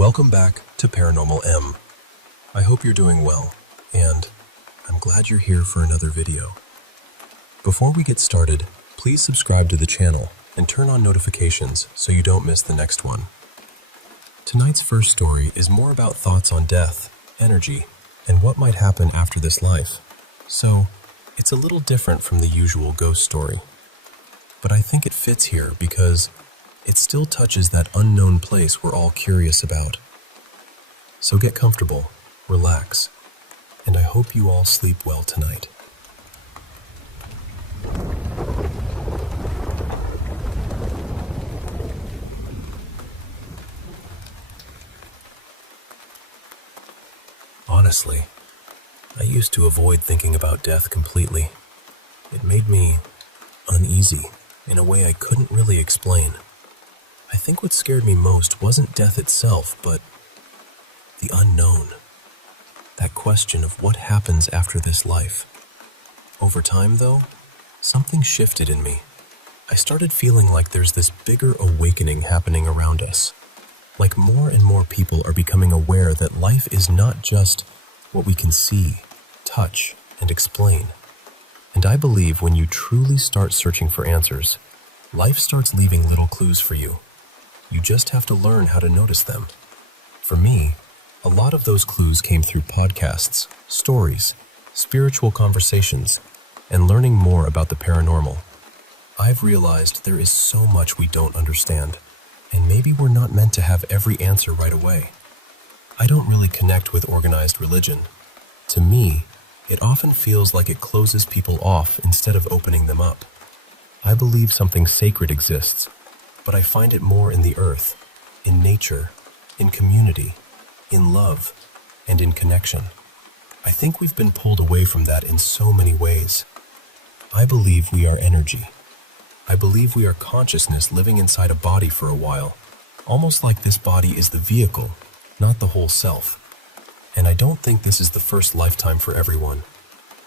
Welcome back to Paranormal M. I hope you're doing well, and I'm glad you're here for another video. Before we get started, please subscribe to the channel and turn on notifications so you don't miss the next one. Tonight's first story is more about thoughts on death, energy, and what might happen after this life. So, it's a little different from the usual ghost story. But I think it fits here because it still touches that unknown place we're all curious about. So get comfortable, relax, and I hope you all sleep well tonight. Honestly, I used to avoid thinking about death completely. It made me uneasy in a way I couldn't really explain. I think what scared me most wasn't death itself, but the unknown. That question of what happens after this life. Over time, though, something shifted in me. I started feeling like there's this bigger awakening happening around us. Like more and more people are becoming aware that life is not just what we can see, touch, and explain. And I believe when you truly start searching for answers, life starts leaving little clues for you. You just have to learn how to notice them. For me, a lot of those clues came through podcasts, stories, spiritual conversations, and learning more about the paranormal. I've realized there is so much we don't understand, and maybe we're not meant to have every answer right away. I don't really connect with organized religion. To me, it often feels like it closes people off instead of opening them up. I believe something sacred exists, but I find it more in the earth, in nature, in community, in love, and in connection. I think we've been pulled away from that in so many ways. I believe we are energy. I believe we are consciousness living inside a body for a while, almost like this body is the vehicle, not the whole self. And I don't think this is the first lifetime for everyone.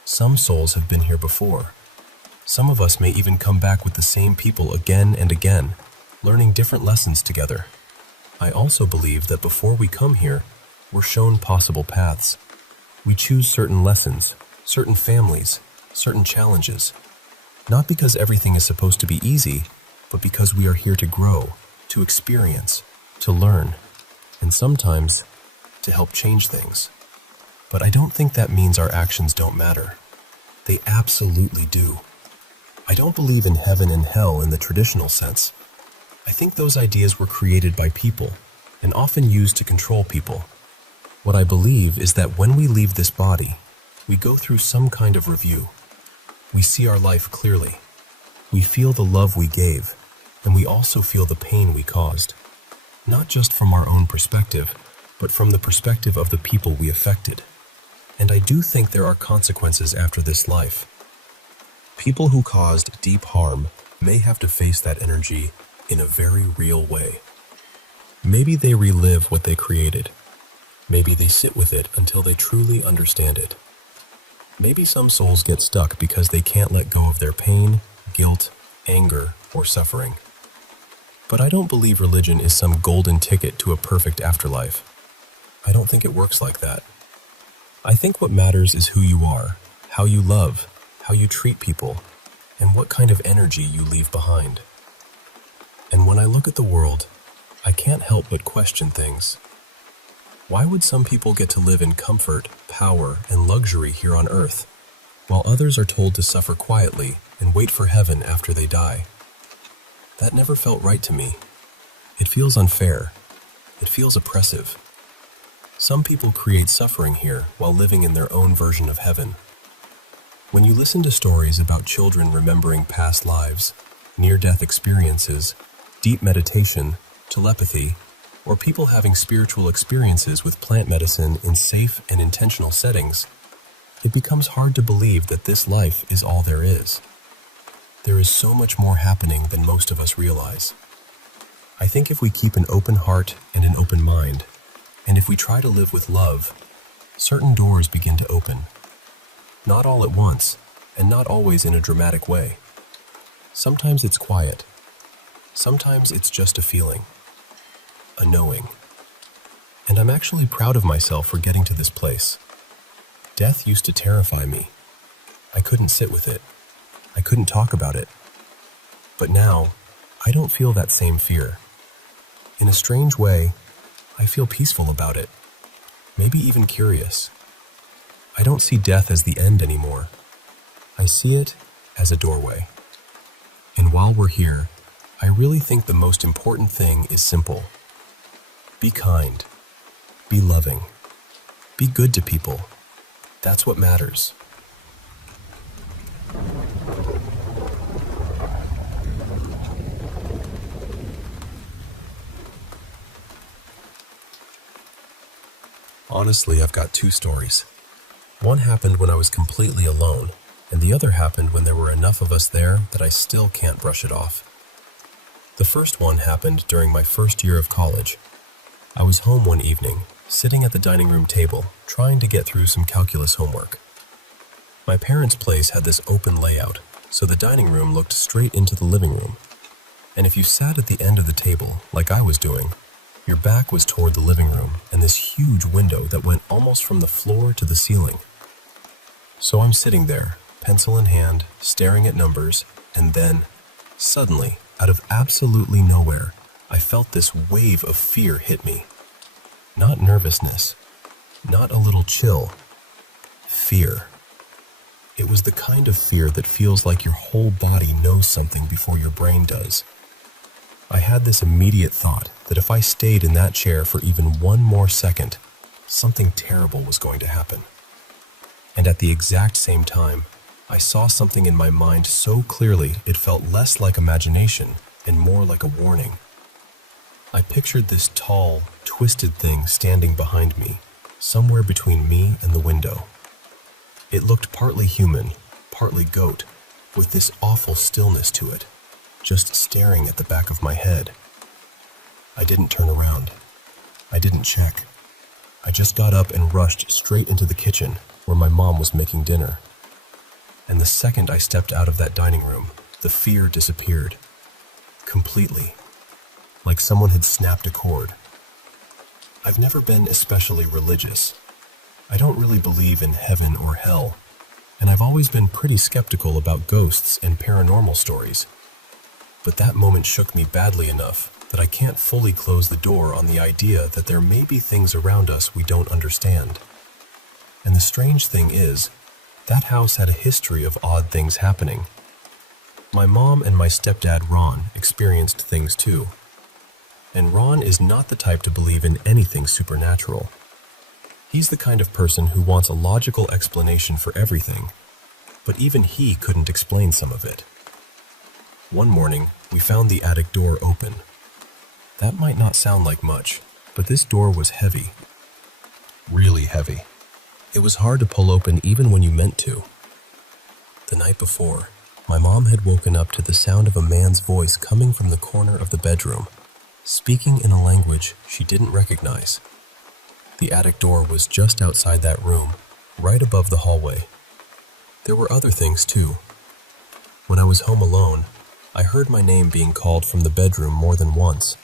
Some souls have been here before. Some of us may even come back with the same people again and again, learning different lessons together. I also believe that before we come here, we're shown possible paths. We choose certain lessons, certain families, certain challenges. Not because everything is supposed to be easy, but because we are here to grow, to experience, to learn, and sometimes to help change things. But I don't think that means our actions don't matter. They absolutely do. I don't believe in heaven and hell in the traditional sense. I think those ideas were created by people and often used to control people. What I believe is that when we leave this body, we go through some kind of review. We see our life clearly. We feel the love we gave, and we also feel the pain we caused. Not just from our own perspective, but from the perspective of the people we affected. And I do think there are consequences after this life. People who caused deep harm may have to face that energy in a very real way. Maybe they relive what they created. Maybe they sit with it until they truly understand it. Maybe some souls get stuck because they can't let go of their pain, guilt, anger, or suffering. But I don't believe religion is some golden ticket to a perfect afterlife. I don't think it works like that. I think what matters is who you are, how you love, how you treat people, and what kind of energy you leave behind. And when I look at the world, I can't help but question things. Why would some people get to live in comfort, power, and luxury here on Earth, while others are told to suffer quietly and wait for heaven after they die? That never felt right to me. It feels unfair. It feels oppressive. Some people create suffering here while living in their own version of heaven. When you listen to stories about children remembering past lives, near-death experiences, deep meditation, telepathy, or people having spiritual experiences with plant medicine in safe and intentional settings, it becomes hard to believe that this life is all there is. There is so much more happening than most of us realize. I think if we keep an open heart and an open mind, and if we try to live with love, certain doors begin to open. Not all at once, and not always in a dramatic way. Sometimes it's quiet. Sometimes it's just a feeling, a knowing. And I'm actually proud of myself for getting to this place. Death used to terrify me. I couldn't sit with it. I couldn't talk about it. But now, I don't feel that same fear. In a strange way, I feel peaceful about it. Maybe even curious. I don't see death as the end anymore. I see it as a doorway. And while we're here, I really think the most important thing is simple. Be kind. Be loving. Be good to people. That's what matters. Honestly, I've got two stories. One happened when I was completely alone, and the other happened when there were enough of us there that I still can't brush it off. The first one happened during my first year of college. I was home one evening, sitting at the dining room table, trying to get through some calculus homework. My parents' place had this open layout, so the dining room looked straight into the living room. And if you sat at the end of the table, like I was doing, your back was toward the living room and this huge window that went almost from the floor to the ceiling. So I'm sitting there, pencil in hand, staring at numbers, and then, suddenly, out of absolutely nowhere, I felt this wave of fear hit me. Not nervousness, not a little chill. Fear. It was the kind of fear that feels like your whole body knows something before your brain does. I had this immediate thought that if I stayed in that chair for even one more second, something terrible was going to happen. And at the exact same time, I saw something in my mind so clearly it felt less like imagination and more like a warning. I pictured this tall, twisted thing standing behind me, somewhere between me and the window. It looked partly human, partly goat, with this awful stillness to it, just staring at the back of my head. I didn't turn around. I didn't check. I just got up and rushed straight into the kitchen, where my mom was making dinner. And the second I stepped out of that dining room, the fear disappeared. Completely. Like someone had snapped a cord. I've never been especially religious. I don't really believe in heaven or hell, and I've always been pretty skeptical about ghosts and paranormal stories. But that moment shook me badly enough that I can't fully close the door on the idea that there may be things around us we don't understand. And the strange thing is, that house had a history of odd things happening. My mom and my stepdad Ron experienced things too. And Ron is not the type to believe in anything supernatural. He's the kind of person who wants a logical explanation for everything, but even he couldn't explain some of it. One morning, we found the attic door open. That might not sound like much, but this door was heavy. Really heavy. It was hard to pull open even when you meant to. The night before, my mom had woken up to the sound of a man's voice coming from the corner of the bedroom, speaking in a language she didn't recognize. The attic door was just outside that room, right above the hallway. There were other things too. When I was home alone, I heard my name being called from the bedroom more than once.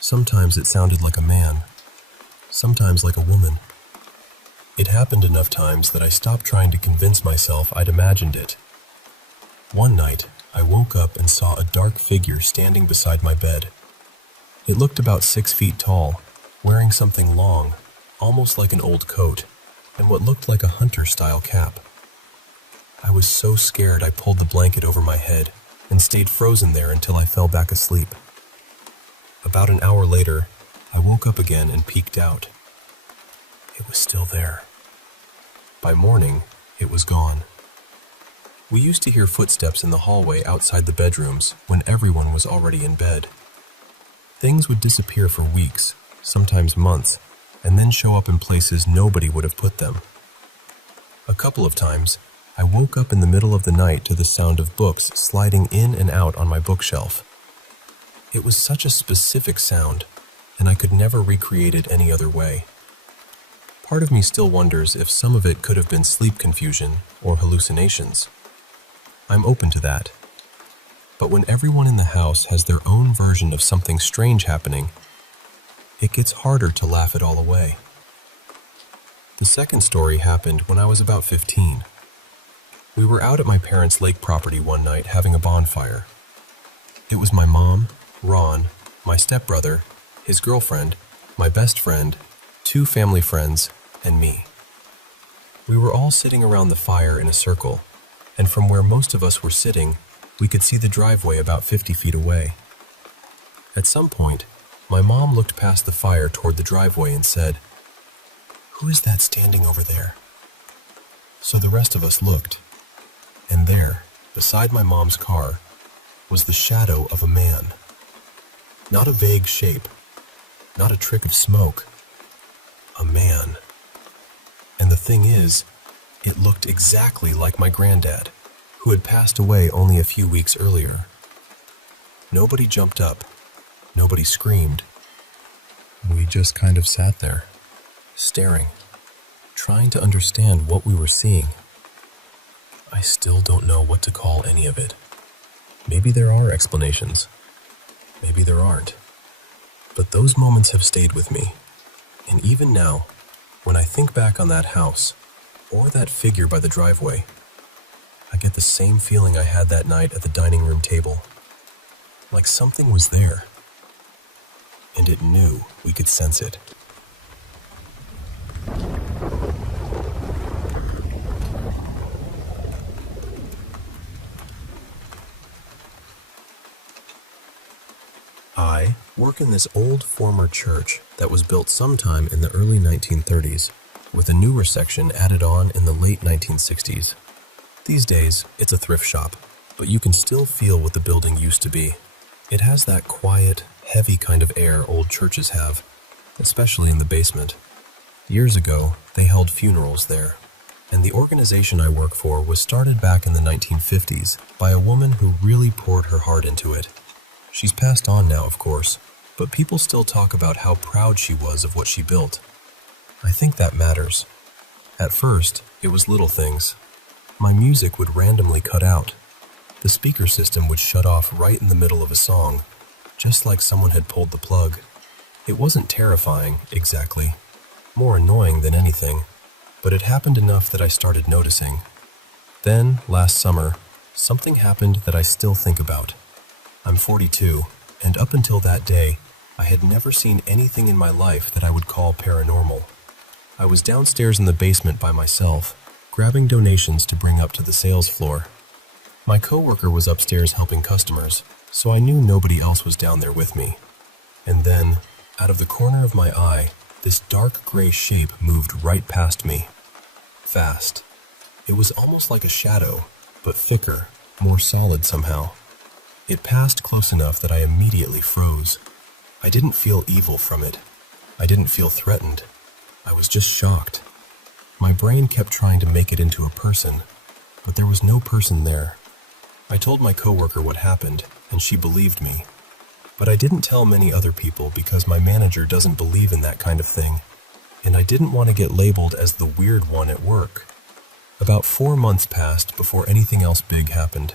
Sometimes it sounded like a man, sometimes like a woman. It happened enough times that I stopped trying to convince myself I'd imagined it. One night, I woke up and saw a dark figure standing beside my bed. It looked about 6 feet tall, wearing something long, almost like an old coat, and what looked like a hunter-style cap. I was so scared I pulled the blanket over my head and stayed frozen there until I fell back asleep. About an hour later, I woke up again and peeked out. It was still there. By morning, it was gone. We used to hear footsteps in the hallway outside the bedrooms when everyone was already in bed. Things would disappear for weeks, sometimes months, and then show up in places nobody would have put them. A couple of times, I woke up in the middle of the night to the sound of books sliding in and out on my bookshelf. It was such a specific sound, and I could never recreate it any other way. Part of me still wonders if some of it could have been sleep confusion or hallucinations. I'm open to that. But when everyone in the house has their own version of something strange happening, it gets harder to laugh it all away. The second story happened when I was about 15. We were out at my parents' lake property one night having a bonfire. It was my mom, Ron, my stepbrother, his girlfriend, my best friend, 2 family friends, and me. We were all sitting around the fire in a circle, and from where most of us were sitting, we could see the driveway about 50 feet away. At some point, my mom looked past the fire toward the driveway and said, "Who is that standing over there?" So the rest of us looked, and there, beside my mom's car, was the shadow of a man. Not a vague shape, not a trick of smoke, a man. And the thing is, it looked exactly like my granddad, who had passed away only a few weeks earlier. Nobody jumped up, nobody screamed. We just kind of sat there, staring, trying to understand what we were seeing. I still don't know what to call any of it. Maybe there are explanations. Maybe there aren't. But those moments have stayed with me. And even now, when I think back on that house, or that figure by the driveway, I get the same feeling I had that night at the dining room table. Like something was there. And it knew we could sense it. I work in this old former church that was built sometime in the early 1930s, with a newer section added on in the late 1960s. These days, it's a thrift shop, but you can still feel what the building used to be. It has that quiet, heavy kind of air old churches have, especially in the basement. Years ago, they held funerals there, and the organization I work for was started back in the 1950s by a woman who really poured her heart into it. She's passed on now, of course, but people still talk about how proud she was of what she built. I think that matters. At first, it was little things. My music would randomly cut out. The speaker system would shut off right in the middle of a song, just like someone had pulled the plug. It wasn't terrifying, exactly. More annoying than anything, but it happened enough that I started noticing. Then, last summer, something happened that I still think about. I'm 42, and up until that day, I had never seen anything in my life that I would call paranormal. I was downstairs in the basement by myself, grabbing donations to bring up to the sales floor. My coworker was upstairs helping customers, so I knew nobody else was down there with me. And then, out of the corner of my eye, this dark gray shape moved right past me. Fast. It was almost like a shadow, but thicker, more solid somehow. It passed close enough that I immediately froze. I didn't feel evil from it. I didn't feel threatened. I was just shocked. My brain kept trying to make it into a person, but there was no person there. I told my coworker what happened, and she believed me. But I didn't tell many other people because my manager doesn't believe in that kind of thing, and I didn't want to get labeled as the weird one at work. About 4 months passed before anything else big happened.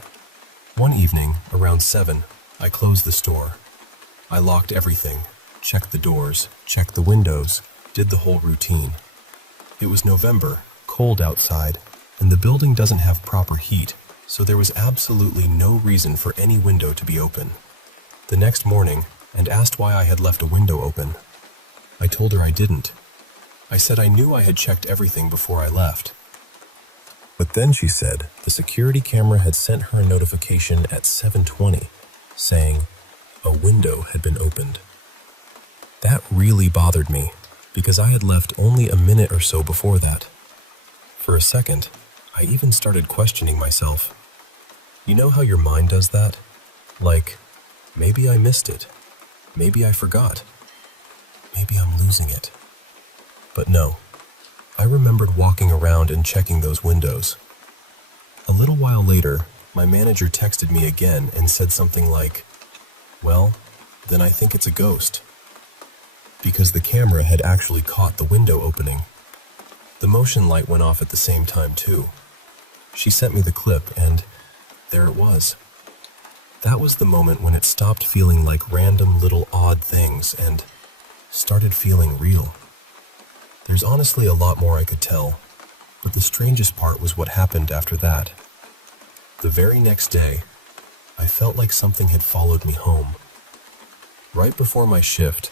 One evening, around 7, I closed the store. I locked everything, checked the doors, checked the windows, did the whole routine. It was November, cold outside, and the building doesn't have proper heat, so there was absolutely no reason for any window to be open. The next morning, and asked why I had left a window open. I told her I didn't. I said I knew I had checked everything before I left. But then she said the security camera had sent her a notification at 7:20, saying a window had been opened. That really bothered me, because I had left only a minute or so before that. For a second, I even started questioning myself. You know how your mind does that? Like, maybe I missed it. Maybe I forgot. Maybe I'm losing it. But no, I remembered walking around and checking those windows. A little while later, my manager texted me again and said something like, "Well, then I think it's a ghost." Because the camera had actually caught the window opening. The motion light went off at the same time too. She sent me the clip and there it was. That was the moment when it stopped feeling like random little odd things and started feeling real. There's honestly a lot more I could tell, but the strangest part was what happened after that. The very next day, I felt like something had followed me home. Right before my shift,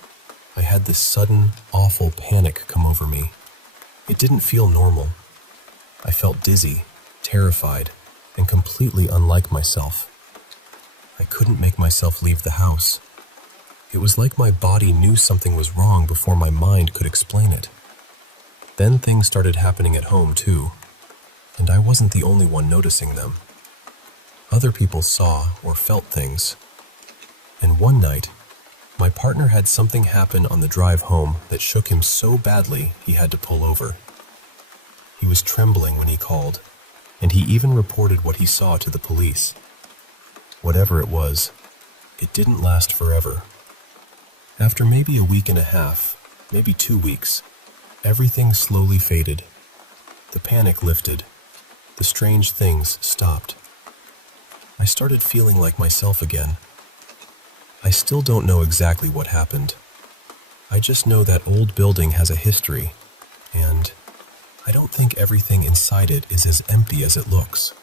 I had this sudden, awful panic come over me. It didn't feel normal. I felt dizzy, terrified, and completely unlike myself. I couldn't make myself leave the house. It was like my body knew something was wrong before my mind could explain it. Then things started happening at home too, and I wasn't the only one noticing them. Other people saw or felt things. And one night, my partner had something happen on the drive home that shook him so badly he had to pull over. He was trembling when he called, and he even reported what he saw to the police. Whatever it was, it didn't last forever. After maybe a week and a half, maybe 2 weeks, everything slowly faded. The panic lifted. The strange things stopped. I started feeling like myself again. I still don't know exactly what happened. I just know that old building has a history, and I don't think everything inside it is as empty as it looks.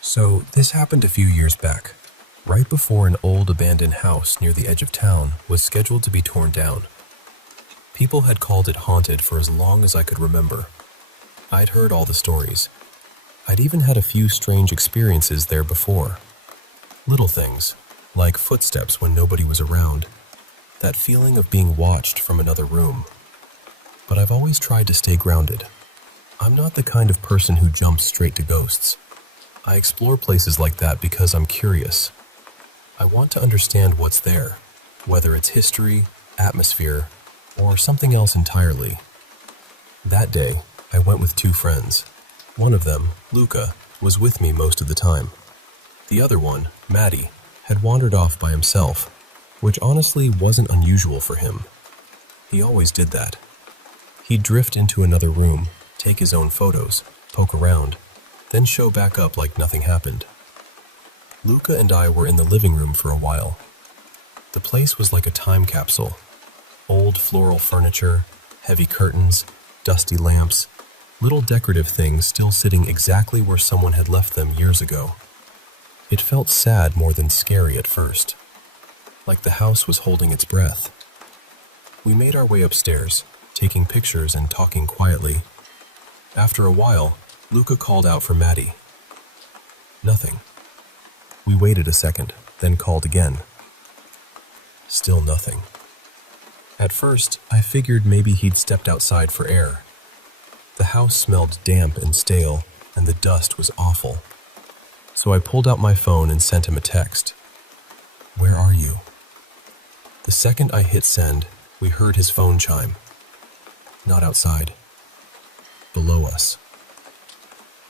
So, this happened a few years back, right before an old abandoned house near the edge of town was scheduled to be torn down. People had called it haunted for as long as I could remember. I'd heard all the stories. I'd even had a few strange experiences there before. Little things, like footsteps when nobody was around, that feeling of being watched from another room. But I've always tried to stay grounded. I'm not the kind of person who jumps straight to ghosts. I explore places like that because I'm curious. I want to understand what's there, whether it's history, atmosphere, or something else entirely. That day, I went with 2 friends. One of them, Luca, was with me most of the time. The other one, Maddie, had wandered off by himself, which honestly wasn't unusual for him. He always did that. He'd drift into another room, take his own photos, poke around, then show back up like nothing happened. Luca and I were in the living room for a while. The place was like a time capsule. Old floral furniture, heavy curtains, dusty lamps, little decorative things still sitting exactly where someone had left them years ago. It felt sad more than scary at first, like the house was holding its breath. We made our way upstairs, taking pictures and talking quietly. After a while, Luca called out for Maddie. Nothing. We waited a second, then called again. Still nothing. At first, I figured maybe he'd stepped outside for air. The house smelled damp and stale, and the dust was awful. So I pulled out my phone and sent him a text. "Where are you?" The second I hit send, we heard his phone chime. Not outside. Below us.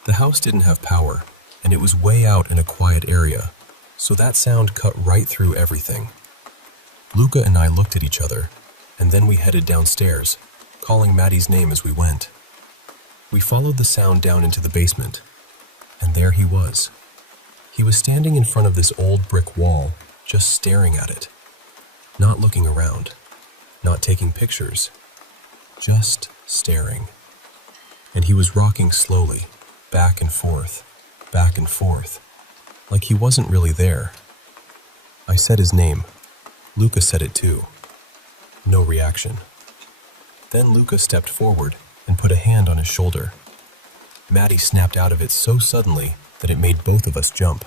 The house didn't have power, and it was way out in a quiet area, so that sound cut right through everything. Luca and I looked at each other, and then we headed downstairs, calling Maddie's name as we went. We followed the sound down into the basement, and there he was. He was standing in front of this old brick wall, just staring at it, not looking around, not taking pictures, just staring. And he was rocking slowly, back and forth, like he wasn't really there. I said his name. Luca said it too. No reaction. Then Luca stepped forward and put a hand on his shoulder. Maddie snapped out of it so suddenly that it made both of us jump.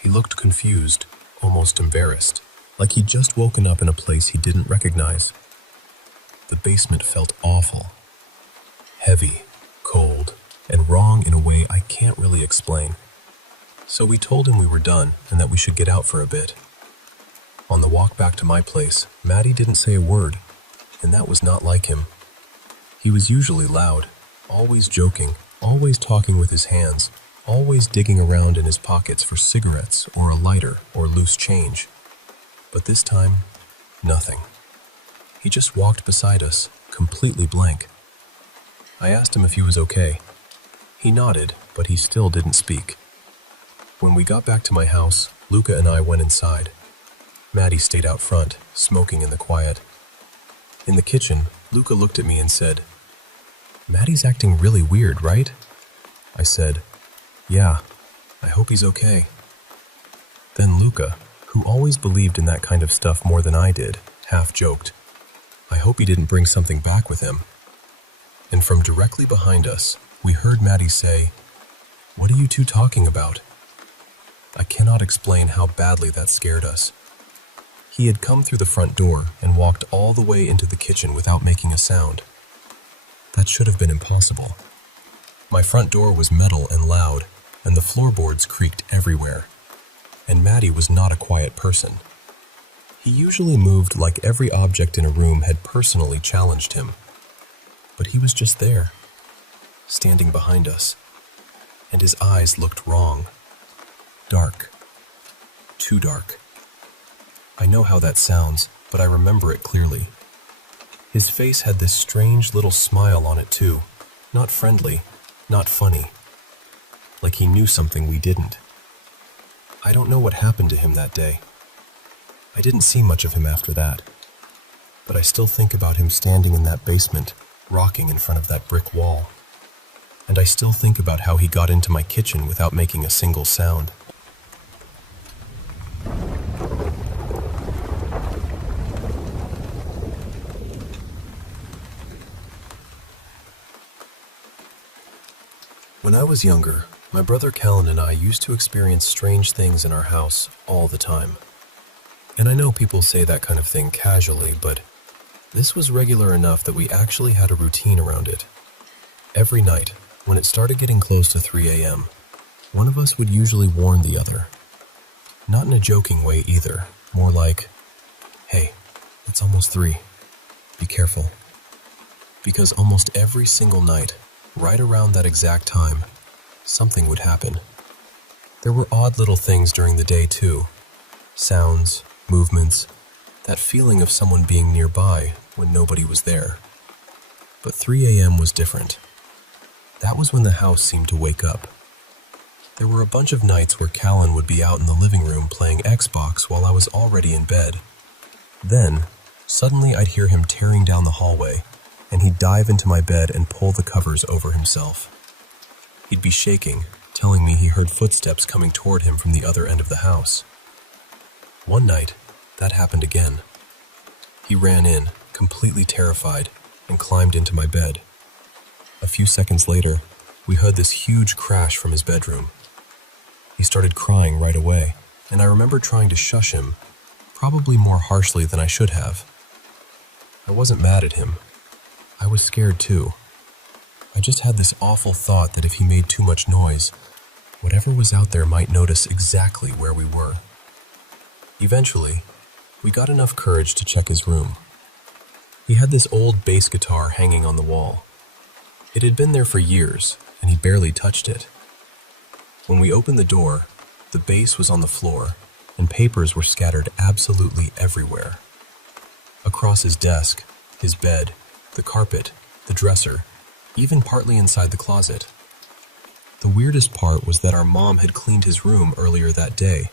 He looked confused, almost embarrassed, like he'd just woken up in a place he didn't recognize. The basement felt awful. Heavy, cold, and wrong in a way I can't really explain. So we told him we were done and that we should get out for a bit. On the walk back to my place, Maddie didn't say a word, and that was not like him. He was usually loud, always joking, always talking with his hands, always digging around in his pockets for cigarettes or a lighter or loose change. But this time, nothing. He just walked beside us, completely blank. I asked him if he was okay. He nodded, but he still didn't speak. When we got back to my house, Luca and I went inside. Maddie stayed out front, smoking in the quiet. In the kitchen, Luca looked at me and said, "Maddie's acting really weird, right?" I said, "Yeah, I hope he's okay." Then Luca, who always believed in that kind of stuff more than I did, half joked, "I hope he didn't bring something back with him." And from directly behind us, we heard Maddie say, "What are you two talking about?" I cannot explain how badly that scared us. He had come through the front door and walked all the way into the kitchen without making a sound. That should have been impossible. My front door was metal and loud, and the floorboards creaked everywhere. And Maddie was not a quiet person. He usually moved like every object in a room had personally challenged him. But he was just there, standing behind us, and his eyes looked wrong. Dark. Too dark. I know how that sounds, but I remember it clearly. His face had this strange little smile on it too, not friendly, not funny. Like he knew something we didn't. I don't know what happened to him that day. I didn't see much of him after that. But I still think about him standing in that basement, rocking in front of that brick wall. And I still think about how he got into my kitchen without making a single sound. When I was younger, my brother Callan and I used to experience strange things in our house all the time. And I know people say that kind of thing casually, but this was regular enough that we actually had a routine around it. Every night, when it started getting close to 3 a.m., one of us would usually warn the other. Not in a joking way either, more like, "Hey, it's almost 3. Be careful." Because almost every single night, right around that exact time, something would happen. There were odd little things during the day too. Sounds, movements, that feeling of someone being nearby when nobody was there. But 3 a.m. was different. That was when the house seemed to wake up. There were a bunch of nights where Callan would be out in the living room playing Xbox while I was already in bed. Then, suddenly I'd hear him tearing down the hallway, and he'd dive into my bed and pull the covers over himself. He'd be shaking, telling me he heard footsteps coming toward him from the other end of the house. One night, that happened again. He ran in, completely terrified, and climbed into my bed. A few seconds later, we heard this huge crash from his bedroom. He started crying right away, and I remember trying to shush him, probably more harshly than I should have. I wasn't mad at him. I was scared too. I just had this awful thought that if he made too much noise, whatever was out there might notice exactly where we were. Eventually, we got enough courage to check his room. He had this old bass guitar hanging on the wall. It had been there for years, and he barely touched it. When we opened the door, the bass was on the floor, and papers were scattered absolutely everywhere. Across his desk, his bed, the carpet, the dresser, even partly inside the closet. The weirdest part was that our mom had cleaned his room earlier that day.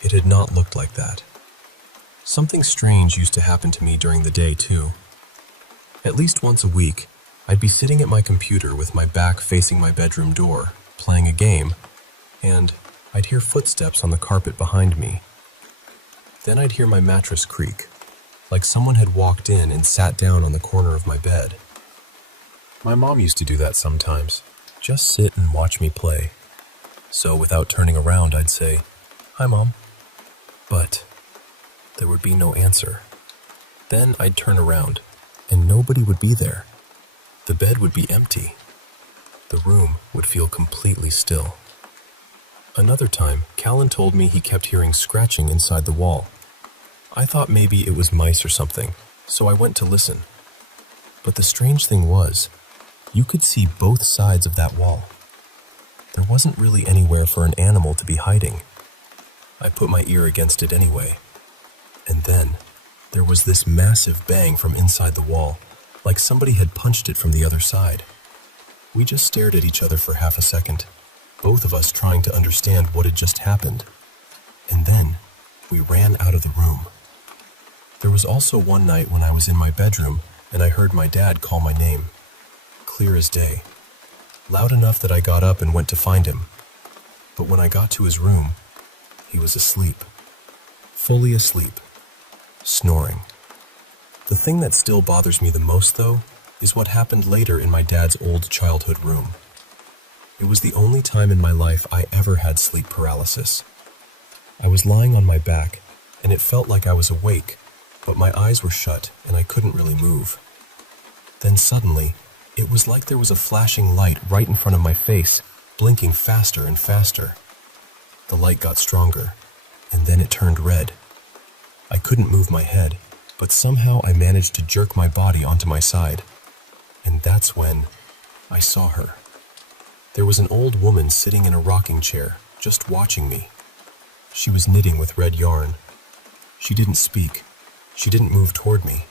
It had not looked like that. Something strange used to happen to me during the day, too. At least once a week, I'd be sitting at my computer with my back facing my bedroom door, playing a game, and I'd hear footsteps on the carpet behind me. Then I'd hear my mattress creak, like someone had walked in and sat down on the corner of my bed. My mom used to do that sometimes, just sit and watch me play. So without turning around, I'd say, "Hi, Mom." But there would be no answer. Then I'd turn around, and nobody would be there. The bed would be empty. The room would feel completely still. Another time, Callan told me he kept hearing scratching inside the wall. I thought maybe it was mice or something, so I went to listen. But the strange thing was, you could see both sides of that wall. There wasn't really anywhere for an animal to be hiding. I put my ear against it anyway. And then, there was this massive bang from inside the wall, like somebody had punched it from the other side. We just stared at each other for half a second, both of us trying to understand what had just happened. And then, we ran out of the room. There was also one night when I was in my bedroom and I heard my dad call my name, clear as day, loud enough that I got up and went to find him. But when I got to his room, he was asleep, fully asleep, snoring. The thing that still bothers me the most, though, is what happened later in my dad's old childhood room. It was the only time in my life I ever had sleep paralysis. I was lying on my back, and it felt like I was awake, but my eyes were shut and I couldn't really move. Then suddenly, it was like there was a flashing light right in front of my face, blinking faster and faster. The light got stronger, and then it turned red. I couldn't move my head, but somehow I managed to jerk my body onto my side. And that's when I saw her. There was an old woman sitting in a rocking chair, just watching me. She was knitting with red yarn. She didn't speak. She didn't move toward me.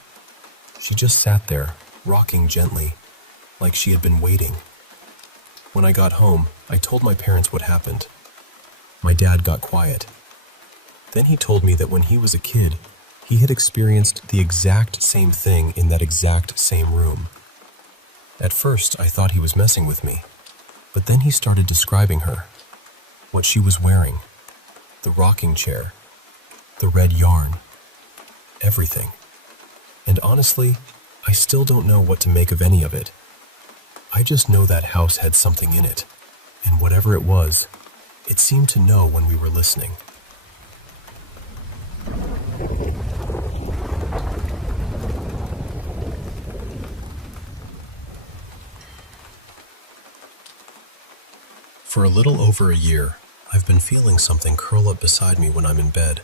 She just sat there, rocking gently, like she had been waiting. When I got home, I told my parents what happened. My dad got quiet. Then he told me that when he was a kid, he had experienced the exact same thing in that exact same room. At first, I thought he was messing with me, but then he started describing her, what she was wearing, the rocking chair, the red yarn, everything. And honestly, I still don't know what to make of any of it. I just know that house had something in it, and whatever it was, it seemed to know when we were listening. For a little over a year, I've been feeling something curl up beside me when I'm in bed,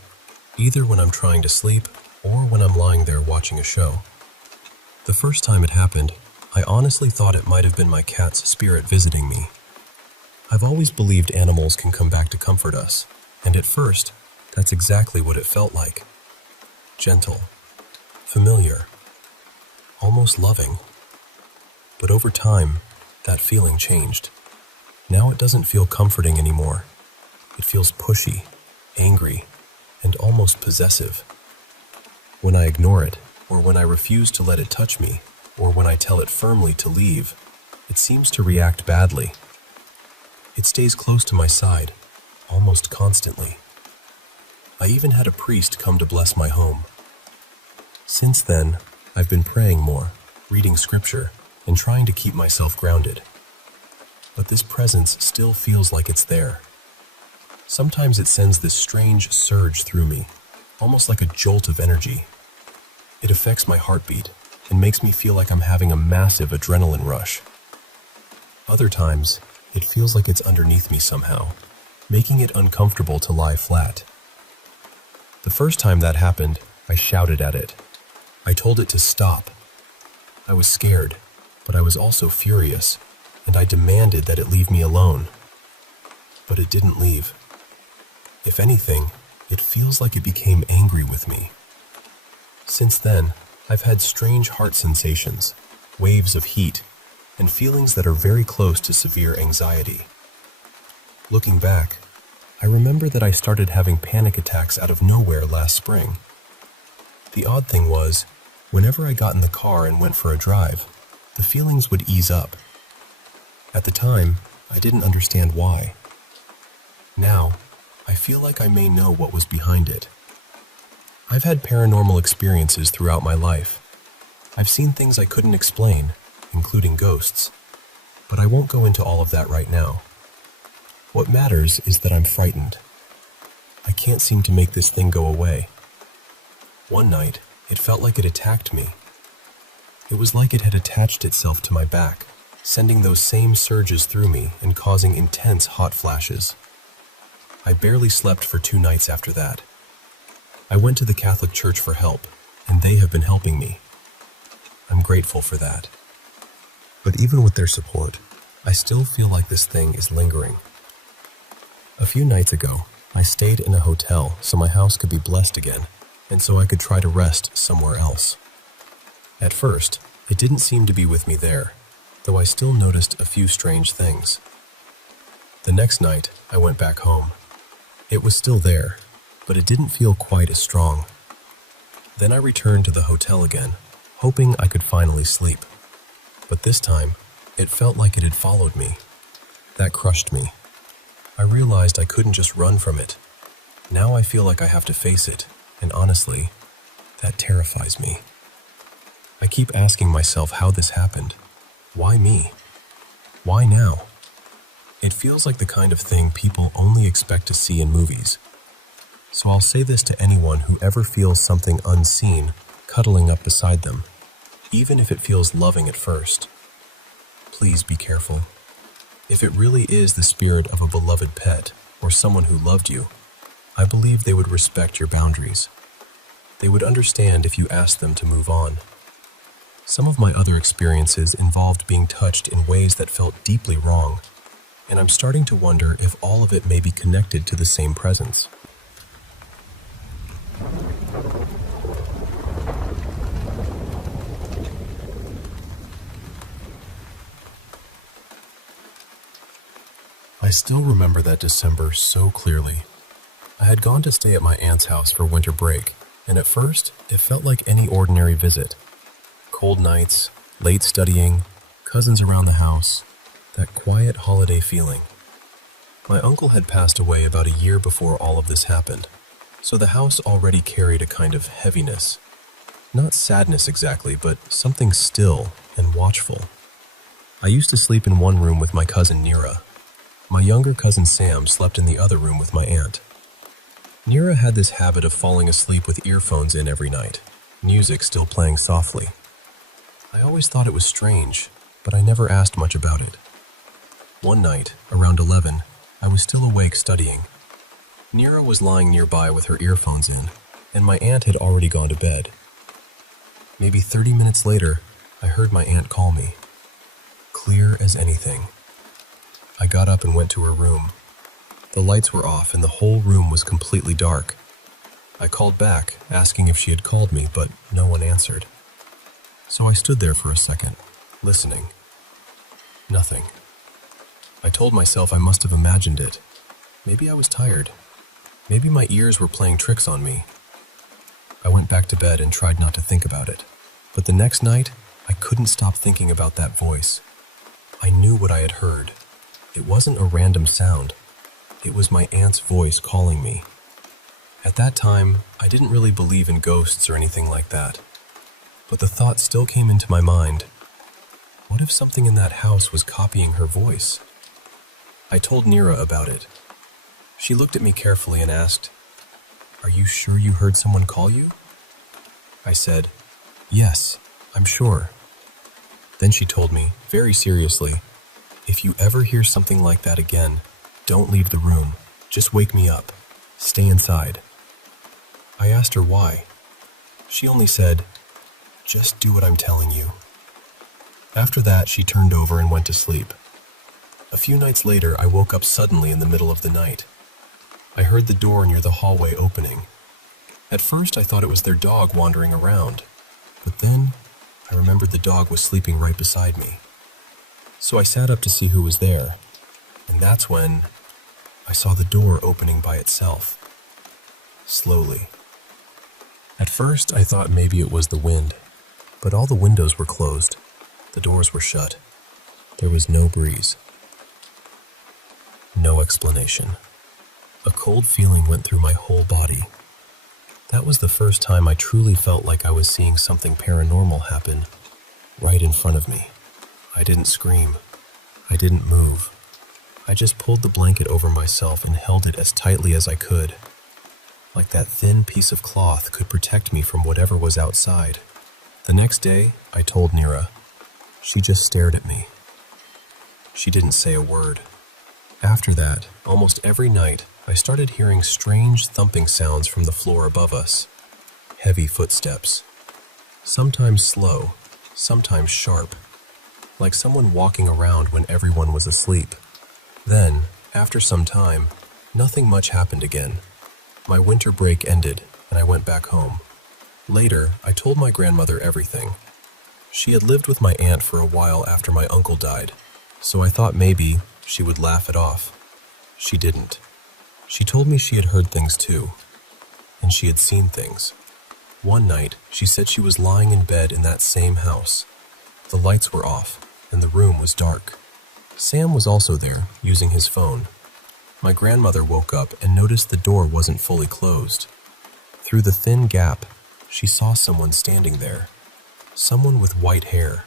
either when I'm trying to sleep or when I'm lying there watching a show. The first time it happened, I honestly thought it might have been my cat's spirit visiting me. I've always believed animals can come back to comfort us, and at first, that's exactly what it felt like. Gentle, familiar, almost loving. But over time, that feeling changed. Now it doesn't feel comforting anymore. It feels pushy, angry, and almost possessive. When I ignore it, or when I refuse to let it touch me, or when I tell it firmly to leave, it seems to react badly. It stays close to my side, almost constantly. I even had a priest come to bless my home. Since then, I've been praying more, reading scripture, and trying to keep myself grounded. But this presence still feels like it's there. Sometimes it sends this strange surge through me, almost like a jolt of energy. It affects my heartbeat and makes me feel like I'm having a massive adrenaline rush. Other times, it feels like it's underneath me somehow, making it uncomfortable to lie flat. The first time that happened, I shouted at it. I told it to stop. I was scared, but I was also furious, and I demanded that it leave me alone. But it didn't leave. If anything, it feels like it became angry with me. Since then, I've had strange heart sensations, waves of heat, and feelings that are very close to severe anxiety. Looking back, I remember that I started having panic attacks out of nowhere last spring. The odd thing was, whenever I got in the car and went for a drive, the feelings would ease up. At the time, I didn't understand why. Now, I feel like I may know what was behind it. I've had paranormal experiences throughout my life. I've seen things I couldn't explain, including ghosts. But I won't go into all of that right now. What matters is that I'm frightened. I can't seem to make this thing go away. One night, it felt like it attacked me. It was like it had attached itself to my back, sending those same surges through me and causing intense hot flashes. I barely slept for 2 nights after that. I went to the Catholic Church for help, and they have been helping me. I'm grateful for that. But even with their support, I still feel like this thing is lingering. A few nights ago, I stayed in a hotel so my house could be blessed again, and so I could try to rest somewhere else. At first, It didn't seem to be with me there, though I still noticed a few strange things. The next night, I went back home. It was still there, but it didn't feel quite as strong. Then I returned to the hotel again, hoping I could finally sleep. But this time, it felt like it had followed me. That crushed me. I realized I couldn't just run from it. Now I feel like I have to face it, and honestly, that terrifies me. I keep asking myself how this happened. Why me? Why now? It feels like the kind of thing people only expect to see in movies. So I'll say this to anyone who ever feels something unseen cuddling up beside them, even if it feels loving at first. Please be careful. If it really is the spirit of a beloved pet or someone who loved you, I believe they would respect your boundaries. They would understand if you asked them to move on. Some of my other experiences involved being touched in ways that felt deeply wrong, and I'm starting to wonder if all of it may be connected to the same presence. I still remember that December so clearly. I had gone to stay at my aunt's house for winter break, and at first, it felt like any ordinary visit. Cold nights, late studying, cousins around the house, that quiet holiday feeling. My uncle had passed away about a year before all of this happened, so the house already carried a kind of heaviness. Not sadness exactly, but something still and watchful. I used to sleep in one room with my cousin Nira. My younger cousin Sam slept in the other room with my aunt. Nira had this habit of falling asleep with earphones in every night, music still playing softly. I always thought it was strange, but I never asked much about it. One night, around 11, I was still awake studying. Nira was lying nearby with her earphones in, and my aunt had already gone to bed. Maybe 30 minutes later, I heard my aunt call me. Clear as anything. I got up and went to her room. The lights were off and the whole room was completely dark. I called back, asking if she had called me, but no one answered. So I stood there for a second, listening. Nothing. I told myself I must have imagined it. Maybe I was tired. Maybe my ears were playing tricks on me. I went back to bed and tried not to think about it. But the next night, I couldn't stop thinking about that voice. I knew what I had heard. It wasn't a random sound. It was my aunt's voice calling me. At that time, I didn't really believe in ghosts or anything like that. But the thought still came into my mind. What if something in that house was copying her voice? I told Nira about it. She looked at me carefully and asked, "Are you sure you heard someone call you?" I said, "Yes, I'm sure." Then she told me, very seriously, "If you ever hear something like that again, don't leave the room. Just wake me up. Stay inside." I asked her why. She only said, "Just do what I'm telling you." After that, she turned over and went to sleep. A few nights later, I woke up suddenly in the middle of the night. I heard the door near the hallway opening. At first, I thought it was their dog wandering around, but then I remembered the dog was sleeping right beside me. So I sat up to see who was there, and that's when I saw the door opening by itself, slowly. At first, I thought maybe it was the wind, but all the windows were closed. The doors were shut. There was no breeze. No explanation. A cold feeling went through my whole body. That was the first time I truly felt like I was seeing something paranormal happen right in front of me. I didn't scream. I didn't move. I just pulled the blanket over myself and held it as tightly as I could. Like that thin piece of cloth could protect me from whatever was outside. The next day, I told Nira. She just stared at me. She didn't say a word. After that, almost every night, I started hearing strange thumping sounds from the floor above us. Heavy footsteps. Sometimes slow, sometimes sharp. Like someone walking around when everyone was asleep. Then, after some time, nothing much happened again. My winter break ended, and I went back home. Later, I told my grandmother everything. She had lived with my aunt for a while after my uncle died, so I thought maybe she would laugh it off. She didn't. She told me she had heard things too, and she had seen things. One night, she said she was lying in bed in that same house. The lights were off, and the room was dark. Sam was also there, using his phone. My grandmother woke up and noticed the door wasn't fully closed. Through the thin gap, she saw someone standing there. Someone with white hair,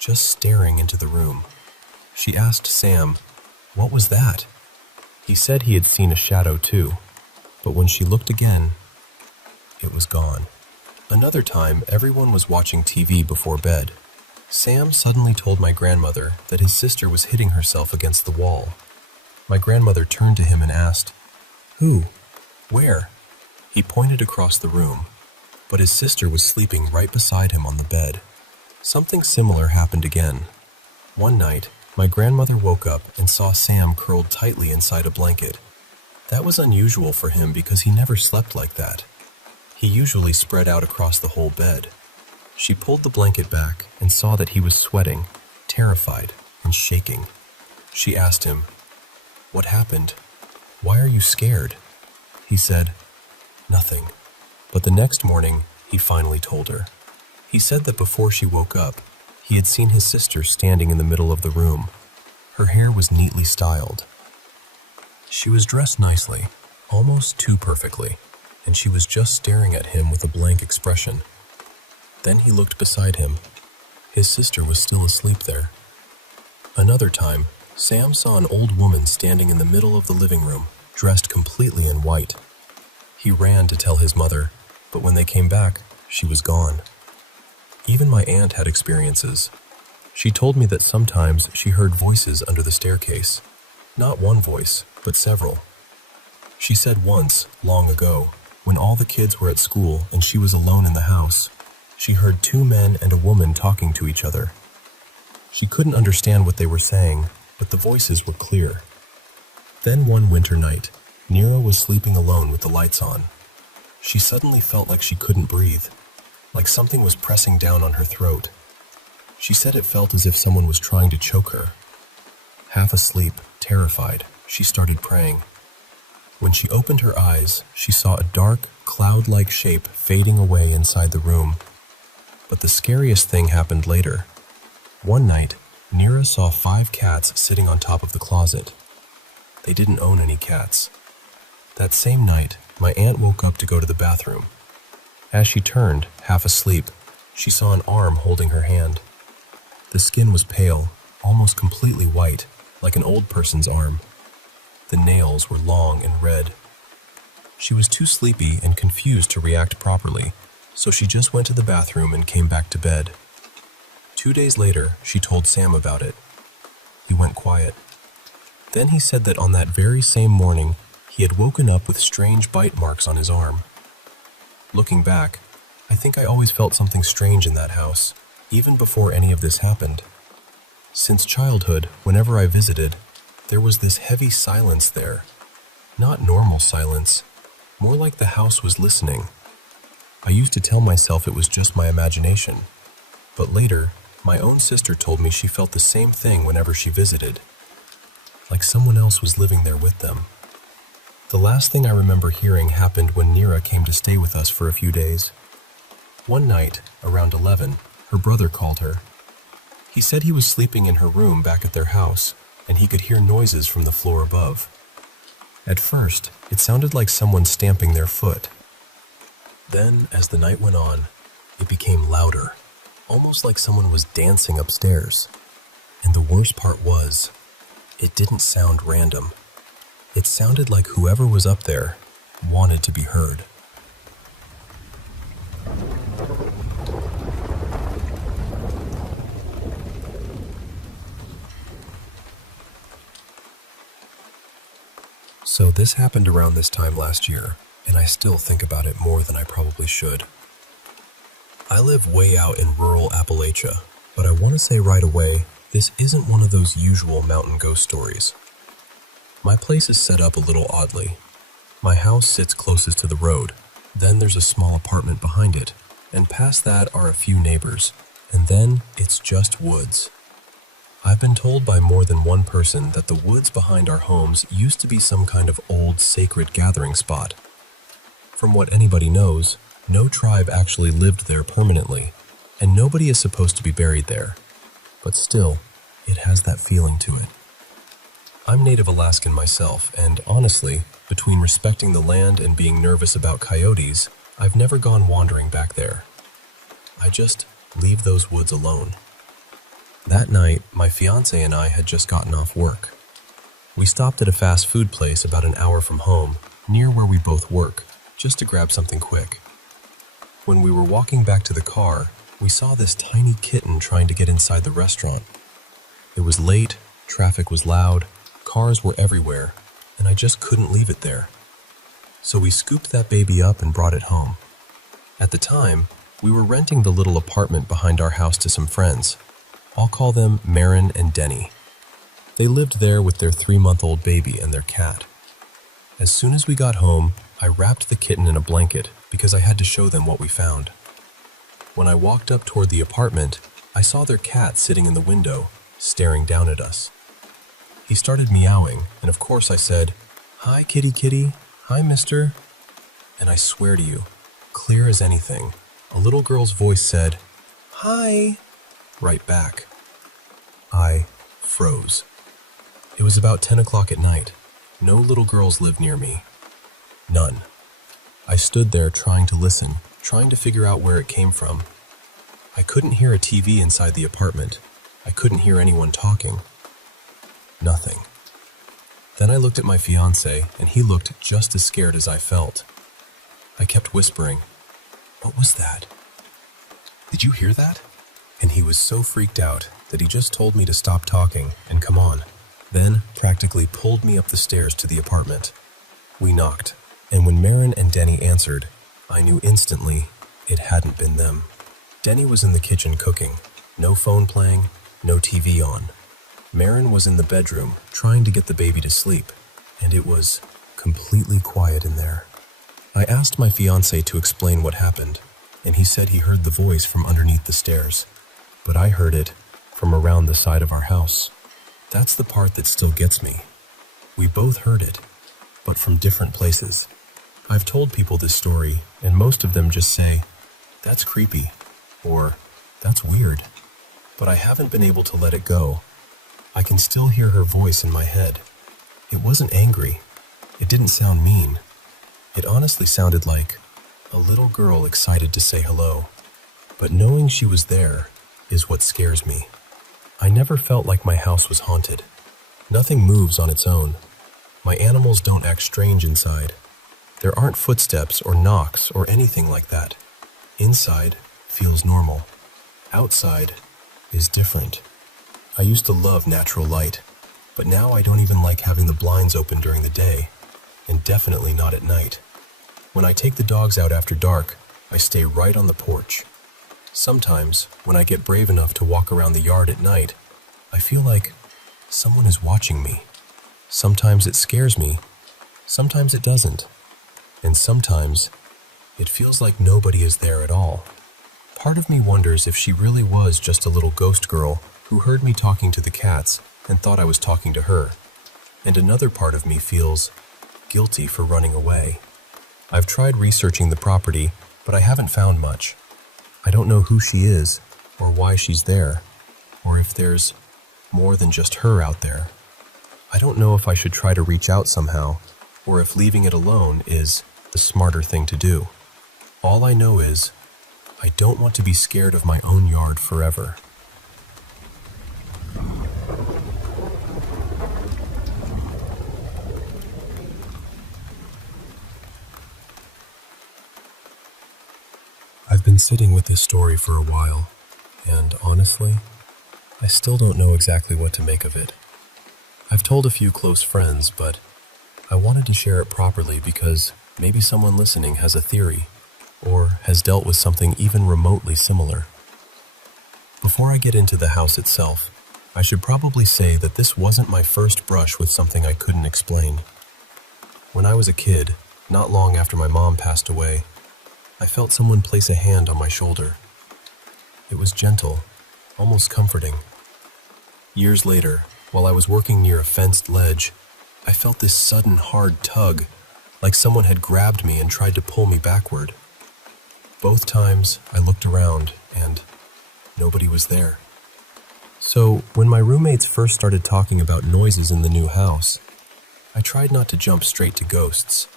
just staring into the room. She asked Sam, "What was that?" He said he had seen a shadow too, but when she looked again, it was gone. Another time, everyone was watching TV before bed. Sam suddenly told my grandmother that his sister was hitting herself against the wall. My grandmother turned to him and asked, "Who? Where?" He pointed across the room, but his sister was sleeping right beside him on the bed. Something similar happened again. One night, my grandmother woke up and saw Sam curled tightly inside a blanket. That was unusual for him because he never slept like that. He usually spread out across the whole bed. She pulled the blanket back and saw that he was sweating, terrified, and shaking. She asked him, "What happened? Why are you scared?" He said, "Nothing." But the next morning, he finally told her. He said that before she woke up, he had seen his sister standing in the middle of the room. Her hair was neatly styled. She was dressed nicely, almost too perfectly, and she was just staring at him with a blank expression. Then he looked beside him. His sister was still asleep there. Another time, Sam saw an old woman standing in the middle of the living room, dressed completely in white. He ran to tell his mother, but when they came back, she was gone. Even my aunt had experiences. She told me that sometimes she heard voices under the staircase. Not one voice, but several. She said once, long ago, when all the kids were at school and she was alone in the house, she heard two men and a woman talking to each other. She couldn't understand what they were saying, but the voices were clear. Then one winter night, Nira was sleeping alone with the lights on. She suddenly felt like she couldn't breathe, like something was pressing down on her throat. She said it felt as if someone was trying to choke her. Half asleep, terrified, she started praying. When she opened her eyes, she saw a dark, cloud-like shape fading away inside the room. But the scariest thing happened later. One night, Nira saw 5 cats sitting on top of the closet. They didn't own any cats. That same night, my aunt woke up to go to the bathroom. As she turned, half asleep, she saw an arm holding her hand. The skin was pale, almost completely white, like an old person's arm. The nails were long and red. She was too sleepy and confused to react properly, so she just went to the bathroom and came back to bed. 2 days later, she told Sam about it. He went quiet. Then he said that on that very same morning, he had woken up with strange bite marks on his arm. Looking back, I think I always felt something strange in that house, even before any of this happened. Since childhood, whenever I visited, there was this heavy silence there. Not normal silence, more like the house was listening. I used to tell myself it was just my imagination, but later, my own sister told me she felt the same thing whenever she visited, like someone else was living there with them. The last thing I remember hearing happened when Nira came to stay with us for a few days. One night, around 11, her brother called her. He said he was sleeping in her room back at their house, and he could hear noises from the floor above. At first, it sounded like someone stamping their foot. Then, as the night went on, it became louder, almost like someone was dancing upstairs. And the worst part was, it didn't sound random. It sounded like whoever was up there wanted to be heard. So this happened around this time last year, and I still think about it more than I probably should. I live way out in rural Appalachia, but I want to say right away, this isn't one of those usual mountain ghost stories. My place is set up a little oddly. My house sits closest to the road, then there's a small apartment behind it, and past that are a few neighbors. And then it's just woods. I've been told by more than one person that the woods behind our homes used to be some kind of old sacred gathering spot. From what anybody knows, no tribe actually lived there permanently, and nobody is supposed to be buried there. But still, it has that feeling to it. I'm Native Alaskan myself, and honestly, between respecting the land and being nervous about coyotes, I've never gone wandering back there. I just leave those woods alone. That night, my fiancé and I had just gotten off work. We stopped at a fast food place about an hour from home, near where we both work, just to grab something quick. When we were walking back to the car, we saw this tiny kitten trying to get inside the restaurant. It was late, traffic was loud, cars were everywhere, and I just couldn't leave it there. So we scooped that baby up and brought it home. At the time, we were renting the little apartment behind our house to some friends. I'll call them Marin and Denny. They lived there with their 3-month-old baby and their cat. As soon as we got home, I wrapped the kitten in a blanket because I had to show them what we found. When I walked up toward the apartment, I saw their cat sitting in the window, staring down at us. He started meowing, and of course I said, "Hi, kitty kitty. Hi, mister." And I swear to you, clear as anything, a little girl's voice said, "Hi," right back. I froze. It was about 10 o'clock at night. No little girls lived near me. None. I stood there trying to listen, trying to figure out where it came from. I couldn't hear a TV inside the apartment. I couldn't hear anyone talking. Nothing. Then I looked at my fiancé, and he looked just as scared as I felt. I kept whispering, "What was that? Did you hear that?" And he was so freaked out that he just told me to stop talking and come on, then practically pulled me up the stairs to the apartment. We knocked, and when Marin and Denny answered, I knew instantly it hadn't been them. Denny was in the kitchen cooking, no phone playing, no TV on. Marin was in the bedroom trying to get the baby to sleep, and it was completely quiet in there. I asked my fiancé to explain what happened, and he said he heard the voice from underneath the stairs, but I heard it from around the side of our house. That's the part that still gets me. We both heard it, but from different places. I've told people this story, and most of them just say, "That's creepy," or "That's weird," but I haven't been able to let it go. I can still hear her voice in my head. It wasn't angry. It didn't sound mean. It honestly sounded like a little girl excited to say hello. But knowing she was there is what scares me. I never felt like my house was haunted. Nothing moves on its own. My animals don't act strange inside. There aren't footsteps or knocks or anything like that. Inside feels normal. Outside is different. I used to love natural light, but now I don't even like having the blinds open during the day, and definitely not at night. When I take the dogs out after dark, I stay right on the porch. Sometimes, when I get brave enough to walk around the yard at night, I feel like someone is watching me. Sometimes it scares me, sometimes it doesn't, and sometimes it feels like nobody is there at all. Part of me wonders if she really was just a little ghost girl who heard me talking to the cats and thought I was talking to her, and another part of me feels guilty for running away. I've tried researching the property, but I haven't found much. I don't know who she is, or why she's there, or if there's more than just her out there. I don't know if I should try to reach out somehow, or if leaving it alone is the smarter thing to do. All I know is, I don't want to be scared of my own yard forever. I've been sitting with this story for a while, and honestly, I still don't know exactly what to make of it. I've told a few close friends, but I wanted to share it properly because maybe someone listening has a theory, or has dealt with something even remotely similar. Before I get into the house itself, I should probably say that this wasn't my first brush with something I couldn't explain. When I was a kid, not long after my mom passed away, I felt someone place a hand on my shoulder. It was gentle, almost comforting. Years later, while I was working near a fenced ledge, I felt this sudden hard tug, like someone had grabbed me and tried to pull me backward. Both times I looked around and nobody was there. So when my roommates first started talking about noises in the new house, I tried not to jump straight to ghosts.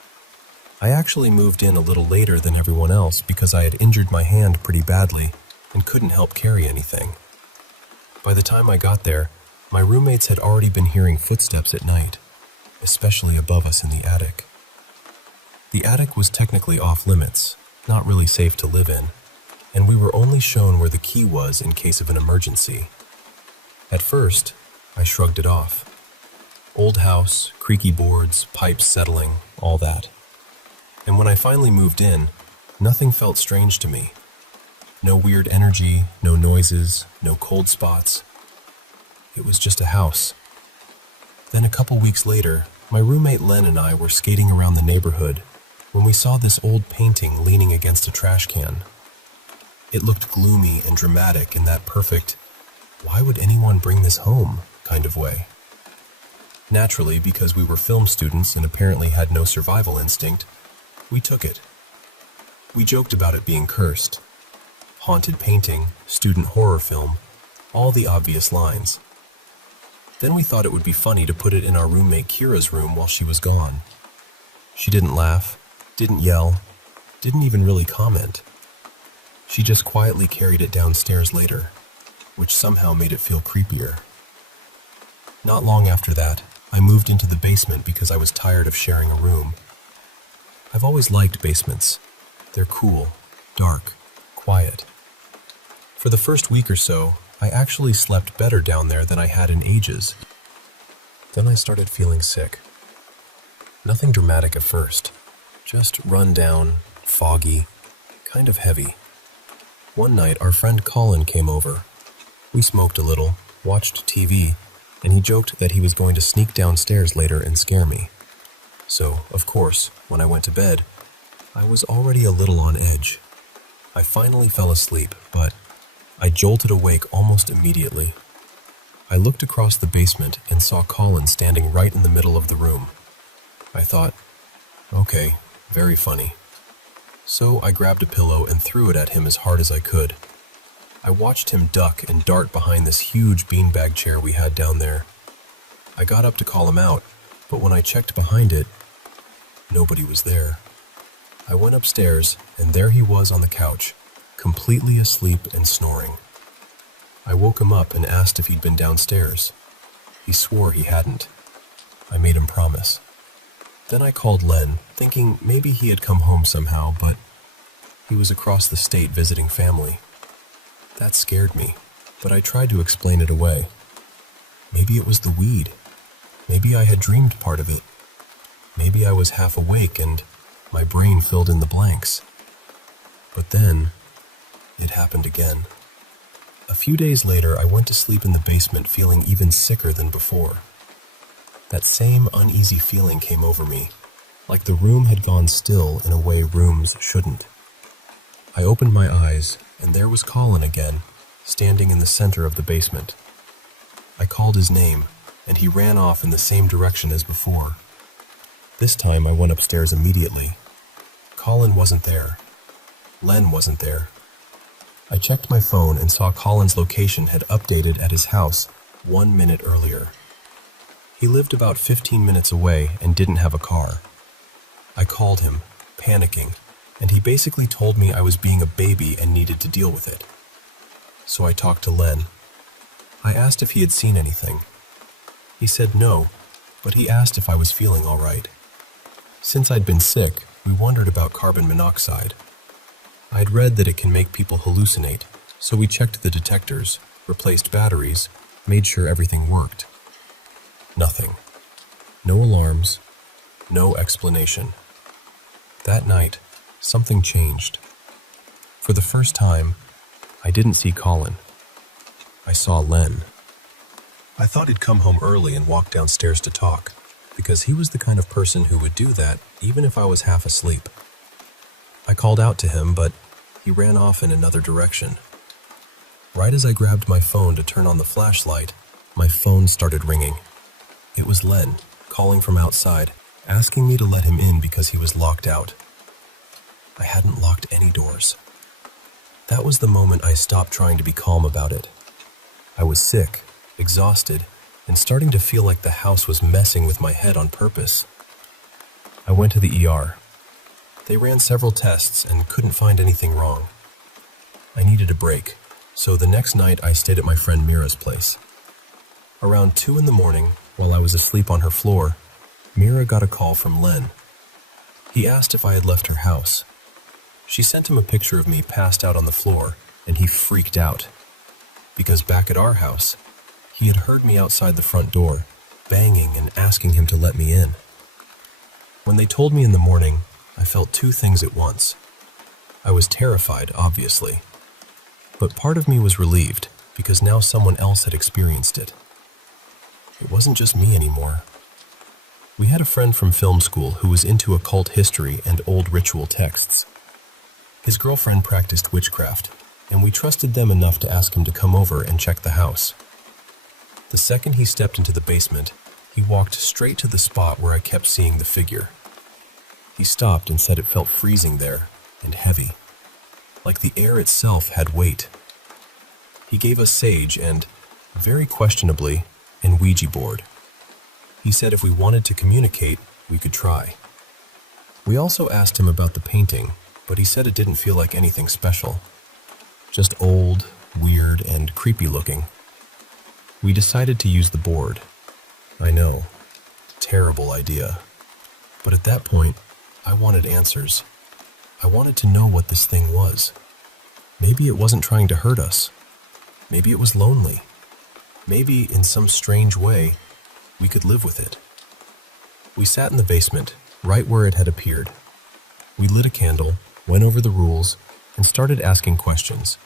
I actually moved in a little later than everyone else because I had injured my hand pretty badly and couldn't help carry anything. By the time I got there, my roommates had already been hearing footsteps at night, especially above us in the attic. The attic was technically off limits, not really safe to live in, and we were only shown where the key was in case of an emergency. At first, I shrugged it off. Old house, creaky boards, pipes settling, all that. And when I finally moved in, nothing felt strange to me. No weird energy, no noises, no cold spots. It was just a house. Then a couple weeks later, my roommate Len and I were skating around the neighborhood when we saw this old painting leaning against a trash can. It looked gloomy and dramatic in that perfect, why would anyone bring this home kind of way. Naturally, because we were film students and apparently had no survival instinct, we took it. We joked about it being cursed. Haunted painting, student horror film, all the obvious lines. Then we thought it would be funny to put it in our roommate Kira's room while she was gone. She didn't laugh, didn't yell, didn't even really comment. She just quietly carried it downstairs later, which somehow made it feel creepier. Not long after that, I moved into the basement because I was tired of sharing a room. I've always liked basements. They're cool, dark, quiet. For the first week or so, I actually slept better down there than I had in ages. Then I started feeling sick. Nothing dramatic at first, just run down, foggy, kind of heavy. One night, our friend Colin came over. We smoked a little, watched TV, and he joked that he was going to sneak downstairs later and scare me. So, of course, when I went to bed, I was already a little on edge. I finally fell asleep, but I jolted awake almost immediately. I looked across the basement and saw Colin standing right in the middle of the room. I thought, okay, very funny. So I grabbed a pillow and threw it at him as hard as I could. I watched him duck and dart behind this huge beanbag chair we had down there. I got up to call him out, but when I checked behind it, nobody was there. I went upstairs, and there he was on the couch, completely asleep and snoring. I woke him up and asked if he'd been downstairs. He swore he hadn't. I made him promise. Then I called Len, thinking maybe he had come home somehow, but he was across the state visiting family. That scared me, but I tried to explain it away. Maybe it was the weed. Maybe I had dreamed part of it. Maybe I was half awake and my brain filled in the blanks. But then, it happened again. A few days later, I went to sleep in the basement feeling even sicker than before. That same uneasy feeling came over me, like the room had gone still in a way rooms shouldn't. I opened my eyes, and there was Colin again, standing in the center of the basement. I called his name, and he ran off in the same direction as before. This time I went upstairs immediately. Colin wasn't there. Len wasn't there. I checked my phone and saw Colin's location had updated at his house 1 minute earlier. He lived about 15 minutes away and didn't have a car. I called him, panicking, and he basically told me I was being a baby and needed to deal with it. So I talked to Len. I asked if he had seen anything. He said no, but he asked if I was feeling all right. Since I'd been sick, we wondered about carbon monoxide. I'd read that it can make people hallucinate, so we checked the detectors, replaced batteries, made sure everything worked. Nothing. No alarms, no explanation. That night, something changed. For the first time, I didn't see Colin. I saw Len. I thought he'd come home early and walk downstairs to talk, because he was the kind of person who would do that even if I was half asleep. I called out to him, but he ran off in another direction. Right as I grabbed my phone to turn on the flashlight, my phone started ringing. It was Len, calling from outside, asking me to let him in because he was locked out. I hadn't locked any doors. That was the moment I stopped trying to be calm about it. I was sick, exhausted, and starting to feel like the house was messing with my head on purpose. I went to the ER. They ran several tests and couldn't find anything wrong. I needed a break, so the next night I stayed at my friend Mira's place. Around 2 in the morning, while I was asleep on her floor, Mira got a call from Len. He asked if I had left her house. She sent him a picture of me passed out on the floor, and he freaked out. Because back at our house, he had heard me outside the front door, banging and asking him to let me in. When they told me in the morning, I felt 2 things at once. I was terrified, obviously, but part of me was relieved because now someone else had experienced it. It wasn't just me anymore. We had a friend from film school who was into occult history and old ritual texts. His girlfriend practiced witchcraft, and we trusted them enough to ask him to come over and check the house. The second he stepped into the basement, he walked straight to the spot where I kept seeing the figure. He stopped and said it felt freezing there and heavy, like the air itself had weight. He gave us sage and, very questionably, an Ouija board. He said if we wanted to communicate, we could try. We also asked him about the painting, but he said it didn't feel like anything special. Just old, weird, and creepy looking. We decided to use the board. I know, terrible idea. But at that point, I wanted answers. I wanted to know what this thing was. Maybe it wasn't trying to hurt us. Maybe it was lonely. Maybe, in some strange way, we could live with it. We sat in the basement, right where it had appeared. We lit a candle, went over the rules, and started asking questions.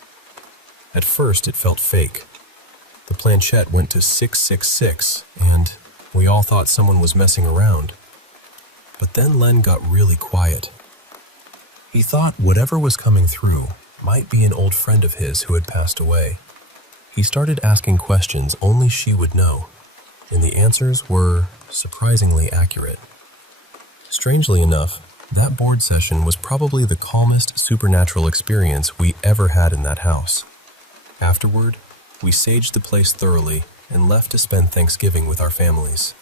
At first, it felt fake. The planchette went to 666, and we all thought someone was messing around. But then Len got really quiet. He thought whatever was coming through might be an old friend of his who had passed away. He started asking questions only she would know, and the answers were surprisingly accurate. Strangely enough, that board session was probably the calmest supernatural experience we ever had in that house. Afterward, we saged the place thoroughly and left to spend Thanksgiving with our families.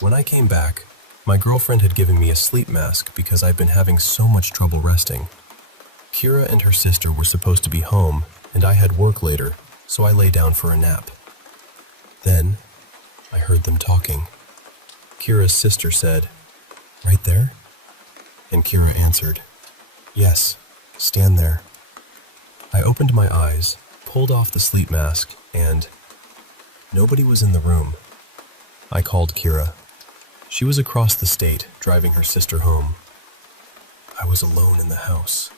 When I came back, my girlfriend had given me a sleep mask because I'd been having so much trouble resting. Kira and her sister were supposed to be home, and I had work later, so I lay down for a nap. Then, I heard them talking. Kira's sister said, "Right there?" And Kira answered, "Yes, stand there." I opened my eyes, pulled off the sleep mask, and nobody was in the room. I called Kira. She was across the state, driving her sister home. I was alone in the house.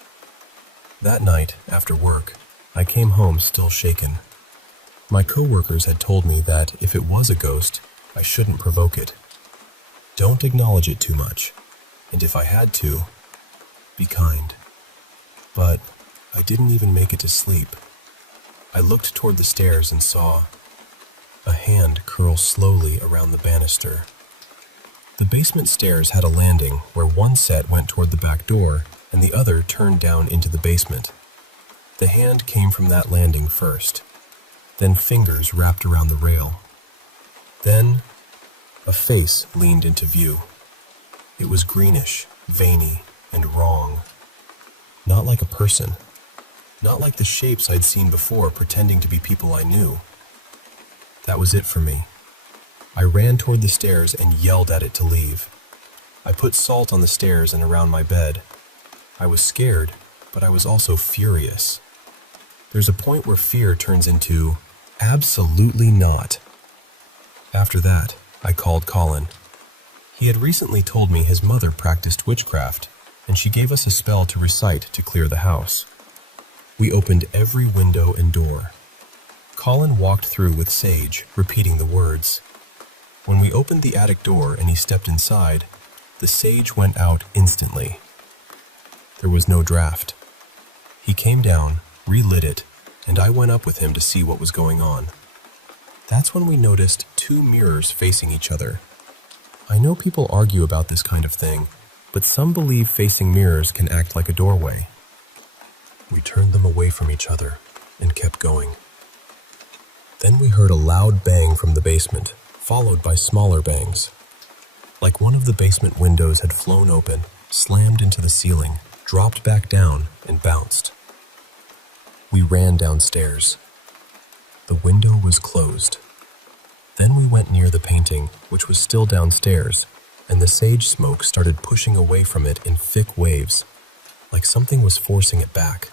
That night, after work, I came home still shaken. My coworkers had told me that if it was a ghost, I shouldn't provoke it. Don't acknowledge it too much, and if I had to, be kind. But I didn't even make it to sleep. I looked toward the stairs and saw a hand curl slowly around the banister. The basement stairs had a landing where one set went toward the back door and the other turned down into the basement. The hand came from that landing first, then fingers wrapped around the rail. Then, a face leaned into view. It was greenish, veiny, and wrong. Not like a person. Not like the shapes I'd seen before pretending to be people I knew. That was it for me. I ran toward the stairs and yelled at it to leave. I put salt on the stairs and around my bed. I was scared, but I was also furious. There's a point where fear turns into, absolutely not. After that, I called Colin. He had recently told me his mother practiced witchcraft, and she gave us a spell to recite to clear the house. We opened every window and door. Colin walked through with sage, repeating the words. When we opened the attic door and he stepped inside, the sage went out instantly. There was no draft. He came down, relit it, and I went up with him to see what was going on. That's when we noticed two mirrors facing each other. I know people argue about this kind of thing, but some believe facing mirrors can act like a doorway. We turned them away from each other and kept going. Then we heard a loud bang from the basement, followed by smaller bangs. Like one of the basement windows had flown open, slammed into the ceiling, dropped back down, and bounced. We ran downstairs. The window was closed. Then we went near the painting, which was still downstairs, and the sage smoke started pushing away from it in thick waves, like something was forcing it back.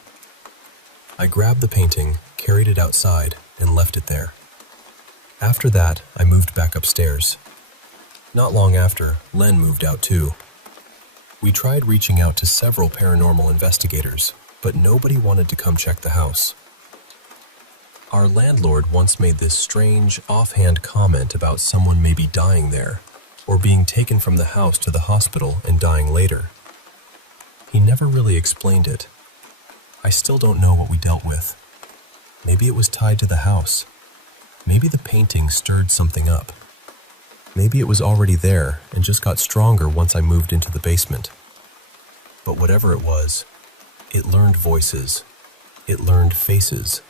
I grabbed the painting, carried it outside, and left it there. After that, I moved back upstairs. Not long after, Len moved out too. We tried reaching out to several paranormal investigators, but nobody wanted to come check the house. Our landlord once made this strange, offhand comment about someone maybe dying there, or being taken from the house to the hospital and dying later. He never really explained it. I still don't know what we dealt with. Maybe it was tied to the house. Maybe the painting stirred something up. Maybe it was already there and just got stronger once I moved into the basement. But whatever it was, it learned voices. It learned faces.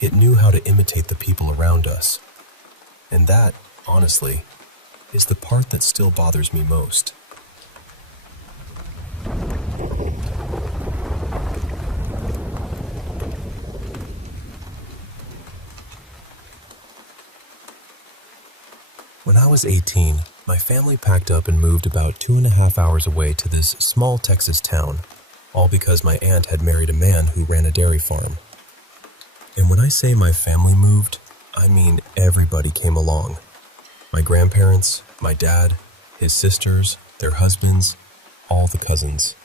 It knew how to imitate the people around us. And that, honestly, is the part that still bothers me most. When I was 18, my family packed up and moved about 2.5 hours away to this small Texas town, all because my aunt had married a man who ran a dairy farm. And when I say my family moved, I mean everybody came along. My grandparents, my dad, his sisters, their husbands, all the cousins.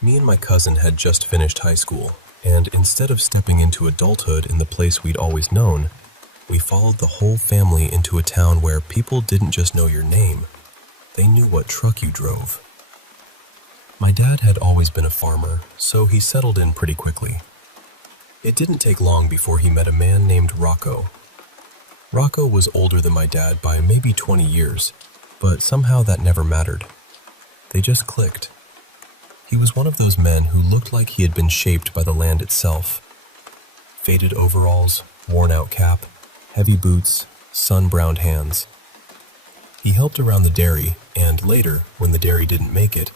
Me and my cousin had just finished high school, and instead of stepping into adulthood in the place we'd always known, we followed the whole family into a town where people didn't just know your name, they knew what truck you drove. My dad had always been a farmer, so he settled in pretty quickly. It didn't take long before he met a man named Rocco. Rocco was older than my dad by maybe 20 years, but somehow that never mattered. They just clicked. He was one of those men who looked like he had been shaped by the land itself. Faded overalls, worn-out cap, heavy boots, sun-browned hands. He helped around the dairy, and later, when the dairy didn't make it,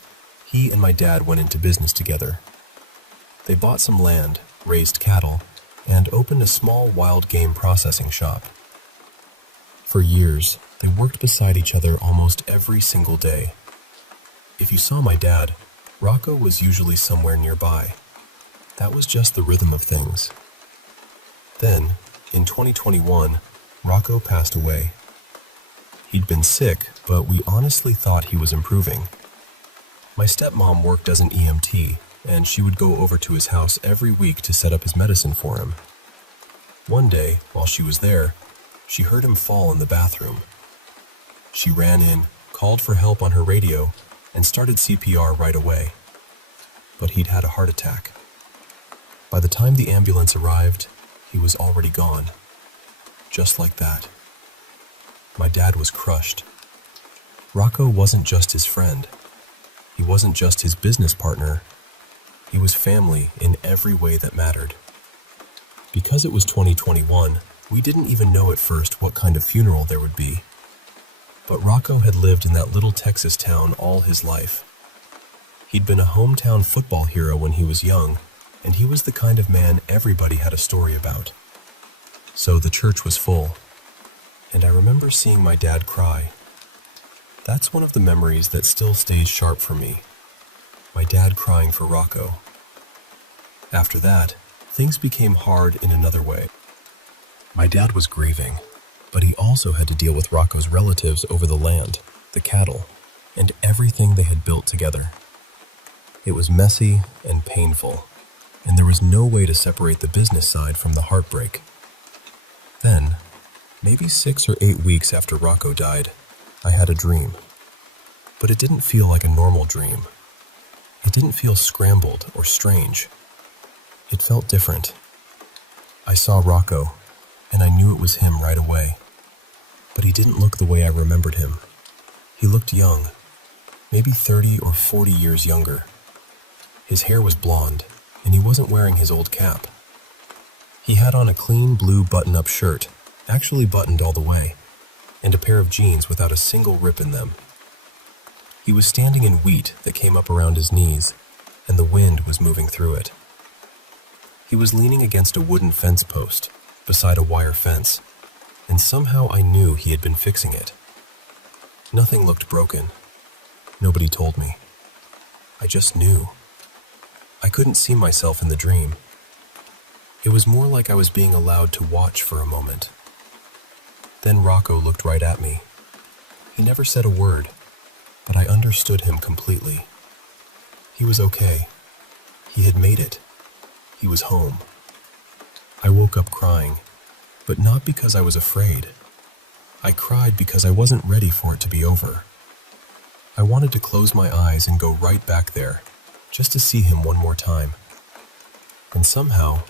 he and my dad went into business together. They bought some land, raised cattle, and opened a small wild game processing shop. For years, they worked beside each other almost every single day. If you saw my dad, Rocco was usually somewhere nearby. That was just the rhythm of things. Then, in 2021, Rocco passed away. He'd been sick, but we honestly thought he was improving. My stepmom worked as an EMT, and she would go over to his house every week to set up his medicine for him. One day, while she was there, she heard him fall in the bathroom. She ran in, called for help on her radio, and started CPR right away. But he'd had a heart attack. By the time the ambulance arrived, he was already gone. Just like that. My dad was crushed. Rocco wasn't just his friend. He wasn't just his business partner. He was family in every way that mattered. Because it was 2021, we didn't even know at first what kind of funeral there would be. But Rocco had lived in that little Texas town all his life. He'd been a hometown football hero when he was young, and he was the kind of man everybody had a story about. So the church was full, and I remember seeing my dad cry. That's one of the memories that still stays sharp for me. My dad crying for Rocco. After that, things became hard in another way. My dad was grieving, but he also had to deal with Rocco's relatives over the land, the cattle, and everything they had built together. It was messy and painful, and there was no way to separate the business side from the heartbreak. Then, maybe 6 or 8 weeks after Rocco died, I had a dream. But it didn't feel like a normal dream. It didn't feel scrambled or strange. It felt different. I saw Rocco, and I knew it was him right away. But he didn't look the way I remembered him. He looked young, maybe 30 or 40 years younger. His hair was blonde, and he wasn't wearing his old cap. He had on a clean blue button-up shirt, actually buttoned all the way, and a pair of jeans without a single rip in them. He was standing in wheat that came up around his knees, and the wind was moving through it. He was leaning against a wooden fence post, beside a wire fence, and somehow I knew he had been fixing it. Nothing looked broken. Nobody told me. I just knew. I couldn't see myself in the dream. It was more like I was being allowed to watch for a moment. Then Rocco looked right at me. He never said a word, but I understood him completely. He was okay. He had made it. He was home. I woke up crying, but not because I was afraid. I cried because I wasn't ready for it to be over. I wanted to close my eyes and go right back there, just to see him one more time. And somehow,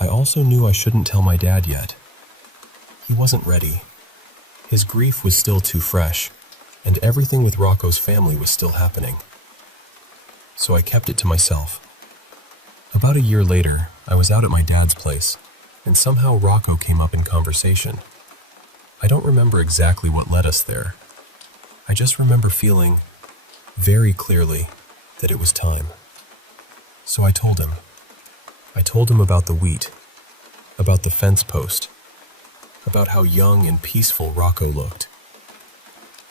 I also knew I shouldn't tell my dad yet. He wasn't ready. His grief was still too fresh, and everything with Rocco's family was still happening. So I kept it to myself. About a year later, I was out at my dad's place, and somehow Rocco came up in conversation. I don't remember exactly what led us there. I just remember feeling, very clearly, that it was time. So I told him. I told him about the wheat, about the fence post, about how young and peaceful Rocco looked.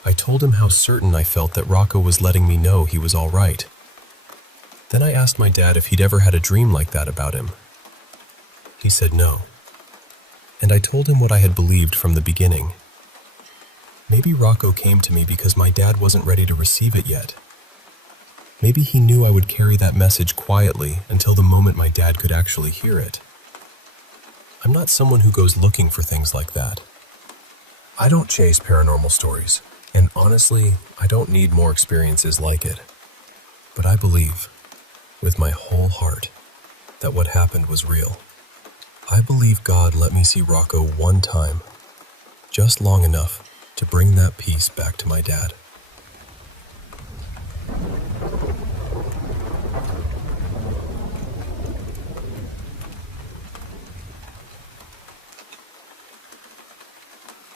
I told him how certain I felt that Rocco was letting me know he was all right. Then I asked my dad if he'd ever had a dream like that about him. He said no. And I told him what I had believed from the beginning. Maybe Rocco came to me because my dad wasn't ready to receive it yet. Maybe he knew I would carry that message quietly until the moment my dad could actually hear it. I'm not someone who goes looking for things like that. I don't chase paranormal stories, and honestly, I don't need more experiences like it. But I believe, with my whole heart, that what happened was real. I believe God let me see Rocco one time, just long enough to bring that peace back to my dad.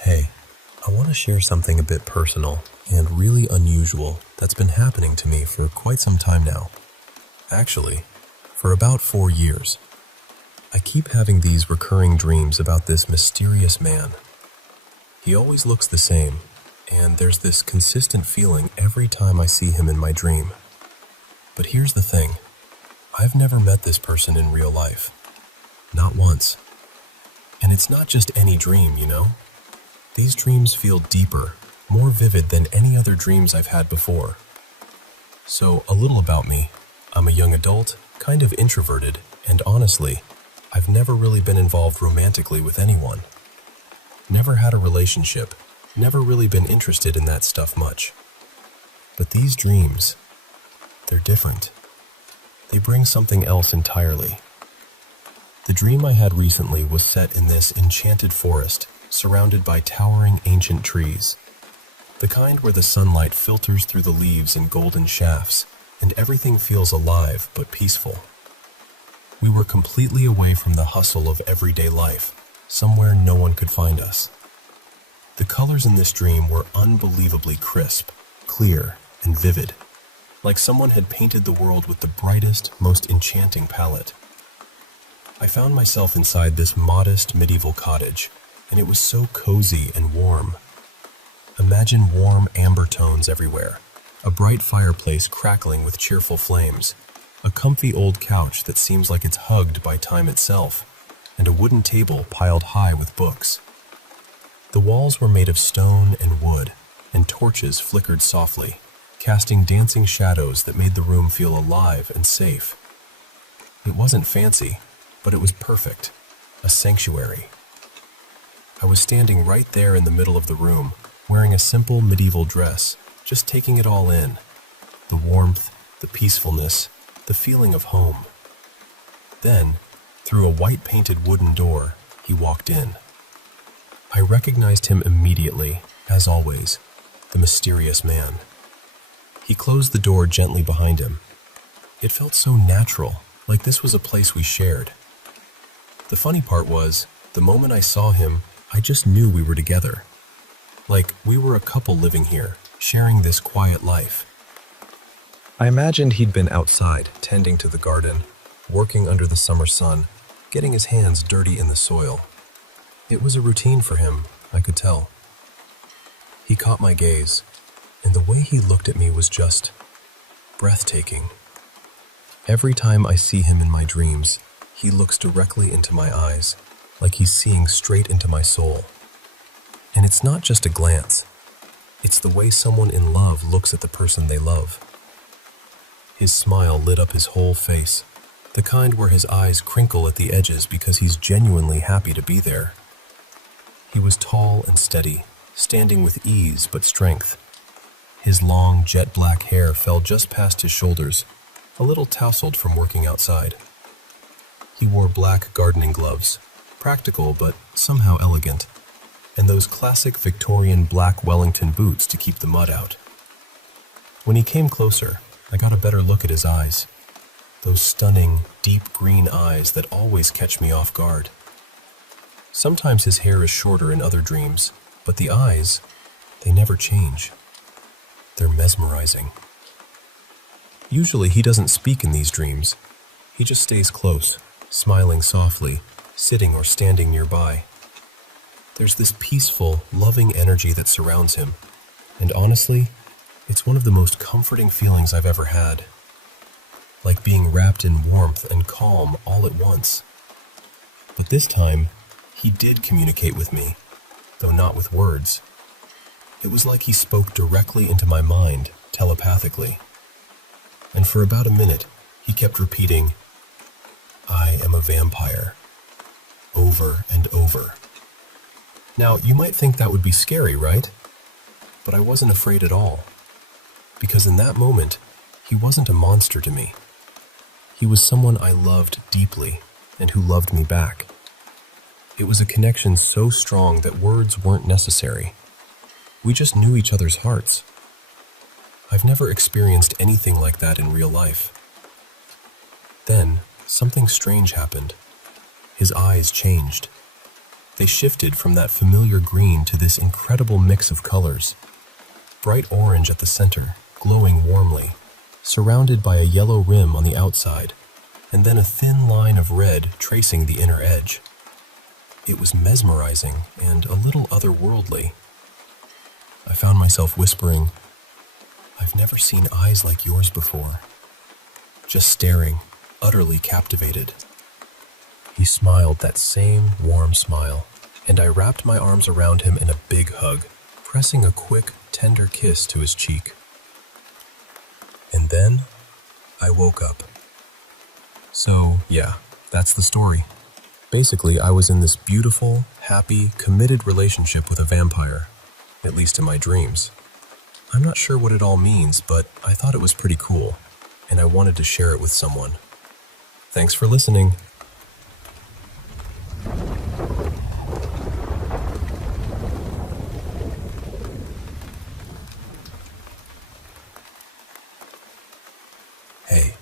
Hey, I want to share something a bit personal and really unusual that's been happening to me for quite some time now. Actually, for about 4 years. I keep having these recurring dreams about this mysterious man. He always looks the same, and there's this consistent feeling every time I see him in my dream. But here's the thing. I've never met this person in real life. Not once. And it's not just any dream, you know? These dreams feel deeper, more vivid than any other dreams I've had before. So, a little about me. I'm a young adult, kind of introverted, and honestly, I've never really been involved romantically with anyone. Never had a relationship, never really been interested in that stuff much. But these dreams, they're different. They bring something else entirely. The dream I had recently was set in this enchanted forest, surrounded by towering ancient trees. The kind where the sunlight filters through the leaves in golden shafts, and everything feels alive but peaceful. We were completely away from the hustle of everyday life, somewhere no one could find us. The colors in this dream were unbelievably crisp, clear, and vivid, like someone had painted the world with the brightest, most enchanting palette. I found myself inside this modest medieval cottage, and it was so cozy and warm. Imagine warm amber tones everywhere, a bright fireplace crackling with cheerful flames, a comfy old couch that seems like it's hugged by time itself, and a wooden table piled high with books. The walls were made of stone and wood, and torches flickered softly, casting dancing shadows that made the room feel alive and safe. It wasn't fancy, but it was perfect, a sanctuary. I was standing right there in the middle of the room, wearing a simple medieval dress, just taking it all in. The warmth, the peacefulness, the feeling of home. Then, Through a white-painted wooden door, he walked in. I recognized him immediately, as always, the mysterious man. He closed the door gently behind him. It felt so natural, like this was a place we shared. The funny part was, the moment I saw him, I just knew we were together. Like we were a couple living here, sharing this quiet life. I imagined he'd been outside, tending to the garden, working under the summer sun, getting his hands dirty in the soil. It was a routine for him, I could tell. He caught my gaze, and the way he looked at me was just breathtaking. Every time I see him in my dreams, he looks directly into my eyes, like he's seeing straight into my soul. And it's not just a glance. It's the way someone in love looks at the person they love. His smile lit up his whole face, the kind where his eyes crinkle at the edges because he's genuinely happy to be there. He was tall and steady, standing with ease but strength. His long, jet-black hair fell just past his shoulders, a little tousled from working outside. He wore black gardening gloves, practical but somehow elegant, and those classic Victorian black Wellington boots to keep the mud out. When he came closer, I got a better look at his eyes. Those stunning, deep green eyes that always catch me off guard. Sometimes his hair is shorter in other dreams, but the eyes, they never change. They're mesmerizing. Usually he doesn't speak in these dreams. He just stays close, smiling softly, sitting or standing nearby. There's this peaceful, loving energy that surrounds him, and honestly, it's one of the most comforting feelings I've ever had. Like being wrapped in warmth and calm all at once. But this time, he did communicate with me, though not with words. It was like he spoke directly into my mind, telepathically. And for about a minute, he kept repeating, "I am a vampire," over and over. Now, you might think that would be scary, right? But I wasn't afraid at all. Because in that moment, he wasn't a monster to me. He was someone I loved deeply and who loved me back. It was a connection so strong that words weren't necessary. We just knew each other's hearts. I've never experienced anything like that in real life. Then, something strange happened. His eyes changed. They shifted from that familiar green to this incredible mix of colors. Bright orange at the center, glowing warmly, surrounded by a yellow rim on the outside, and then a thin line of red tracing the inner edge. It was mesmerizing and a little otherworldly. I found myself whispering, "I've never seen eyes like yours before." Just staring, utterly captivated. He smiled that same warm smile, and I wrapped my arms around him in a big hug, pressing a quick, tender kiss to his cheek. And then, I woke up. So, yeah, that's the story. Basically, I was in this beautiful, happy, committed relationship with a vampire, at least in my dreams. I'm not sure what it all means, but I thought it was pretty cool, and I wanted to share it with someone. Thanks for listening. Hey,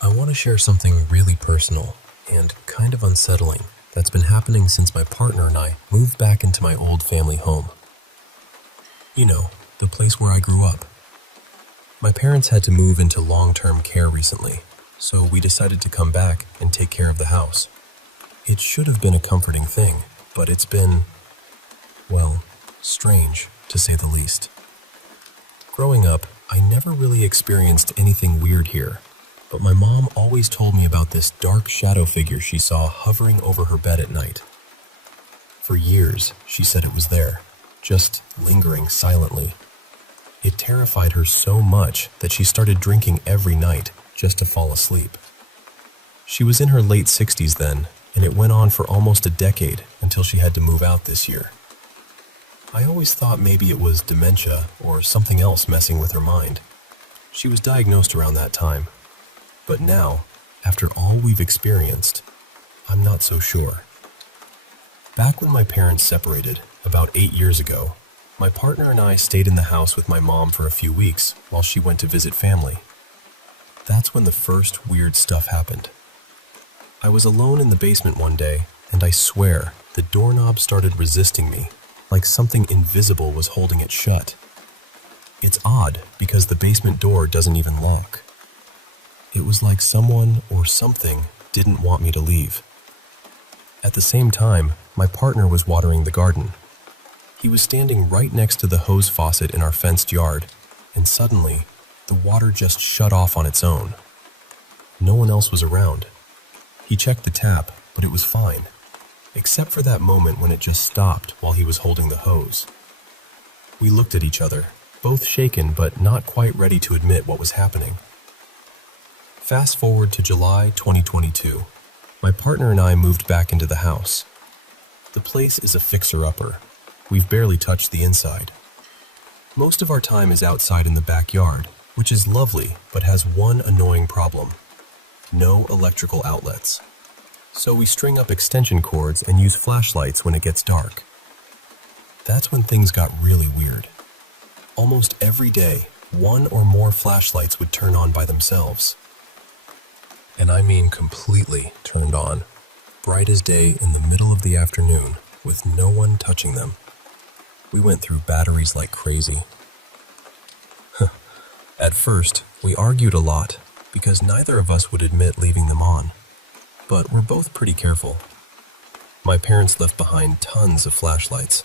I want to share something really personal and kind of unsettling that's been happening since my partner and I moved back into my old family home. You know, the place where I grew up. My parents had to move into long-term care recently, so we decided to come back and take care of the house. It should have been a comforting thing, but it's been, well, strange, to say the least. Growing up, I never really experienced anything weird here, but my mom always told me about this dark shadow figure she saw hovering over her bed at night. For years, she said it was there, just lingering silently. It terrified her so much that she started drinking every night just to fall asleep. She was in her late 60s then, and it went on for almost a decade until she had to move out this year. I always thought maybe it was dementia or something else messing with her mind. She was diagnosed around that time. But now, after all we've experienced, I'm not so sure. Back when my parents separated, about 8 years ago, my partner and I stayed in the house with my mom for a few weeks while she went to visit family. That's when the first weird stuff happened. I was alone in the basement one day, and I swear the doorknob started resisting me, like something invisible was holding it shut. It's odd because the basement door doesn't even lock. It was like someone or something didn't want me to leave. At the same time, my partner was watering the garden. He was standing right next to the hose faucet in our fenced yard, and suddenly, the water just shut off on its own. No one else was around. He checked the tap, but it was fine, except for that moment when it just stopped while he was holding the hose. We looked at each other, both shaken but not quite ready to admit what was happening. Fast forward to July 2022. My partner and I moved back into the house. The place is a fixer-upper. We've barely touched the inside. Most of our time is outside in the backyard, which is lovely but has one annoying problem: no electrical outlets. So we string up extension cords and use flashlights when it gets dark. That's when things got really weird. Almost every day, one or more flashlights would turn on by themselves. And I mean completely turned on, bright as day in the middle of the afternoon, with no one touching them. We went through batteries like crazy. At first, we argued a lot because neither of us would admit leaving them on, but we're both pretty careful. My parents left behind tons of flashlights,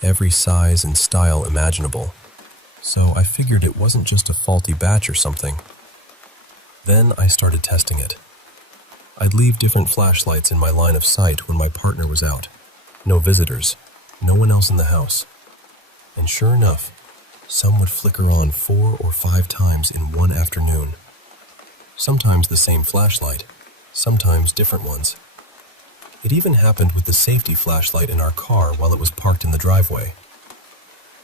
every size and style imaginable, so I figured it wasn't just a faulty batch or something. Then I started testing it. I'd leave different flashlights in my line of sight when my partner was out. No visitors, no one else in the house. And sure enough, some would flicker on 4 or 5 times in one afternoon. Sometimes the same flashlight, sometimes different ones. It even happened with the safety flashlight in our car while it was parked in the driveway.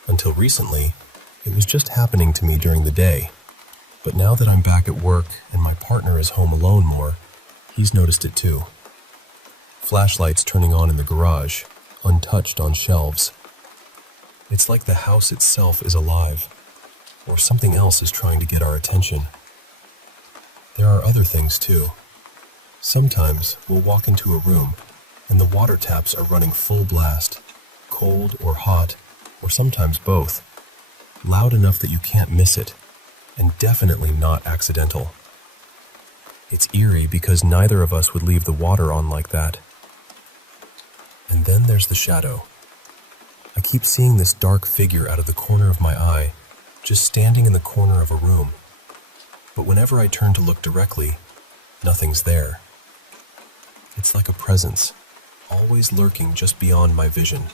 Until recently, it was just happening to me during the day. But now that I'm back at work and my partner is home alone more, he's noticed it too. Flashlights turning on in the garage, untouched on shelves. It's like the house itself is alive, or something else is trying to get our attention. There are other things too. Sometimes we'll walk into a room and the water taps are running full blast, cold or hot, or sometimes both, loud enough that you can't miss it, and definitely not accidental. It's eerie because neither of us would leave the water on like that. And then there's the shadow. I keep seeing this dark figure out of the corner of my eye, just standing in the corner of a room. But whenever I turn to look directly, nothing's there. It's like a presence, always lurking just beyond my vision.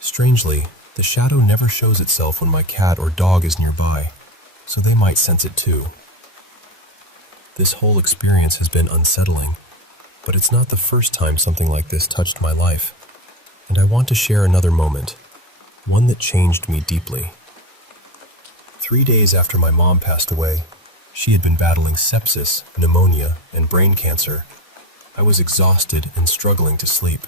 Strangely, the shadow never shows itself when my cat or dog is nearby, so they might sense it too. This whole experience has been unsettling, but it's not the first time something like this touched my life. And I want to share another moment, one that changed me deeply. 3 days after my mom passed away, she had been battling sepsis, pneumonia, and brain cancer. I was exhausted and struggling to sleep.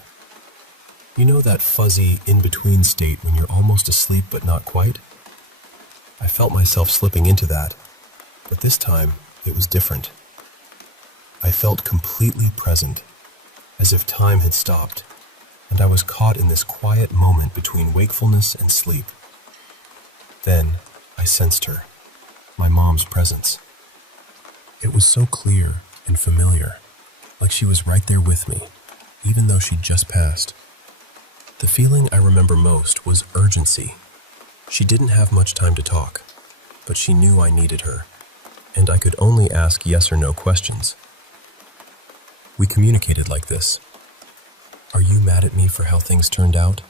You know that fuzzy, in-between state when you're almost asleep but not quite? I felt myself slipping into that, but this time it was different. I felt completely present, as if time had stopped, and I was caught in this quiet moment between wakefulness and sleep. Then I sensed her, my mom's presence. It was so clear and familiar, like she was right there with me, even though she'd just passed. The feeling I remember most was urgency. She didn't have much time to talk, but she knew I needed her, and I could only ask yes or no questions. We communicated like this. Are you mad at me for how things turned out?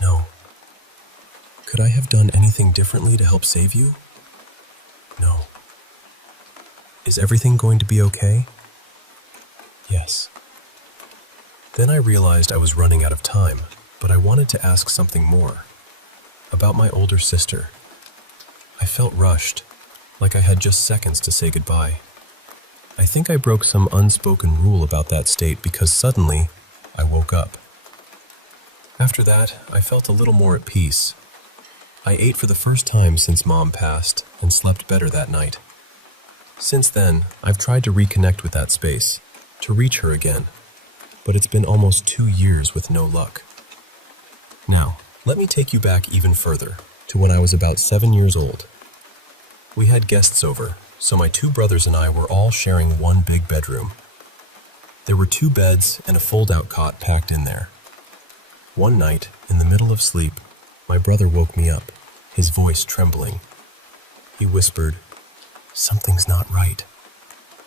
No. Could I have done anything differently to help save you? No. Is everything going to be okay? Yes. Then I realized I was running out of time, but I wanted to ask something more. About my older sister. I felt rushed, like I had just seconds to say goodbye. I think I broke some unspoken rule about that state because suddenly I woke up. After that, I felt a little more at peace. I ate for the first time since Mom passed and slept better that night. Since then, I've tried to reconnect with that space, to reach her again, but it's been almost 2 years with no luck. Now, let me take you back even further, to when I was about 7 years old. We had guests over, so my 2 brothers and I were all sharing one big bedroom. There were 2 beds and a fold-out cot packed in there. One night, in the middle of sleep, my brother woke me up, his voice trembling. He whispered, "Something's not right,"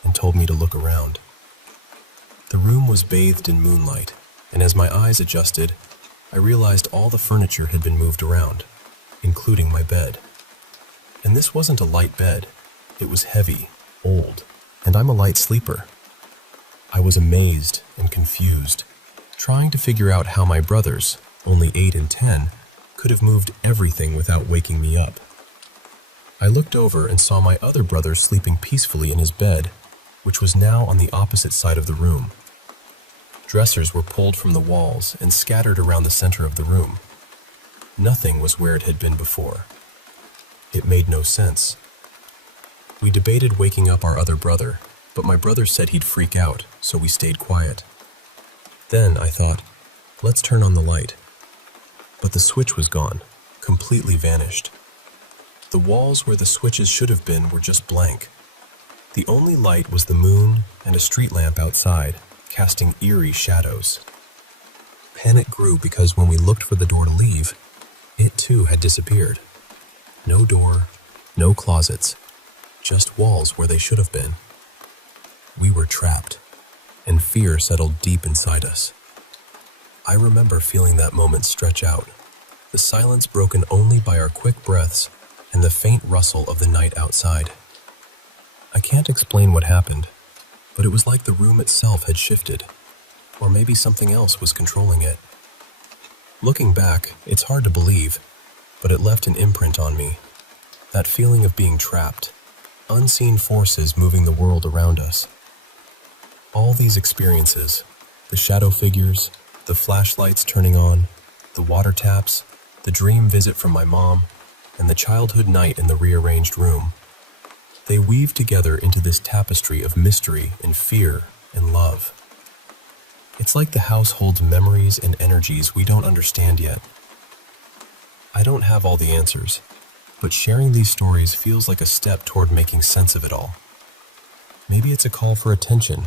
and told me to look around. The room was bathed in moonlight, and as my eyes adjusted, I realized all the furniture had been moved around, including my bed. And this wasn't a light bed. It was heavy, old, and I'm a light sleeper. I was amazed and confused, trying to figure out how my brothers, only 8 and 10, could have moved everything without waking me up. I looked over and saw my other brother sleeping peacefully in his bed, which was now on the opposite side of the room. Dressers were pulled from the walls and scattered around the center of the room. Nothing was where it had been before. It made no sense. We debated waking up our other brother, but my brother said he'd freak out, so we stayed quiet. Then I thought, let's turn on the light. But the switch was gone, completely vanished. The walls where the switches should have been were just blank. The only light was the moon and a street lamp outside, casting eerie shadows. Panic grew because when we looked for the door to leave, it too had disappeared. No door, no closets, just walls where they should have been. We were trapped, and fear settled deep inside us. I remember feeling that moment stretch out, the silence broken only by our quick breaths and the faint rustle of the night outside. I can't explain what happened, but it was like the room itself had shifted, or maybe something else was controlling it. Looking back, it's hard to believe, but it left an imprint on me. That feeling of being trapped, unseen forces moving the world around us. All these experiences, the shadow figures, the flashlights turning on, the water taps, the dream visit from my mom, and the childhood night in the rearranged room, they weave together into this tapestry of mystery and fear and love. It's like the house holds memories and energies we don't understand yet. I don't have all the answers, but sharing these stories feels like a step toward making sense of it all. Maybe it's a call for attention,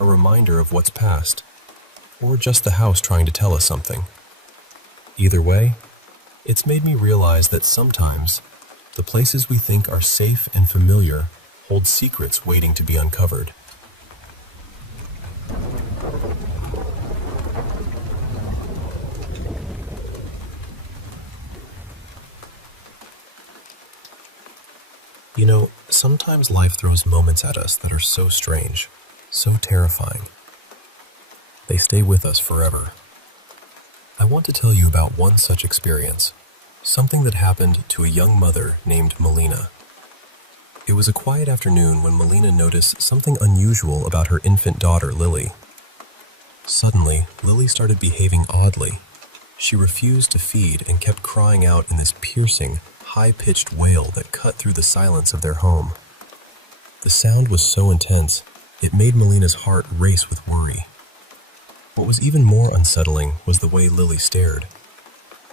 a reminder of what's past, or just the house trying to tell us something. Either way, it's made me realize that sometimes the places we think are safe and familiar hold secrets waiting to be uncovered. You know, sometimes life throws moments at us that are so strange, so terrifying. They stay with us forever. I want to tell you about one such experience, something that happened to a young mother named Melina. It was a quiet afternoon when Melina noticed something unusual about her infant daughter, Lily. Suddenly, Lily started behaving oddly. She refused to feed and kept crying out in this piercing, high-pitched wail that cut through the silence of their home. The sound was so intense, it made Melina's heart race with worry. What was even more unsettling was the way Lily stared.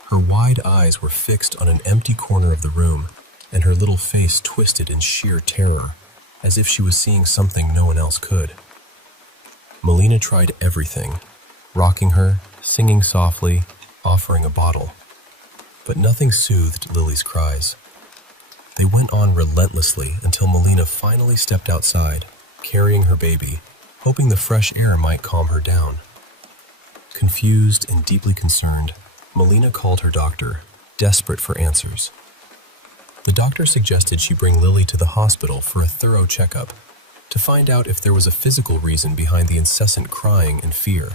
Her wide eyes were fixed on an empty corner of the room, and her little face twisted in sheer terror, as if she was seeing something no one else could. Melina tried everything, rocking her, singing softly, offering a bottle. But nothing soothed Lily's cries. They went on relentlessly until Melina finally stepped outside, carrying her baby, hoping the fresh air might calm her down. Confused and deeply concerned, Melina called her doctor, desperate for answers. The doctor suggested she bring Lily to the hospital for a thorough checkup, to find out if there was a physical reason behind the incessant crying and fear.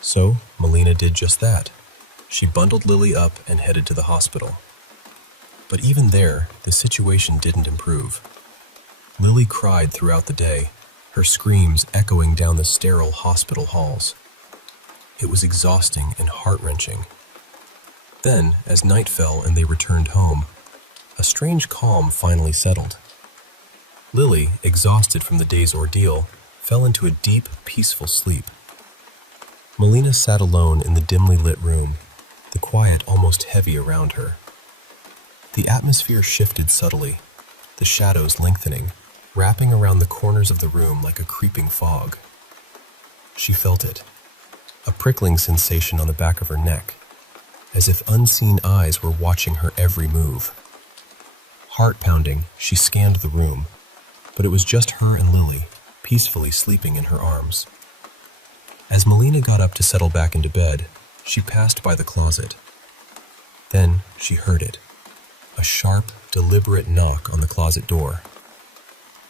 So, Melina did just that. She bundled Lily up and headed to the hospital. But even there, the situation didn't improve. Lily cried throughout the day, her screams echoing down the sterile hospital halls. It was exhausting and heart-wrenching. Then, as night fell and they returned home, a strange calm finally settled. Lily, exhausted from the day's ordeal, fell into a deep, peaceful sleep. Melina sat alone in the dimly lit room, the quiet almost heavy around her. The atmosphere shifted subtly, the shadows lengthening, wrapping around the corners of the room like a creeping fog. She felt it, a prickling sensation on the back of her neck, as if unseen eyes were watching her every move. Heart pounding, she scanned the room, but it was just her and Lily, peacefully sleeping in her arms. As Melina got up to settle back into bed, she passed by the closet. Then she heard it, a sharp, deliberate knock on the closet door.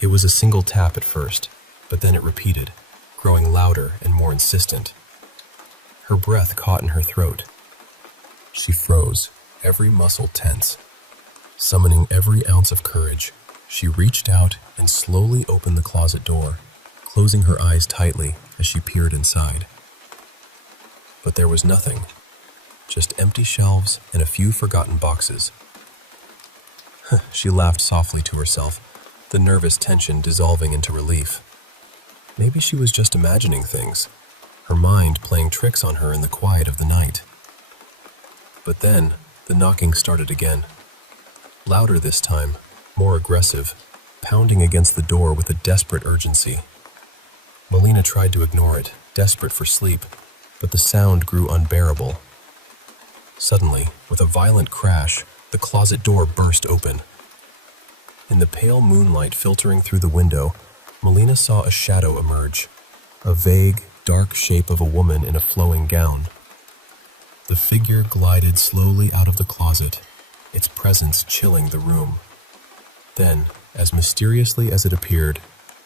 It was a single tap at first, but then it repeated, growing louder and more insistent. Her breath caught in her throat. She froze, every muscle tense. Summoning every ounce of courage, she reached out and slowly opened the closet door, closing her eyes tightly as she peered inside. But there was nothing, just empty shelves and a few forgotten boxes. She laughed softly to herself, the nervous tension dissolving into relief. Maybe she was just imagining things, her mind playing tricks on her in the quiet of the night. But then, the knocking started again. Louder this time, more aggressive, pounding against the door with a desperate urgency. Melina tried to ignore it, desperate for sleep, but the sound grew unbearable. Suddenly, with a violent crash, the closet door burst open. In the pale moonlight filtering through the window, Melina saw a shadow emerge, a vague, dark shape of a woman in a flowing gown. The figure glided slowly out of the closet, its presence chilling the room. Then, as mysteriously as it appeared,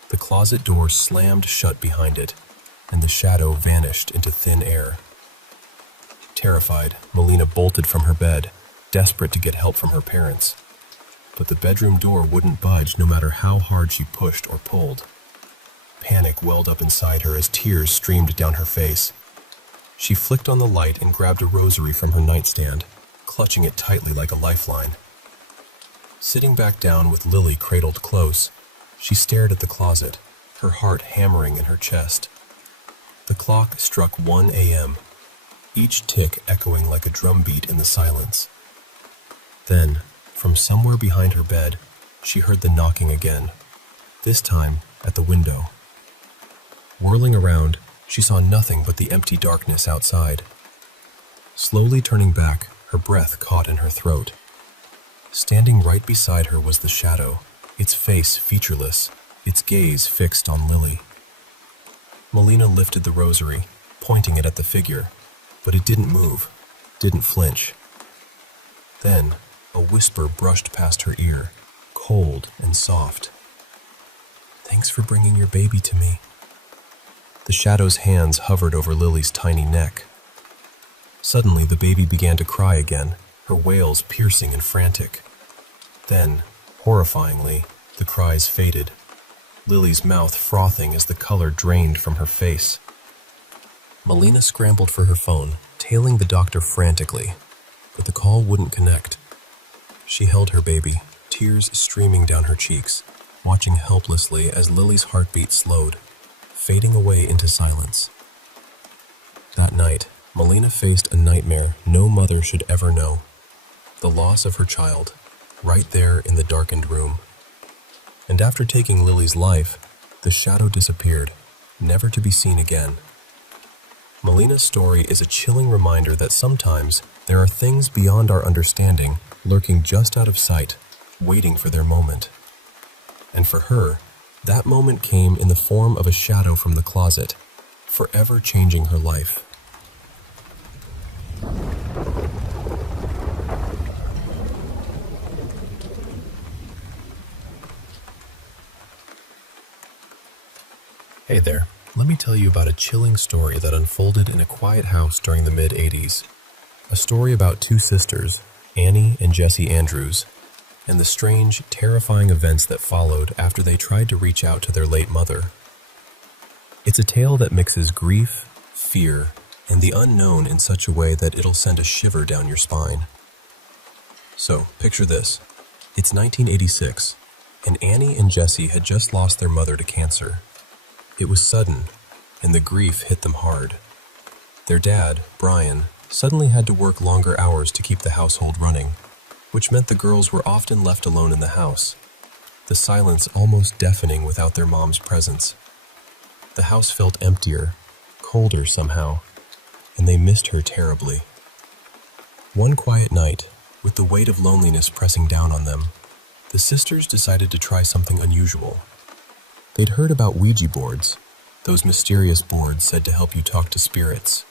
the closet door slammed shut behind it, and the shadow vanished into thin air. Terrified, Melina bolted from her bed, desperate to get help from her parents. But the bedroom door wouldn't budge no matter how hard she pushed or pulled. Panic welled up inside her as tears streamed down her face. She flicked on the light and grabbed a rosary from her nightstand, clutching it tightly like a lifeline. Sitting back down with Lily cradled close, she stared at the closet, her heart hammering in her chest. The clock struck 1 a.m., each tick echoing like a drumbeat in the silence. Then, from somewhere behind her bed, she heard the knocking again, this time at the window. Whirling around, she saw nothing but the empty darkness outside. Slowly turning back, her breath caught in her throat. Standing right beside her was the shadow, its face featureless, its gaze fixed on Lily. Melina lifted the rosary, pointing it at the figure, but it didn't move, didn't flinch. Then, a whisper brushed past her ear, cold and soft. "Thanks for bringing your baby to me." The shadow's hands hovered over Lily's tiny neck. Suddenly, the baby began to cry again, her wails piercing and frantic. Then, horrifyingly, the cries faded, Lily's mouth frothing as the color drained from her face. Melina scrambled for her phone, tailing the doctor frantically, but the call wouldn't connect. She held her baby, tears streaming down her cheeks, watching helplessly as Lily's heartbeat slowed, fading away into silence. That night, Melina faced a nightmare no mother should ever know. The loss of her child, right there in the darkened room. And after taking Lily's life, the shadow disappeared, never to be seen again. Melina's story is a chilling reminder that sometimes there are things beyond our understanding lurking just out of sight, waiting for their moment. And for her, that moment came in the form of a shadow from the closet, forever changing her life. Hey there, let me tell you about a chilling story that unfolded in a quiet house during the mid-'80s. A story about two sisters, Annie and Jessie Andrews, and the strange, terrifying events that followed after they tried to reach out to their late mother. It's a tale that mixes grief, fear, and the unknown in such a way that it'll send a shiver down your spine. So, picture this. It's 1986, and Annie and Jesse had just lost their mother to cancer. It was sudden, and the grief hit them hard. Their dad, Brian, suddenly had to work longer hours to keep the household running, which meant the girls were often left alone in the house, the silence almost deafening without their mom's presence. The house felt emptier, colder somehow, and they missed her terribly. One quiet night, with the weight of loneliness pressing down on them, the sisters decided to try something unusual. They'd heard about Ouija boards, those mysterious boards said to help you talk to spirits.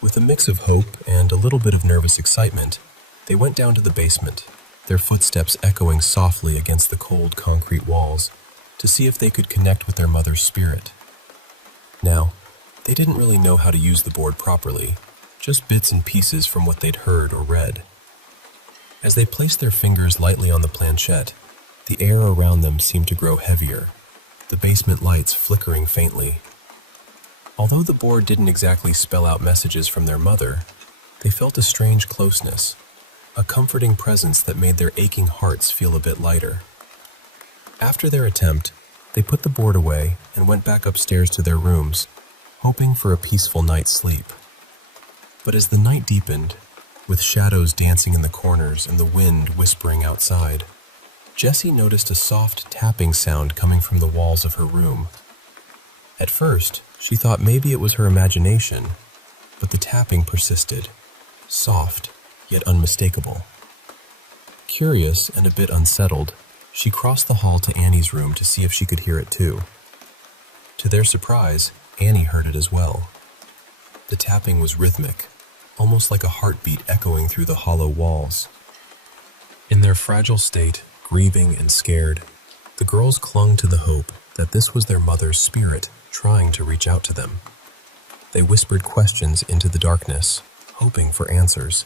With a mix of hope and a little bit of nervous excitement, they went down to the basement, their footsteps echoing softly against the cold concrete walls, to see if they could connect with their mother's spirit. Now, they didn't really know how to use the board properly, just bits and pieces from what they'd heard or read. As they placed their fingers lightly on the planchette, the air around them seemed to grow heavier, the basement lights flickering faintly. Although the board didn't exactly spell out messages from their mother, they felt a strange closeness, a comforting presence that made their aching hearts feel a bit lighter. After their attempt, they put the board away and went back upstairs to their rooms, hoping for a peaceful night's sleep. But as the night deepened, with shadows dancing in the corners and the wind whispering outside, Jessie noticed a soft tapping sound coming from the walls of her room. At first, she thought maybe it was her imagination, but the tapping persisted, soft, yet unmistakable. Curious and a bit unsettled, she crossed the hall to Annie's room to see if she could hear it too. To their surprise, Annie heard it as well. The tapping was rhythmic, almost like a heartbeat echoing through the hollow walls. In their fragile state, grieving and scared, the girls clung to the hope that this was their mother's spirit trying to reach out to them. They whispered questions into the darkness, hoping for answers,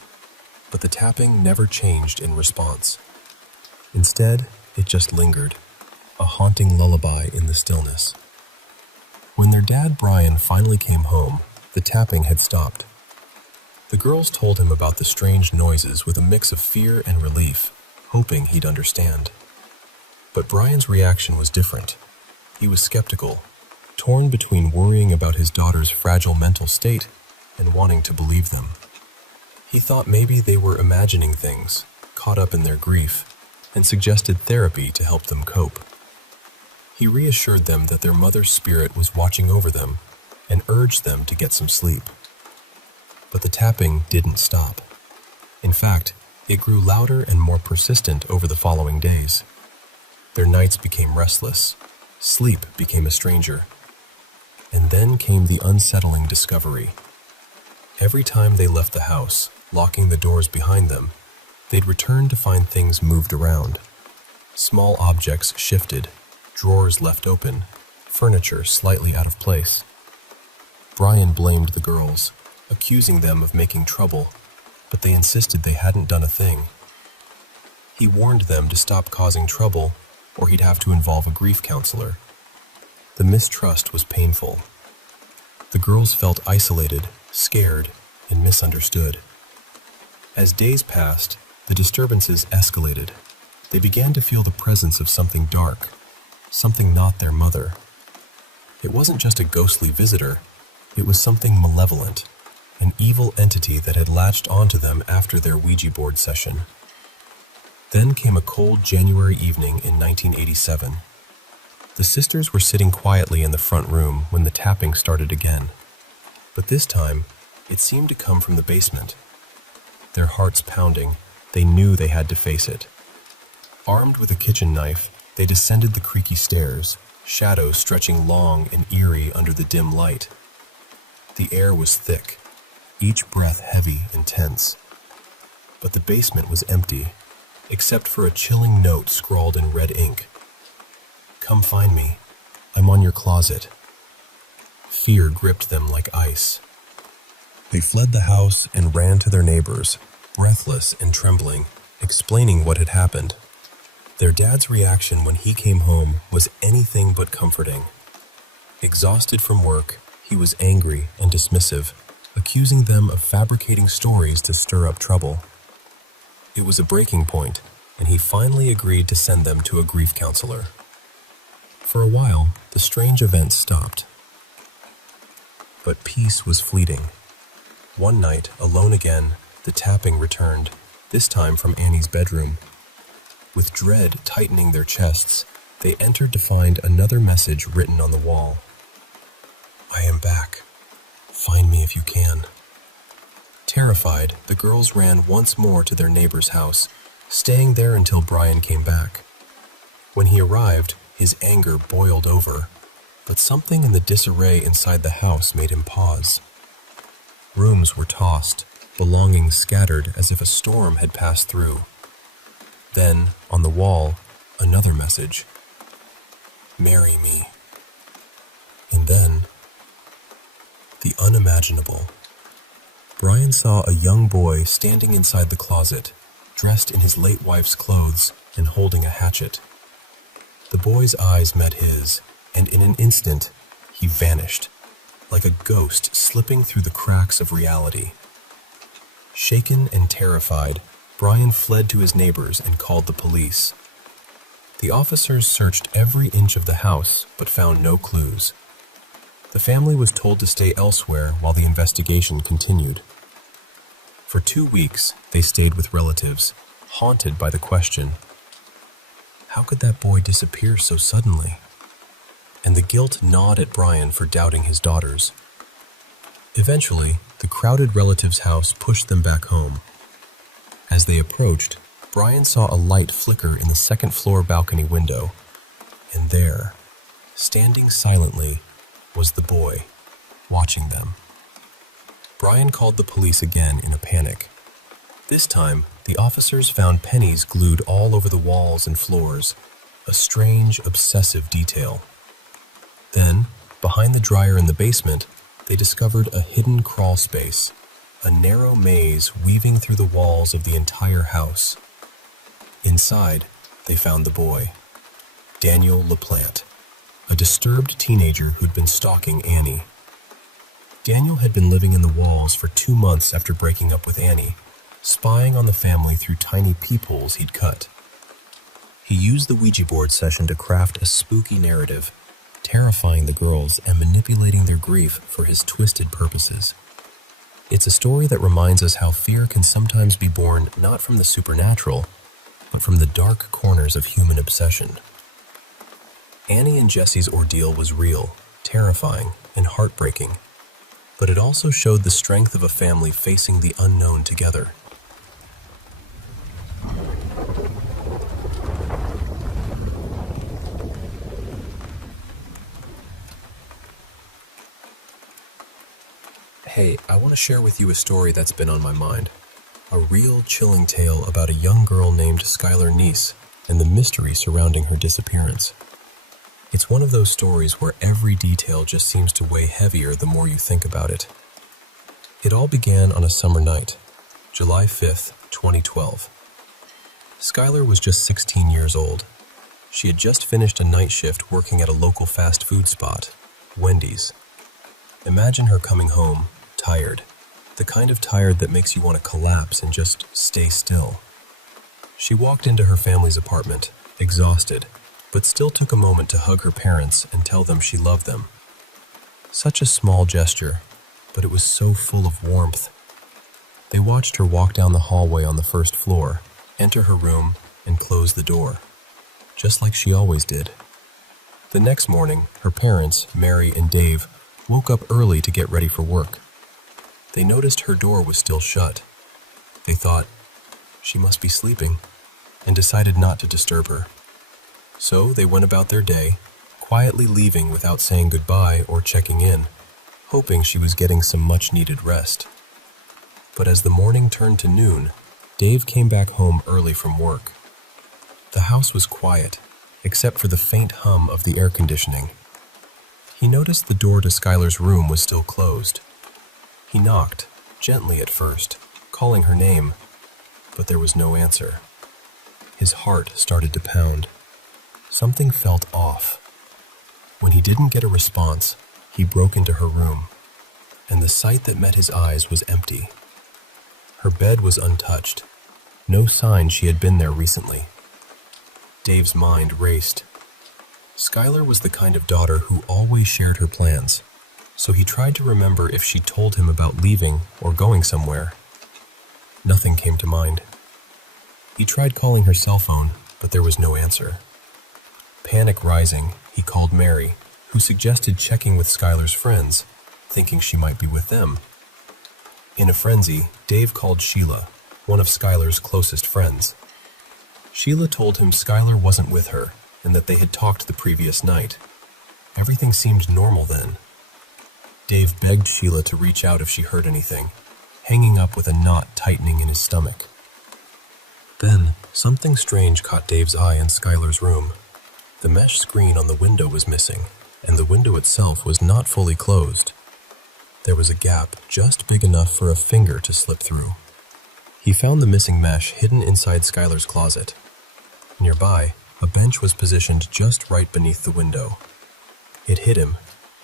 but the tapping never changed in response. Instead, it just lingered, a haunting lullaby in the stillness. When their dad, Brian, finally came home, the tapping had stopped. The girls told him about the strange noises with a mix of fear and relief, hoping he'd understand. But Brian's reaction was different. He was skeptical, torn between worrying about his daughter's fragile mental state and wanting to believe them. He thought maybe they were imagining things, caught up in their grief, and suggested therapy to help them cope. He reassured them that their mother's spirit was watching over them and urged them to get some sleep. But the tapping didn't stop. In fact, it grew louder and more persistent over the following days. Their nights became restless. Sleep became a stranger. And then came the unsettling discovery. Every time they left the house, locking the doors behind them, they'd return to find things moved around. Small objects shifted, drawers left open, furniture slightly out of place. Brian blamed the girls, accusing them of making trouble, but they insisted they hadn't done a thing. He warned them to stop causing trouble, or he'd have to involve a grief counselor. The mistrust was painful. The girls felt isolated, scared, and misunderstood. As days passed, the disturbances escalated. They began to feel the presence of something dark, something not their mother. It wasn't just a ghostly visitor, it was something malevolent, an evil entity that had latched onto them after their Ouija board session. Then came a cold January evening in 1987. The sisters were sitting quietly in the front room when the tapping started again. But this time, it seemed to come from the basement. Their hearts pounding, they knew they had to face it. Armed with a kitchen knife, they descended the creaky stairs, shadows stretching long and eerie under the dim light. The air was thick, each breath heavy and tense. But the basement was empty, except for a chilling note scrawled in red ink. "Come find me. I'm on your closet." Fear gripped them like ice. They fled the house and ran to their neighbors, breathless and trembling, explaining what had happened. Their dad's reaction when he came home was anything but comforting. Exhausted from work, he was angry and dismissive, accusing them of fabricating stories to stir up trouble. It was a breaking point, and he finally agreed to send them to a grief counselor. For a while, the strange events stopped. But peace was fleeting. One night, alone again, the tapping returned, this time from Annie's bedroom. With dread tightening their chests, they entered to find another message written on the wall. "I am back. Find me if you can." Terrified, the girls ran once more to their neighbor's house, staying there until Brian came back. When he arrived, his anger boiled over, but something in the disarray inside the house made him pause. Rooms were tossed, belongings scattered as if a storm had passed through. Then, on the wall, another message. "Marry me." And then, the unimaginable. Brian saw a young boy standing inside the closet, dressed in his late wife's clothes and holding a hatchet. The boy's eyes met his, and in an instant, he vanished, like a ghost slipping through the cracks of reality. Shaken and terrified, Brian fled to his neighbors and called the police. The officers searched every inch of the house, but found no clues. The family was told to stay elsewhere while the investigation continued. For 2 weeks, they stayed with relatives, haunted by the question, how could that boy disappear so suddenly? And the guilt gnawed at Brian for doubting his daughters. Eventually, the crowded relatives' house pushed them back home. As they approached, Brian saw a light flicker in the second-floor balcony window, and there, standing silently, was the boy, watching them. Brian called the police again in a panic. This time, the officers found pennies glued all over the walls and floors, a strange, obsessive detail. Then, behind the dryer in the basement, they discovered a hidden crawl space, a narrow maze weaving through the walls of the entire house. Inside, they found the boy, Daniel LaPlante, a disturbed teenager who'd been stalking Annie. Daniel had been living in the walls for 2 months after breaking up with Annie, spying on the family through tiny peepholes he'd cut. He used the Ouija board session to craft a spooky narrative, terrifying the girls and manipulating their grief for his twisted purposes. It's a story that reminds us how fear can sometimes be born not from the supernatural, but from the dark corners of human obsession. Annie and Jesse's ordeal was real, terrifying, and heartbreaking, but it also showed the strength of a family facing the unknown together. Hey, I want to share with you a story that's been on my mind. A real chilling tale about a young girl named Skylar Neese and the mystery surrounding her disappearance. It's one of those stories where every detail just seems to weigh heavier the more you think about it. It all began on a summer night, July 5th, 2012. Skylar was just 16 years old. She had just finished a night shift working at a local fast food spot, Wendy's. Imagine her coming home, tired, the kind of tired that makes you want to collapse and just stay still. She walked into her family's apartment, exhausted, but still took a moment to hug her parents and tell them she loved them. Such a small gesture, but it was so full of warmth. They watched her walk down the hallway on the first floor, enter her room, and close the door, just like she always did. The next morning, her parents, Mary and Dave, woke up early to get ready for work. They noticed her door was still shut. They thought, she must be sleeping, and decided not to disturb her. So they went about their day, quietly leaving without saying goodbye or checking in, hoping she was getting some much-needed rest. But as the morning turned to noon, Dave came back home early from work. The house was quiet, except for the faint hum of the air conditioning. He noticed the door to Skylar's room was still closed. He knocked, gently at first, calling her name, but there was no answer. His heart started to pound. Something felt off. When he didn't get a response, he broke into her room, and the sight that met his eyes was empty. Her bed was untouched. No sign she had been there recently. Dave's mind raced. Skylar was the kind of daughter who always shared her plans, so he tried to remember if she'd told him about leaving or going somewhere. Nothing came to mind. He tried calling her cell phone, but there was no answer. Panic rising, he called Mary, who suggested checking with Skylar's friends, thinking she might be with them. In a frenzy, Dave called Sheila, one of Skylar's closest friends. Sheila told him Skylar wasn't with her and that they had talked the previous night. Everything seemed normal then. Dave begged Sheila to reach out if she heard anything, hanging up with a knot tightening in his stomach. Then, something strange caught Dave's eye in Skylar's room. The mesh screen on the window was missing, and the window itself was not fully closed. There was a gap just big enough for a finger to slip through. He found the missing mesh hidden inside Skylar's closet. Nearby, a bench was positioned just right beneath the window. It hit him.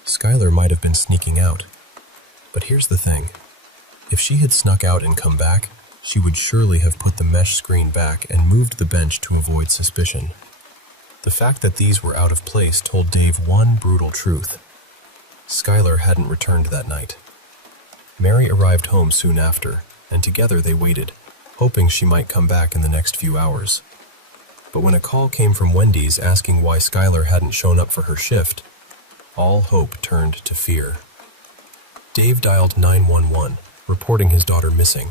Skylar might have been sneaking out. But here's the thing. If she had snuck out and come back, she would surely have put the mesh screen back and moved the bench to avoid suspicion. The fact that these were out of place told Dave one brutal truth. Skylar hadn't returned that night. Mary arrived home soon after, and together they waited, hoping she might come back in the next few hours. But when a call came from Wendy's asking why Skylar hadn't shown up for her shift, all hope turned to fear. Dave dialed 911, reporting his daughter missing.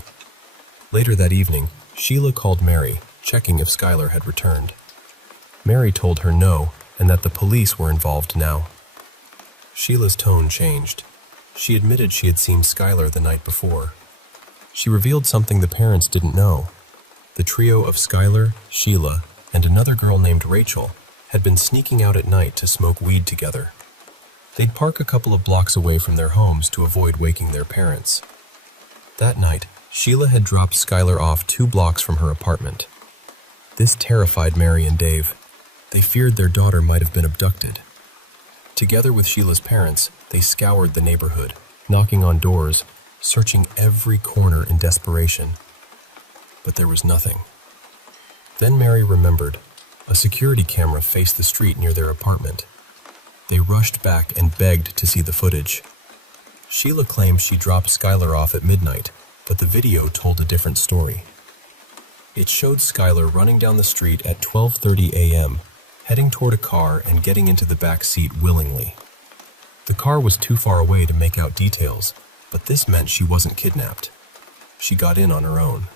Later that evening, Sheila called Mary, checking if Skylar had returned. Mary told her no, and that the police were involved now. Sheila's tone changed. She admitted she had seen Skylar the night before. She revealed something the parents didn't know. The trio of Skylar, Sheila, and another girl named Rachel had been sneaking out at night to smoke weed together. They'd park a couple of blocks away from their homes to avoid waking their parents. That night, Sheila had dropped Skylar off 2 blocks from her apartment. This terrified Mary and Dave. They feared their daughter might have been abducted. Together with Sheila's parents, they scoured the neighborhood, knocking on doors, searching every corner in desperation. But there was nothing. Then Mary remembered. A security camera faced the street near their apartment. They rushed back and begged to see the footage. Sheila claimed she dropped Skylar off at midnight, but the video told a different story. It showed Skylar running down the street at 12:30 a.m., heading toward a car and getting into the back seat willingly. The car was too far away to make out details, but this meant she wasn't kidnapped. She got in on her own.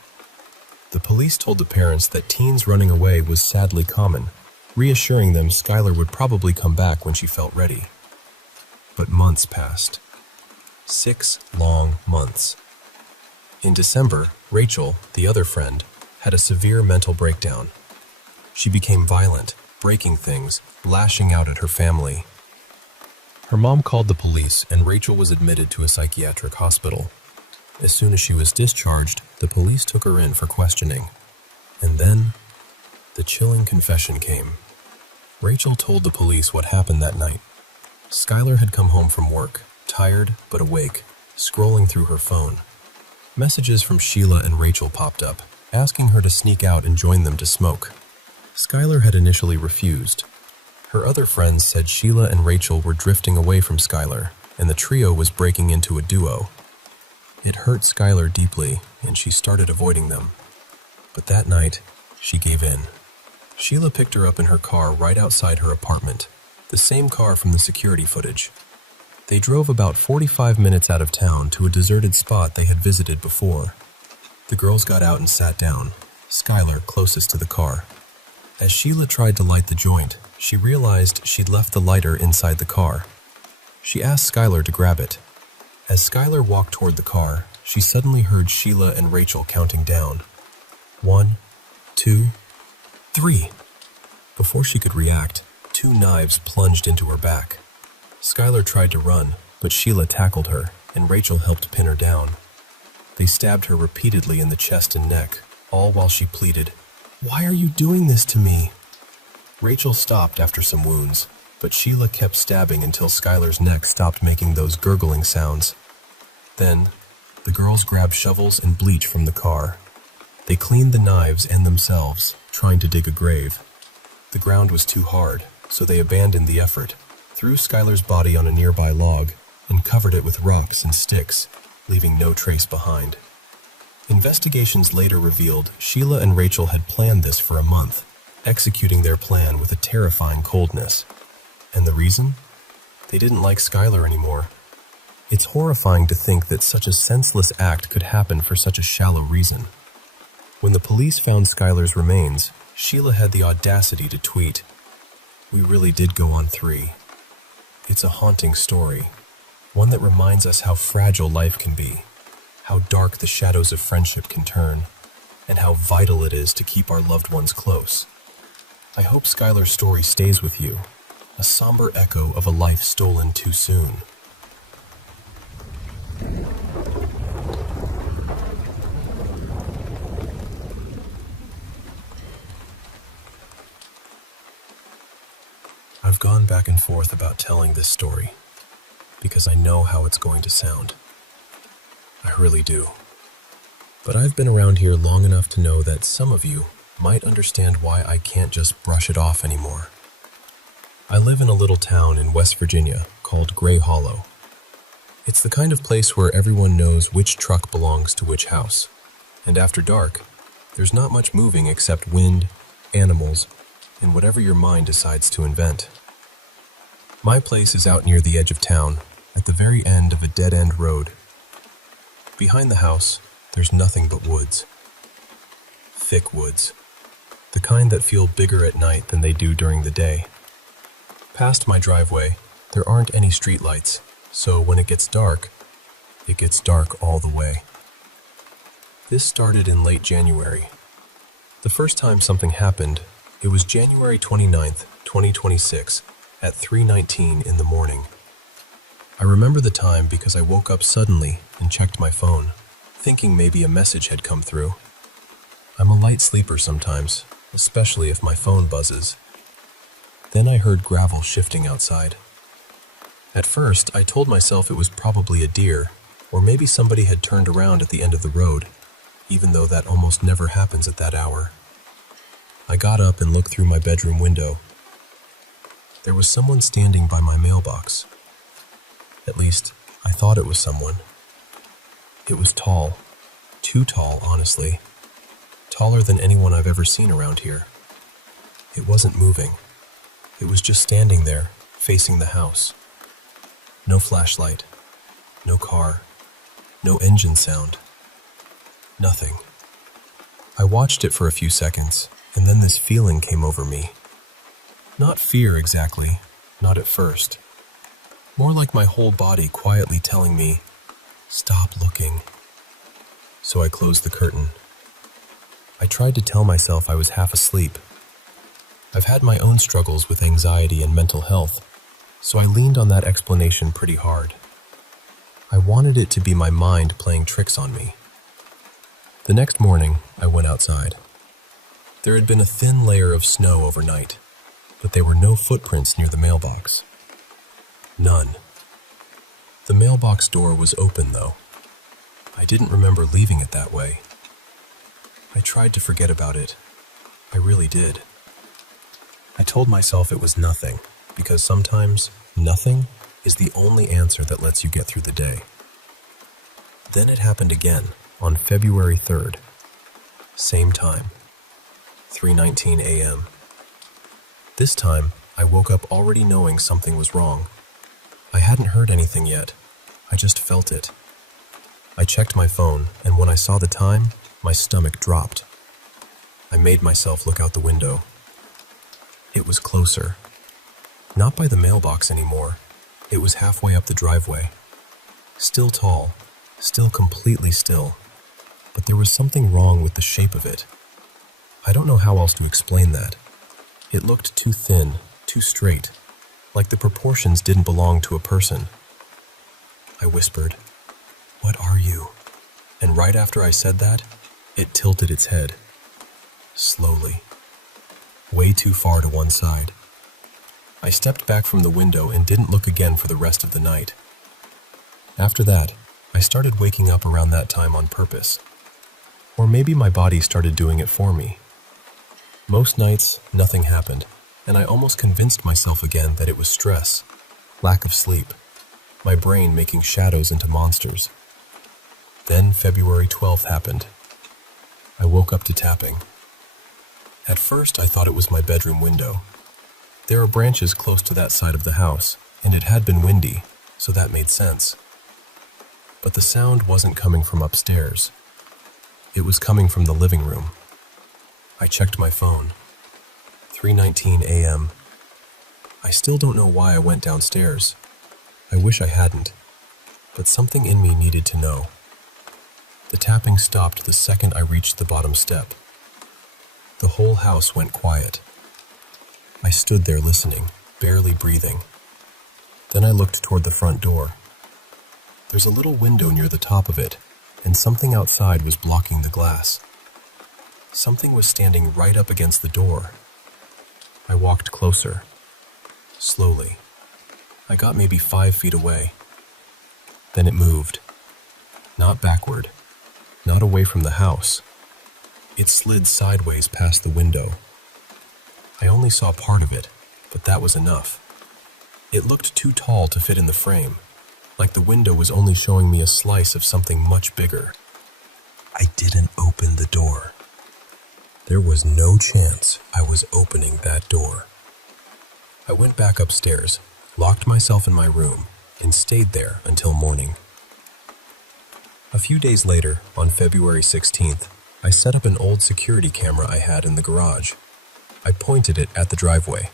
The police told the parents that teens running away was sadly common, reassuring them Skylar would probably come back when she felt ready. But months passed. 6 long months. In December, Rachel, the other friend, had a severe mental breakdown. She became violent, breaking things, lashing out at her family. Her mom called the police and Rachel was admitted to a psychiatric hospital. As soon as she was discharged, the police took her in for questioning. And then, the chilling confession came. Rachel told the police what happened that night. Skylar had come home from work, tired but awake, scrolling through her phone. Messages from Sheila and Rachel popped up, asking her to sneak out and join them to smoke. Skylar had initially refused. Her other friends said Sheila and Rachel were drifting away from Skylar, and the trio was breaking into a duo. It hurt Skylar deeply, and she started avoiding them. But that night, she gave in. Sheila picked her up in her car right outside her apartment, the same car from the security footage. They drove about 45 minutes out of town to a deserted spot they had visited before. The girls got out and sat down, Skylar closest to the car. As Sheila tried to light the joint, she realized she'd left the lighter inside the car. She asked Skylar to grab it. As Skylar walked toward the car, she suddenly heard Sheila and Rachel counting down. 1, 2, 3. Before she could react, 2 knives plunged into her back. Skylar tried to run, but Sheila tackled her, and Rachel helped pin her down. They stabbed her repeatedly in the chest and neck, all while she pleaded, Why are you doing this to me? Rachel stopped after some wounds, but Sheila kept stabbing until Skylar's neck stopped making those gurgling sounds. Then, the girls grabbed shovels and bleach from the car. They cleaned the knives and themselves, trying to dig a grave. The ground was too hard, so they abandoned the effort, threw Skylar's body on a nearby log, and covered it with rocks and sticks, leaving no trace behind. Investigations later revealed Sheila and Rachel had planned this for a month, executing their plan with a terrifying coldness. And the reason? They didn't like Skylar anymore. It's horrifying to think that such a senseless act could happen for such a shallow reason. When the police found Skylar's remains, Sheila had the audacity to tweet, "We really did go on 3. It's a haunting story, one that reminds us how fragile life can be, how dark the shadows of friendship can turn, and how vital it is to keep our loved ones close. I hope Skylar's story stays with you, a somber echo of a life stolen too soon." I've gone back and forth about telling this story because I know how it's going to sound. I really do. But I've been around here long enough to know that some of you might understand why I can't just brush it off anymore. I live in a little town in West Virginia called Gray Hollow. It's the kind of place where everyone knows which truck belongs to which house, and after dark, there's not much moving except wind, animals, and whatever your mind decides to invent. My place is out near the edge of town, at the very end of a dead-end road. Behind the house, there's nothing but woods. Thick woods. The kind that feel bigger at night than they do during the day. Past my driveway, there aren't any streetlights, so when it gets dark all the way. This started in late January. The first time something happened, it was January 29th, 2026, at 3:19 in the morning. I remember the time because I woke up suddenly and checked my phone, thinking maybe a message had come through. I'm a light sleeper sometimes, especially if my phone buzzes. Then I heard gravel shifting outside. At first, I told myself it was probably a deer, or maybe somebody had turned around at the end of the road, even though that almost never happens at that hour. I got up and looked through my bedroom window. There was someone standing by my mailbox. At least, I thought it was someone. It was tall. Too tall, honestly. Taller than anyone I've ever seen around here. It wasn't moving. It was just standing there, facing the house. No flashlight. No car. No engine sound. Nothing. I watched it for a few seconds, and then this feeling came over me. Not fear exactly, not at first. More like my whole body quietly telling me, "Stop looking." So I closed the curtain. I tried to tell myself I was half asleep. I've had my own struggles with anxiety and mental health, so I leaned on that explanation pretty hard. I wanted it to be my mind playing tricks on me. The next morning, I went outside. There had been a thin layer of snow overnight, but there were no footprints near the mailbox. None. The mailbox door was open, though. I didn't remember leaving it that way. I tried to forget about it. I really did. I told myself it was nothing, because sometimes nothing is the only answer that lets you get through the day. Then it happened again, on February 3rd. Same time. 3:19 a.m. This time, I woke up already knowing something was wrong. I hadn't heard anything yet. I just felt it. I checked my phone, and when I saw the time, my stomach dropped. I made myself look out the window. It was closer. Not by the mailbox anymore. It was halfway up the driveway. Still tall, still completely still, but there was something wrong with the shape of it. I don't know how else to explain that. It looked too thin, too straight, like the proportions didn't belong to a person. I whispered, "What are you?" And right after I said that, it tilted its head. slowly, way too far to one side. I stepped back from the window and didn't look again for the rest of the night. After that, I started waking up around that time on purpose. Or maybe my body started doing it for me. Most nights, nothing happened, and I almost convinced myself again that it was stress, lack of sleep, my brain making shadows into monsters. Then February 12th happened. I woke up to tapping. At first, I thought it was my bedroom window. There are branches close to that side of the house, and it had been windy, so that made sense. But the sound wasn't coming from upstairs. It was coming from the living room. I checked my phone. 3:19 a.m. I still don't know why I went downstairs. I wish I hadn't, but something in me needed to know. The tapping stopped the second I reached the bottom step. The whole house went quiet. I stood there listening, barely breathing. Then I looked toward the front door. There's a little window near the top of it, and something outside was blocking the glass. Something was standing right up against the door. I walked closer, slowly. I got maybe 5 feet away. Then it moved. Not backward, not away from the house. It slid sideways past the window. I only saw part of it, but that was enough. It looked too tall to fit in the frame, like the window was only showing me a slice of something much bigger. I didn't open the door. There was no chance I was opening that door. I went back upstairs, locked myself in my room, and stayed there until morning. A few days later, on February 16th, I set up an old security camera I had in the garage. I pointed it at the driveway.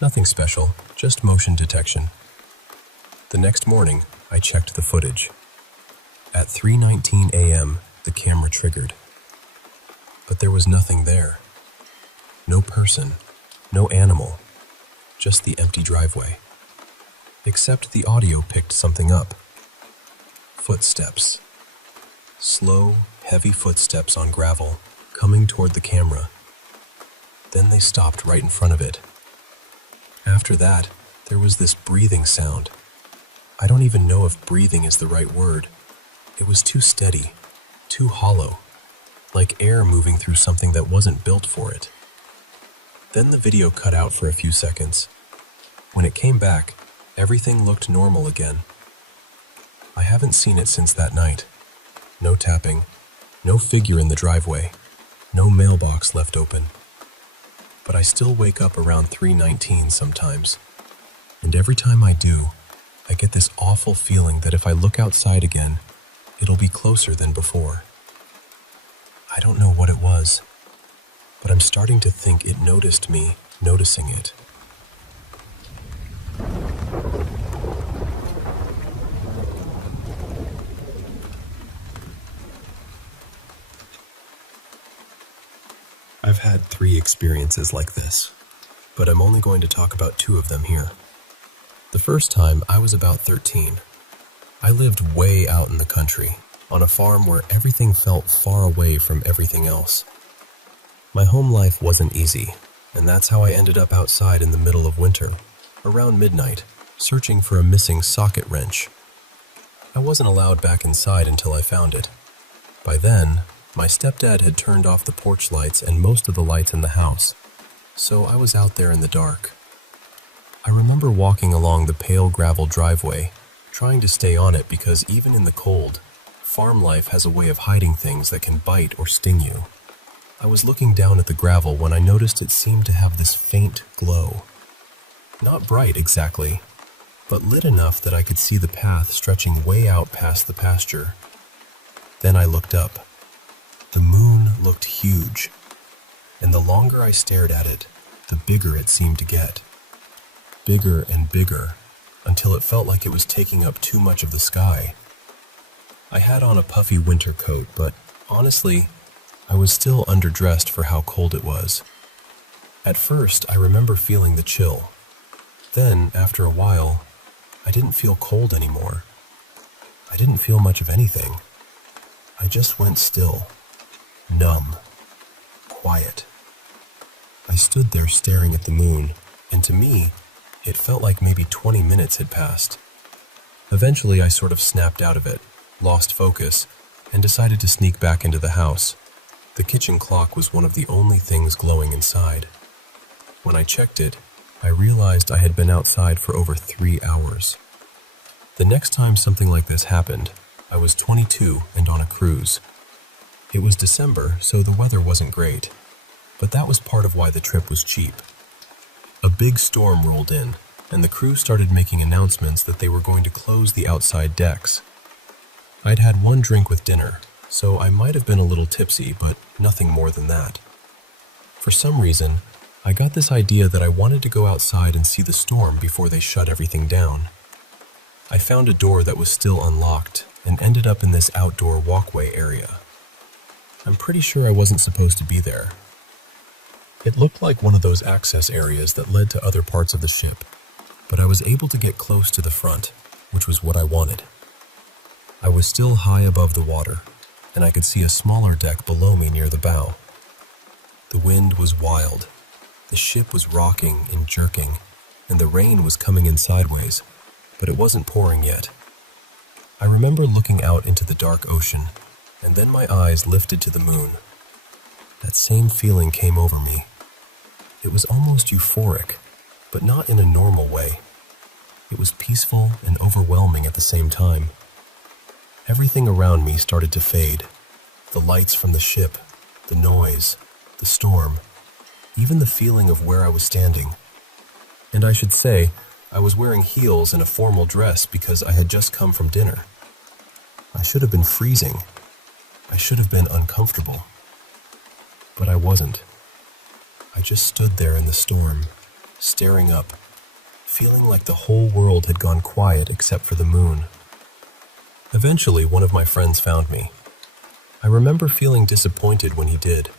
Nothing special, just motion detection. The next morning, I checked the footage. At 3:19 a.m., the camera triggered. But there was nothing there. No person, no animal, just the empty driveway. Except the audio picked something up. Footsteps. Slow, heavy footsteps on gravel, coming toward the camera. Then they stopped right in front of it. After that, there was this breathing sound. I don't even know if breathing is the right word. It was too steady, too hollow, like air moving through something that wasn't built for it. Then the video cut out for a few seconds. When it came back, everything looked normal again. I haven't seen it since that night. No tapping, no figure in the driveway, no mailbox left open. But I still wake up around 3:19 sometimes. And every time I do, I get this awful feeling that if I look outside again, it'll be closer than before. I don't know what it was, but I'm starting to think it noticed me noticing it. I've had 3 experiences like this, but I'm only going to talk about 2 of them here. The first time, I was about 13. I lived way out in the country, on a farm where everything felt far away from everything else. My home life wasn't easy, and that's how I ended up outside in the middle of winter, around midnight, searching for a missing socket wrench. I wasn't allowed back inside until I found it. By then, my stepdad had turned off the porch lights and most of the lights in the house, so I was out there in the dark. I remember walking along the pale gravel driveway, trying to stay on it because even in the cold, farm life has a way of hiding things that can bite or sting you. I was looking down at the gravel when I noticed it seemed to have this faint glow. Not bright exactly, but lit enough that I could see the path stretching way out past the pasture. Then I looked up. The moon looked huge, and the longer I stared at it, the bigger it seemed to get. Bigger and bigger, until it felt like it was taking up too much of the sky. I had on a puffy winter coat, but honestly, I was still underdressed for how cold it was. At first, I remember feeling the chill. Then, after a while, I didn't feel cold anymore. I didn't feel much of anything. I just went still, numb, quiet. I stood there staring at the moon, and to me, it felt like maybe 20 minutes had passed. Eventually, I sort of snapped out of it, lost focus, and decided to sneak back into the house. The kitchen clock was one of the only things glowing inside. When I checked it, I realized I had been outside for over 3 hours. The next time something like this happened, I was 22 and on a cruise. It was December, so the weather wasn't great, but that was part of why the trip was cheap. A big storm rolled in, and the crew started making announcements that they were going to close the outside decks. I'd had 1 drink with dinner, so I might have been a little tipsy, but nothing more than that. For some reason, I got this idea that I wanted to go outside and see the storm before they shut everything down. I found a door that was still unlocked and ended up in this outdoor walkway area. I'm pretty sure I wasn't supposed to be there. It looked like one of those access areas that led to other parts of the ship, but I was able to get close to the front, which was what I wanted. I was still high above the water, and I could see a smaller deck below me near the bow. The wind was wild. The ship was rocking and jerking, and the rain was coming in sideways, but it wasn't pouring yet. I remember looking out into the dark ocean, and then my eyes lifted to the moon. That same feeling came over me. It was almost euphoric, but not in a normal way. It was peaceful and overwhelming at the same time. Everything around me started to fade. The lights from the ship, the noise, the storm, even the feeling of where I was standing. And I should say, I was wearing heels and a formal dress because I had just come from dinner. I should have been freezing. I should have been uncomfortable. But I wasn't. I just stood there in the storm, staring up, feeling like the whole world had gone quiet except for the moon. Eventually, one of my friends found me. I remember feeling disappointed when he did,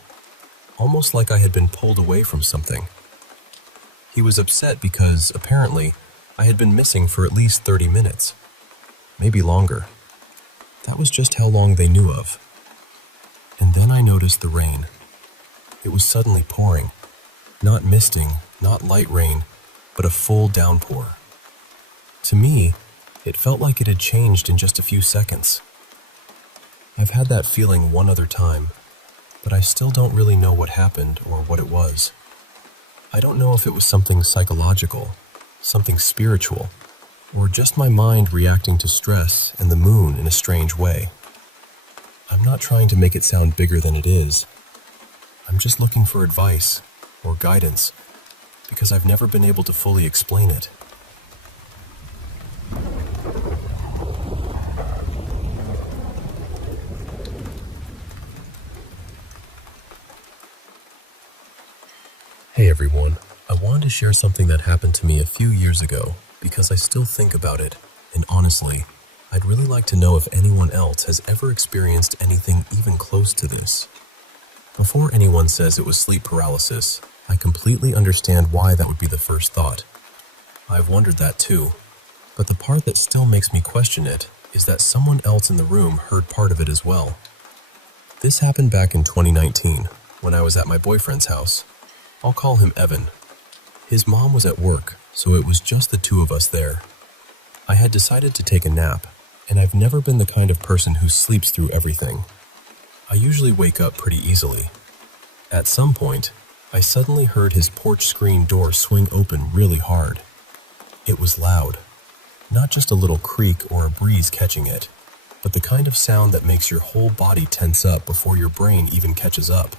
almost like I had been pulled away from something. He was upset because, apparently, I had been missing for at least 30 minutes, maybe longer. That was just how long they knew of. And then I noticed the rain. It was suddenly pouring. Not misting, not light rain, but a full downpour. To me, it felt like it had changed in just a few seconds. I've had that feeling one other time, but I still don't really know what happened or what it was. I don't know if it was something psychological, something spiritual, or just my mind reacting to stress and the moon in a strange way. I'm not trying to make it sound bigger than it is. I'm just looking for advice or guidance because I've never been able to fully explain it. Hey everyone, I wanted to share something that happened to me a few years ago because I still think about it, and honestly, I'd really like to know if anyone else has ever experienced anything even close to this. Before anyone says it was sleep paralysis, I completely understand why that would be the first thought. I've wondered that too, but the part that still makes me question it is that someone else in the room heard part of it as well. This happened back in 2019, when I was at my boyfriend's house. I'll call him Evan. His mom was at work, so it was just the two of us there. I had decided to take a nap, and I've never been the kind of person who sleeps through everything. I usually wake up pretty easily. At some point, I suddenly heard his porch screen door swing open really hard. It was loud, not just a little creak or a breeze catching it, but the kind of sound that makes your whole body tense up before your brain even catches up.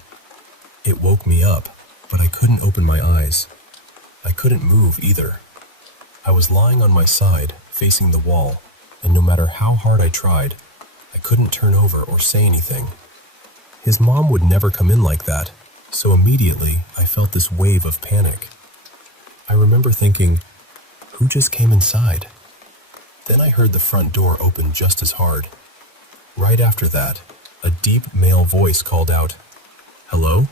It woke me up, but I couldn't open my eyes. I couldn't move either. I was lying on my side, facing the wall, and no matter how hard I tried, I couldn't turn over or say anything. His mom would never come in like that, so immediately I felt this wave of panic. I remember thinking, who just came inside? Then I heard the front door open just as hard. Right after that, a deep male voice called out, "Hello?"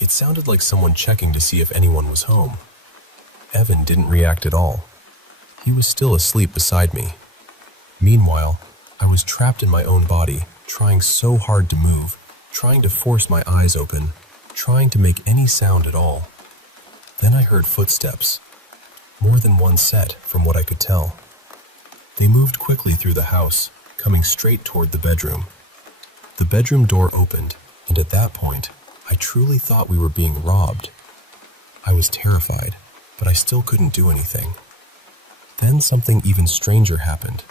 It sounded like someone checking to see if anyone was home. Evan didn't react at all. He was still asleep beside me. Meanwhile, I was trapped in my own body, trying so hard to move, trying to force my eyes open, trying to make any sound at all. Then I heard footsteps, more than one set from what I could tell. They moved quickly through the house, coming straight toward the bedroom. The bedroom door opened, and at that point, I truly thought we were being robbed. I was terrified, but I still couldn't do anything. Then something even stranger happened.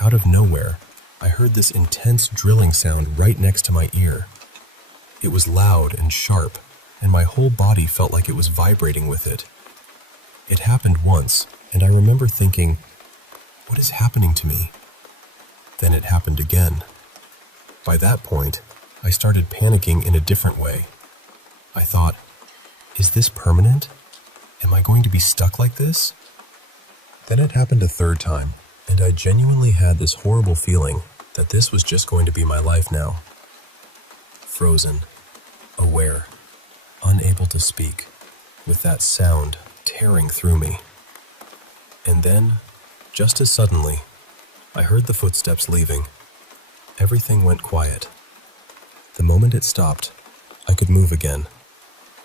Out of nowhere, I heard this intense drilling sound right next to my ear. It was loud and sharp, and my whole body felt like it was vibrating with it. It happened once, and I remember thinking, what is happening to me? Then it happened again. By that point, I started panicking in a different way. I thought, is this permanent? Am I going to be stuck like this? Then it happened a third time, and I genuinely had this horrible feeling that this was just going to be my life now. Frozen, aware, unable to speak, with that sound tearing through me. And then, just as suddenly, I heard the footsteps leaving. Everything went quiet. The moment it stopped, I could move again.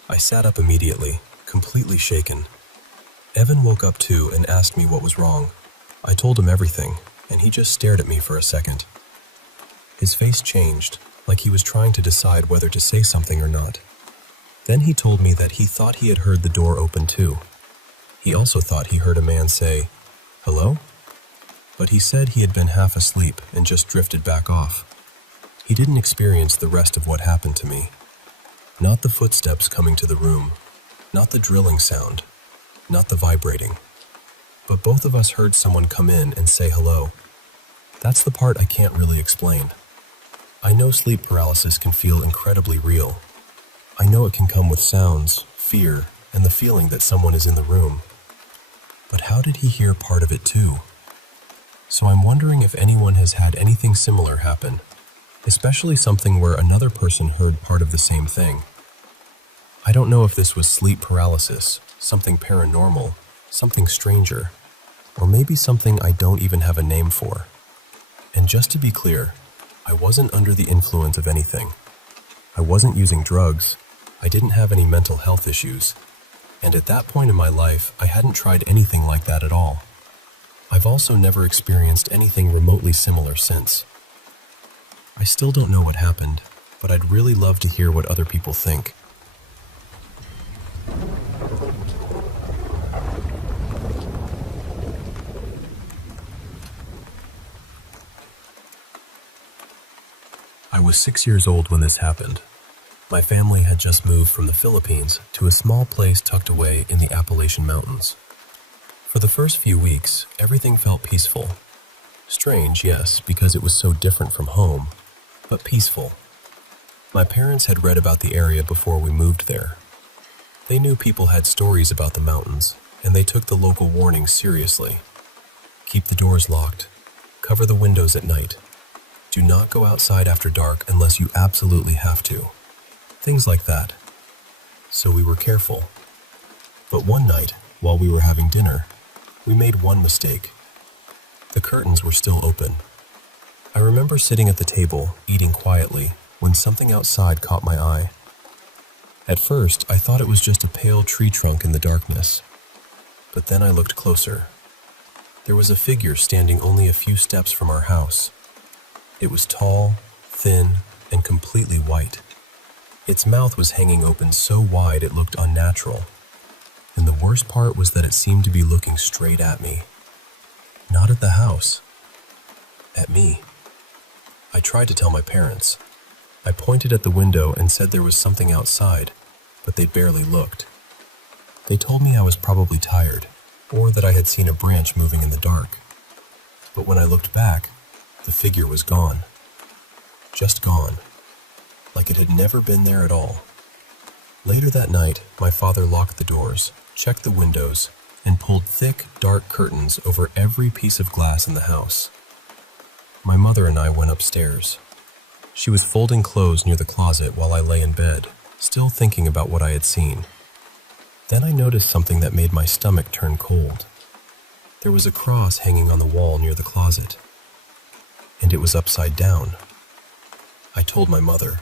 I sat up immediately, completely shaken. Evan woke up too and asked me what was wrong. I told him everything, and he just stared at me for a second. His face changed, like he was trying to decide whether to say something or not. Then he told me that he thought he had heard the door open too. He also thought he heard a man say, "Hello?" But he said he had been half asleep and just drifted back off. He didn't experience the rest of what happened to me. Not the footsteps coming to the room, not the drilling sound, not the vibrating. But both of us heard someone come in and say hello. That's the part I can't really explain. I know sleep paralysis can feel incredibly real. I know it can come with sounds, fear, and the feeling that someone is in the room. But how did he hear part of it too? So I'm wondering if anyone has had anything similar happen, especially something where another person heard part of the same thing. I don't know if this was sleep paralysis, something paranormal, something stranger, or maybe something I don't even have a name for. And just to be clear, I wasn't under the influence of anything. I wasn't using drugs. I didn't have any mental health issues. And at that point in my life, I hadn't tried anything like that at all. I've also never experienced anything remotely similar since. I still don't know what happened, but I'd really love to hear what other people think. I was 6 years old when this happened. My family had just moved from the Philippines to a small place tucked away in the Appalachian Mountains. For the first few weeks, everything felt peaceful. Strange, yes, because it was so different from home, but peaceful. My parents had read about the area before we moved there. They knew people had stories about the mountains, and they took the local warnings seriously. Keep the doors locked. Cover the windows at night. Do not go outside after dark unless you absolutely have to. Things like that. So we were careful. But one night, while we were having dinner, we made one mistake. The curtains were still open. I remember sitting at the table, eating quietly, when something outside caught my eye. At first, I thought it was just a pale tree trunk in the darkness. But then I looked closer. There was a figure standing only a few steps from our house. It was tall, thin, and completely white. Its mouth was hanging open so wide it looked unnatural. And the worst part was that it seemed to be looking straight at me. Not at the house. At me. I tried to tell my parents. I pointed at the window and said there was something outside, but they barely looked. They told me I was probably tired, or that I had seen a branch moving in the dark. But when I looked back, the figure was gone. Just gone. Like it had never been there at all. Later that night, my father locked the doors, checked the windows, and pulled thick, dark curtains over every piece of glass in the house. My mother and I went upstairs. She was folding clothes near the closet while I lay in bed, still thinking about what I had seen. Then I noticed something that made my stomach turn cold. There was a cross hanging on the wall near the closet, and it was upside down. I told my mother.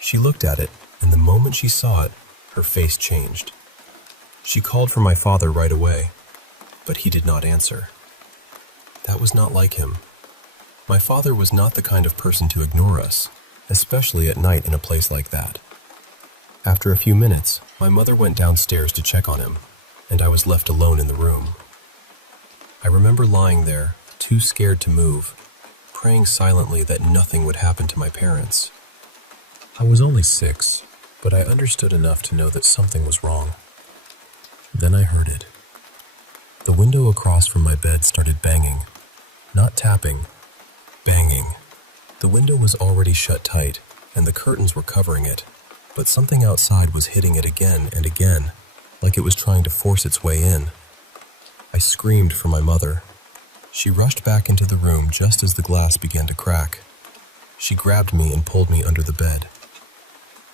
She looked at it and the moment she saw it, her face changed. She called for my father right away, but he did not answer. That was not like him. My father was not the kind of person to ignore us, especially at night in a place like that. After a few minutes, my mother went downstairs to check on him, and I was left alone in the room. I remember lying there, too scared to move, praying silently that nothing would happen to my parents. I was only 6, but I understood enough to know that something was wrong. Then I heard it. The window across from my bed started banging, not tapping, banging. The window was already shut tight, and the curtains were covering it, but something outside was hitting it again and again, like it was trying to force its way in. I screamed for my mother. She rushed back into the room just as the glass began to crack. She grabbed me and pulled me under the bed.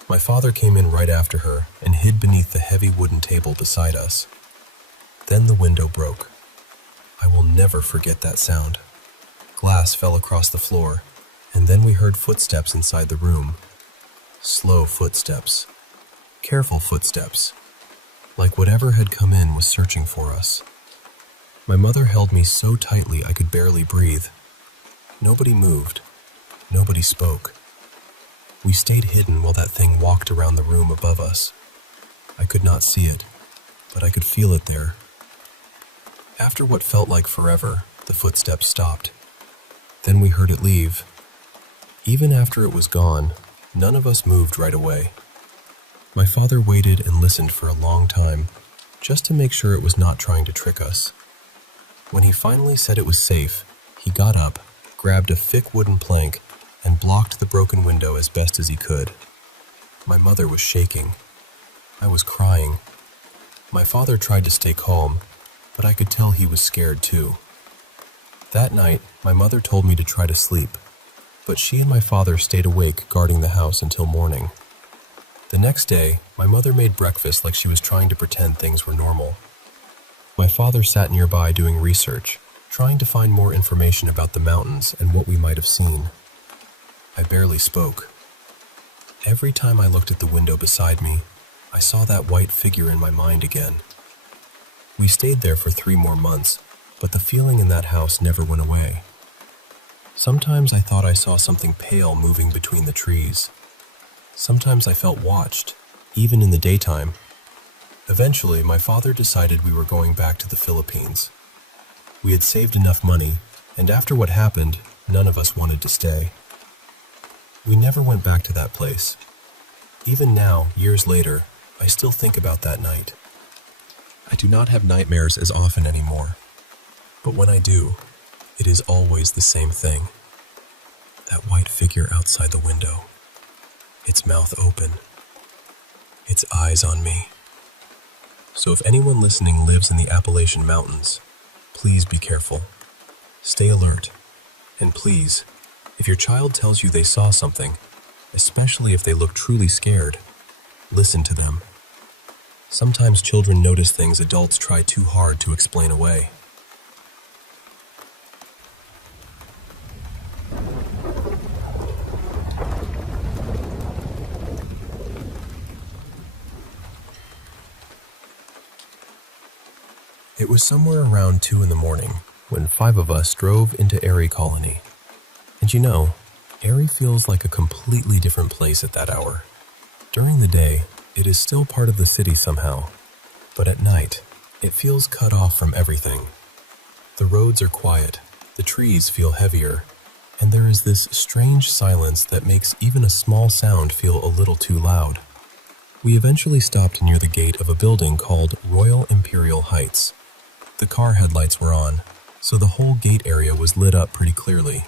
My father came in right after her and hid beneath the heavy wooden table beside us. Then the window broke. I will never forget that sound. Glass fell across the floor, and then we heard footsteps inside the room. Slow footsteps. Careful footsteps. Like whatever had come in was searching for us. My mother held me so tightly I could barely breathe. Nobody moved. Nobody spoke. We stayed hidden while that thing walked around the room above us. I could not see it, but I could feel it there. After what felt like forever, the footsteps stopped. Then we heard it leave. Even after it was gone, none of us moved right away. My father waited and listened for a long time, just to make sure it was not trying to trick us. When he finally said it was safe, he got up, grabbed a thick wooden plank, and blocked the broken window as best as he could. My mother was shaking. I was crying. My father tried to stay calm, but I could tell he was scared too. That night, my mother told me to try to sleep, but she and my father stayed awake guarding the house until morning. The next day, my mother made breakfast like she was trying to pretend things were normal. My father sat nearby doing research, trying to find more information about the mountains and what we might have seen. I barely spoke. Every time I looked at the window beside me, I saw that white figure in my mind again. We stayed there for 3 more months, but the feeling in that house never went away. Sometimes I thought I saw something pale moving between the trees. Sometimes I felt watched, even in the daytime. Eventually, my father decided we were going back to the Philippines. We had saved enough money, and after what happened, none of us wanted to stay. We never went back to that place. Even now, years later, I still think about that night. I do not have nightmares as often anymore, but when I do, it is always the same thing. That white figure outside the window, its mouth open, its eyes on me. So if anyone listening lives in the Appalachian Mountains, please be careful. Stay alert, and please, if your child tells you they saw something, especially if they look truly scared, listen to them. Sometimes children notice things adults try too hard to explain away. It was somewhere around 2 in the morning when 5 of us drove into Erie Colony. And you know, Erie feels like a completely different place at that hour. During the day, it is still part of the city somehow, but at night, it feels cut off from everything. The roads are quiet, the trees feel heavier, and there is this strange silence that makes even a small sound feel a little too loud. We eventually stopped near the gate of a building called Royal Imperial Heights. The car headlights were on, so the whole gate area was lit up pretty clearly.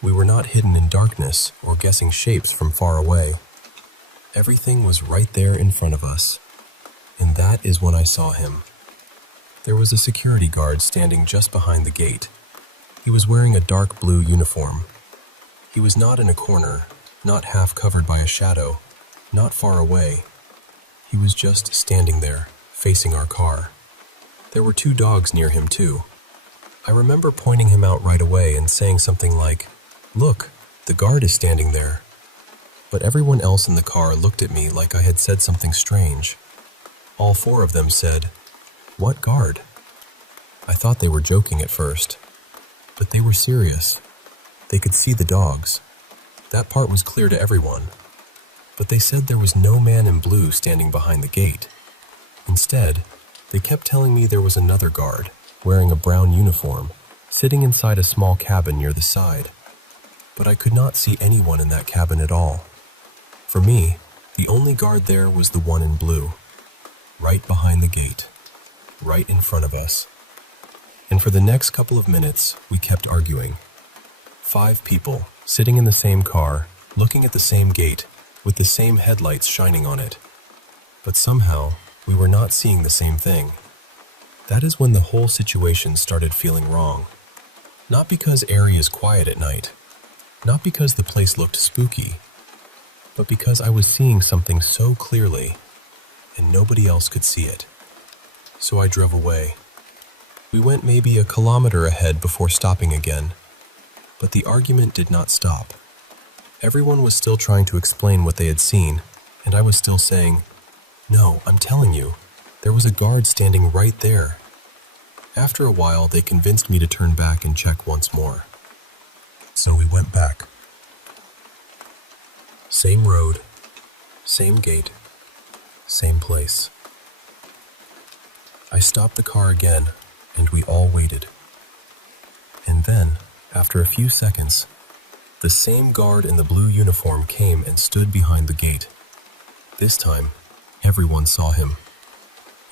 We were not hidden in darkness or guessing shapes from far away. Everything was right there in front of us. And that is when I saw him. There was a security guard standing just behind the gate. He was wearing a dark blue uniform. He was not in a corner, not half covered by a shadow, not far away. He was just standing there, facing our car. There were 2 dogs near him too. I remember pointing him out right away and saying something like, "Look, the guard is standing there." but everyone else in the car looked at me like I had said something strange. All four of them said, "What guard?" I thought they were joking at first, but they were serious. They could see the dogs. That part was clear to everyone. But they said there was no man in blue standing behind the gate. Instead, they kept telling me there was another guard, wearing a brown uniform, sitting inside a small cabin near the side. But I could not see anyone in that cabin at all. For me, the only guard there was the one in blue, right behind the gate, right in front of us. And for the next couple of minutes, we kept arguing. 5 people, sitting in the same car, looking at the same gate, with the same headlights shining on it. But somehow, we were not seeing the same thing. That is when the whole situation started feeling wrong. Not because Erie is quiet at night, not because the place looked spooky, but because I was seeing something so clearly, and nobody else could see it. So I drove away. We went maybe a kilometer ahead before stopping again, but the argument did not stop. Everyone was still trying to explain what they had seen, and I was still saying, "No, I'm telling you, there was a guard standing right there." After a while, they convinced me to turn back and check once more. So we went back. Same road, same gate, same place. I stopped the car again, and we all waited. And then, after a few seconds, the same guard in the blue uniform came and stood behind the gate. This time, everyone saw him.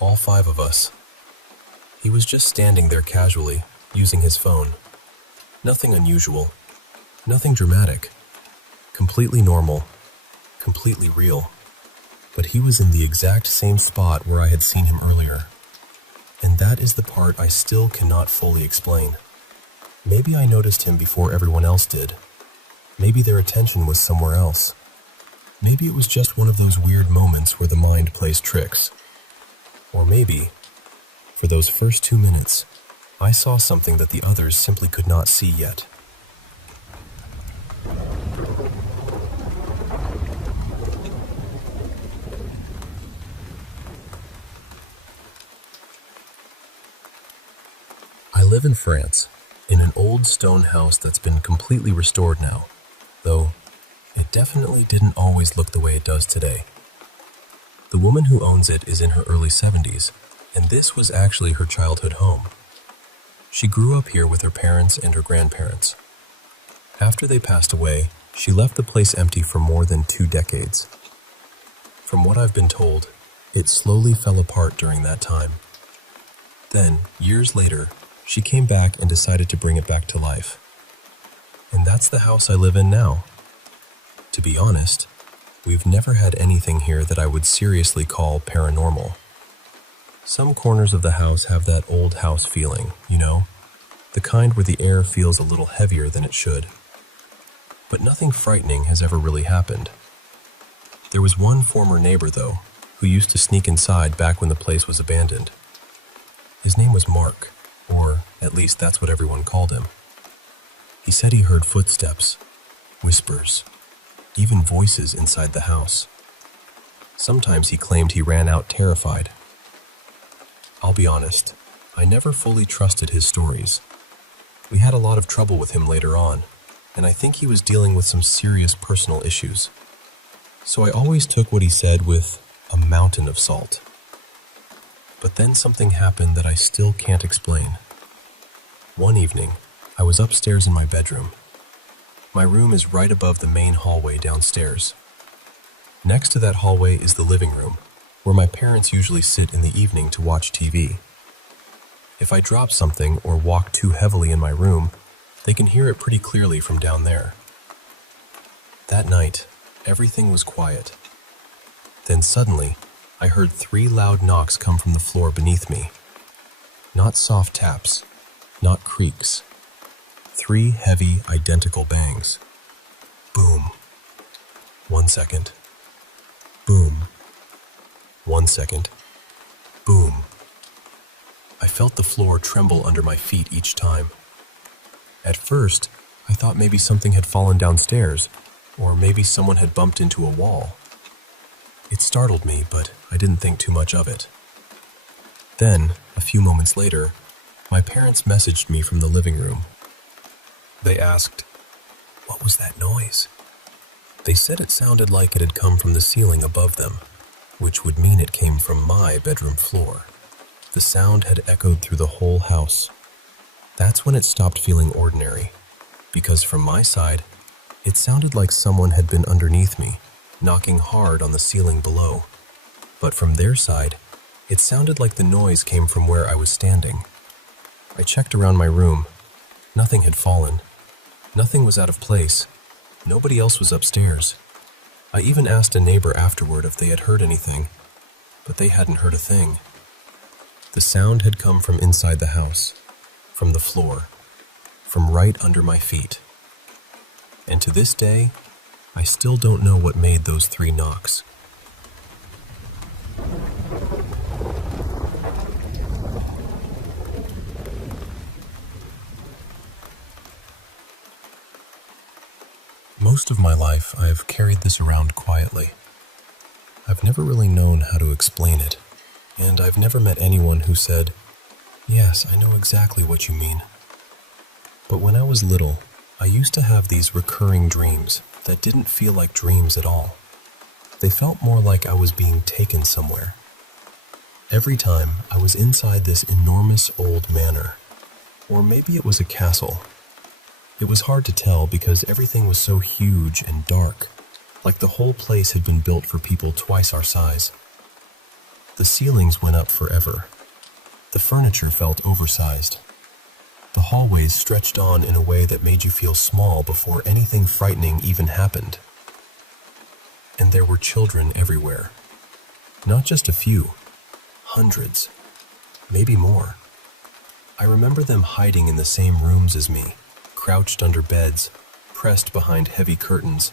All 5 of us. He was just standing there casually, using his phone. Nothing unusual, nothing dramatic. Completely normal, completely real. But he was in the exact same spot where I had seen him earlier. And that is the part I still cannot fully explain. Maybe I noticed him before everyone else did. Maybe their attention was somewhere else. Maybe it was just one of those weird moments where the mind plays tricks. Or maybe, for those first 2 minutes, I saw something that the others simply could not see yet. I live in France, in an old stone house that's been completely restored now, though it definitely didn't always look the way it does today. The woman who owns it is in her early 70s, and this was actually her childhood home. She grew up here with her parents and her grandparents. After they passed away, she left the place empty for more than 2 decades. From what I've been told, it slowly fell apart during that time. Then, years later, she came back and decided to bring it back to life. And that's the house I live in now. To be honest, we've never had anything here that I would seriously call paranormal. Some corners of the house have that old house feeling, you know? The kind where the air feels a little heavier than it should. But nothing frightening has ever really happened. There was one former neighbor, though, who used to sneak inside back when the place was abandoned. His name was Mark, or at least that's what everyone called him. He said he heard footsteps, whispers, even voices inside the house. Sometimes he claimed he ran out terrified. I'll be honest, I never fully trusted his stories. We had a lot of trouble with him later on, and I think he was dealing with some serious personal issues. So I always took what he said with a mountain of salt. But then something happened that I still can't explain. One evening, I was upstairs in my bedroom. My room is right above the main hallway downstairs. Next to that hallway is the living room, where my parents usually sit in the evening to watch TV. If I drop something or walk too heavily in my room, they can hear it pretty clearly from down there. That night, everything was quiet. Then suddenly, I heard 3 loud knocks come from the floor beneath me. Not soft taps, not creaks. 3 heavy, identical bangs. Boom. 1 second. Boom. 1 second. Boom. I felt the floor tremble under my feet each time. At first, I thought maybe something had fallen downstairs, or maybe someone had bumped into a wall. It startled me, but I didn't think too much of it. Then, a few moments later, my parents messaged me from the living room. They asked, "What was that noise?" They said it sounded like it had come from the ceiling above them, which would mean it came from my bedroom floor. The sound had echoed through the whole house. That's when it stopped feeling ordinary, because from my side, it sounded like someone had been underneath me, knocking hard on the ceiling below. But from their side, it sounded like the noise came from where I was standing. I checked around my room. Nothing had fallen. Nothing was out of place. Nobody else was upstairs. I even asked a neighbor afterward if they had heard anything, but they hadn't heard a thing. The sound had come from inside the house, from the floor, from right under my feet. And to this day, I still don't know what made those 3 knocks. Most of my life, I have carried this around quietly. I've never really known how to explain it, and I've never met anyone who said, "Yes, I know exactly what you mean." But when I was little, I used to have these recurring dreams that didn't feel like dreams at all. They felt more like I was being taken somewhere. Every time I was inside this enormous old manor, or maybe it was a castle. It was hard to tell because everything was so huge and dark, like the whole place had been built for people twice our size. The ceilings went up forever. The furniture felt oversized. The hallways stretched on in a way that made you feel small before anything frightening even happened. And there were children everywhere. Not just a few, hundreds, maybe more. I remember them hiding in the same rooms as me, crouched under beds, pressed behind heavy curtains,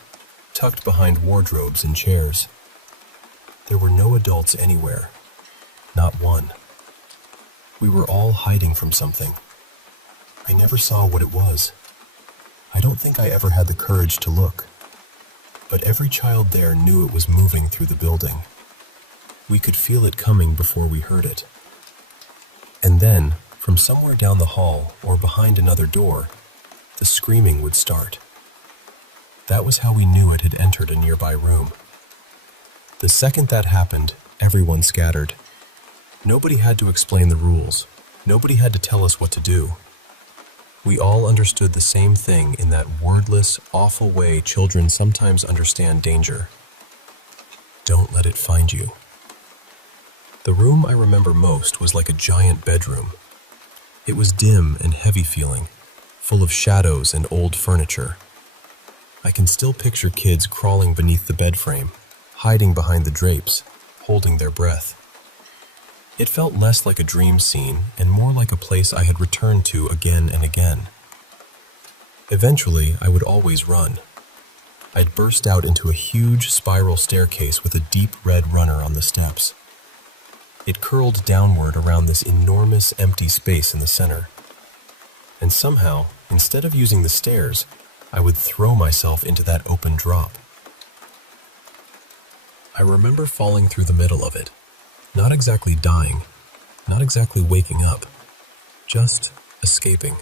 tucked behind wardrobes and chairs. There were no adults anywhere, not one. We were all hiding from something. I never saw what it was. I don't think I ever had the courage to look. But every child there knew it was moving through the building. We could feel it coming before we heard it. And then, from somewhere down the hall or behind another door, the screaming would start. That was how we knew it had entered a nearby room. The second that happened, everyone scattered. Nobody had to explain the rules. Nobody had to tell us what to do. We all understood the same thing in that wordless, awful way children sometimes understand danger. Don't let it find you. The room I remember most was like a giant bedroom. It was dim and heavy feeling, full of shadows and old furniture. I can still picture kids crawling beneath the bed frame, hiding behind the drapes, holding their breath. It felt less like a dream scene and more like a place I had returned to again and again. Eventually, I would always run. I'd burst out into a huge spiral staircase with a deep red runner on the steps. It curled downward around this enormous empty space in the center. And somehow, instead of using the stairs, I would throw myself into that open drop. I remember falling through the middle of it, not exactly dying, not exactly waking up, just escaping.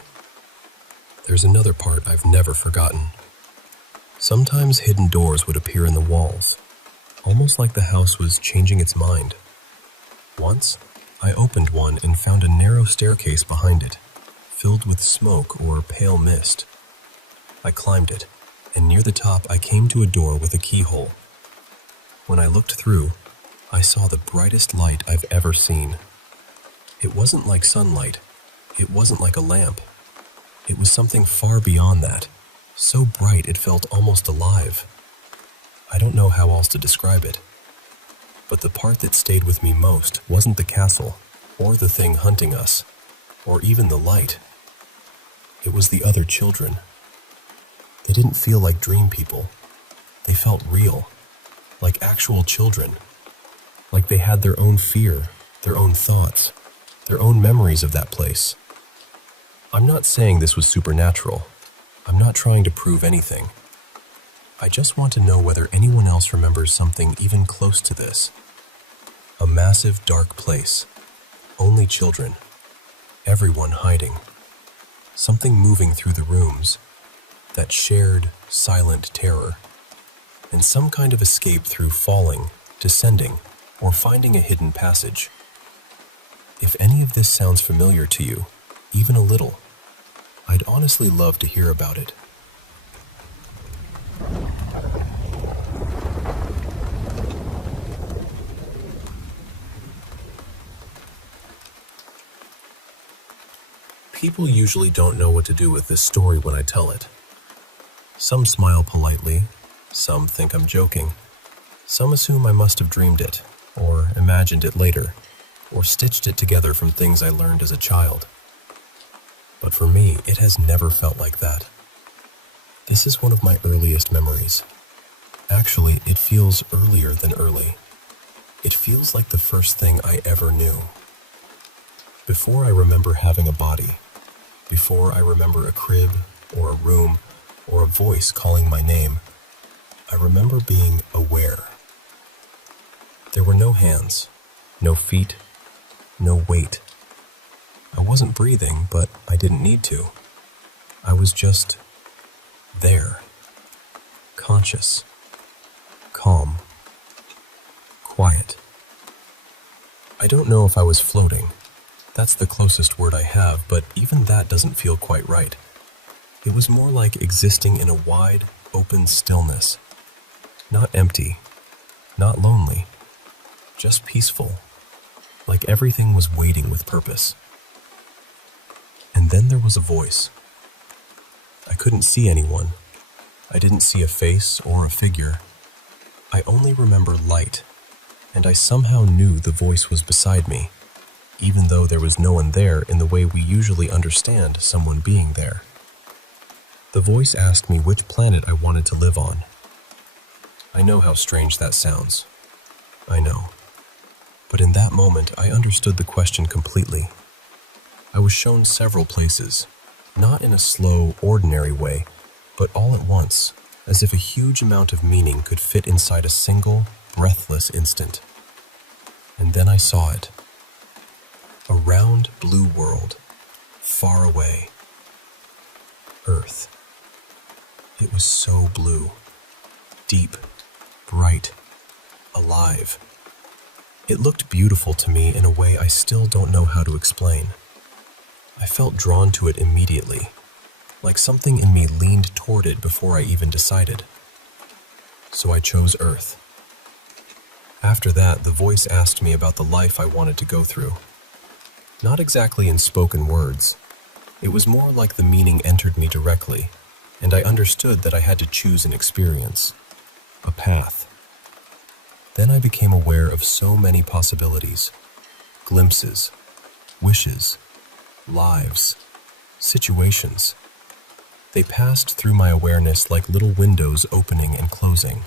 There's another part I've never forgotten. Sometimes hidden doors would appear in the walls, almost like the house was changing its mind. Once, I opened one and found a narrow staircase behind it, filled with smoke or pale mist. I climbed it, and near the top I came to a door with a keyhole. When I looked through, I saw the brightest light I've ever seen. It wasn't like sunlight. It wasn't like a lamp. It was something far beyond that, so bright it felt almost alive. I don't know how else to describe it. But the part that stayed with me most wasn't the castle, or the thing hunting us, or even the light. It was the other children. They didn't feel like dream people. They felt real, like actual children. Like they had their own fear, their own thoughts, their own memories of that place. I'm not saying this was supernatural. I'm not trying to prove anything. I just want to know whether anyone else remembers something even close to this. A massive, dark place. Only children. Everyone hiding. Something moving through the rooms. That shared, silent terror. And some kind of escape through falling, descending, or finding a hidden passage. If any of this sounds familiar to you, even a little, I'd honestly love to hear about it. People usually don't know what to do with this story when I tell it. Some smile politely, some think I'm joking, some assume I must have dreamed it, or imagined it later, or stitched it together from things I learned as a child. But for me, it has never felt like that. This is one of my earliest memories. Actually, it feels earlier than early. It feels like the first thing I ever knew. Before I remember having a body, before I remember a crib, or a room, or a voice calling my name, I remember being aware. There were no hands, no feet, no weight. I wasn't breathing, but I didn't need to. I was just there, conscious, calm, quiet. I don't know if I was floating. That's the closest word I have, but even that doesn't feel quite right. It was more like existing in a wide, open stillness. Not empty, not lonely, just peaceful, like everything was waiting with purpose. And then there was a voice. I couldn't see anyone. I didn't see a face or a figure. I only remember light, and I somehow knew the voice was beside me, even though there was no one there in the way we usually understand someone being there. The voice asked me which planet I wanted to live on. I know how strange that sounds. I know. But in that moment, I understood the question completely. I was shown several places, not in a slow, ordinary way, but all at once, as if a huge amount of meaning could fit inside a single, breathless instant. And then I saw it. A round blue world, far away. Earth. It was so blue, deep, bright, alive. It looked beautiful to me in a way I still don't know how to explain. I felt drawn to it immediately, like something in me leaned toward it before I even decided. So I chose Earth. After that, the voice asked me about the life I wanted to go through. Not exactly in spoken words. It was more like the meaning entered me directly, and I understood that I had to choose an experience, a path. Then I became aware of so many possibilities, glimpses, wishes, lives, situations. They passed through my awareness like little windows opening and closing.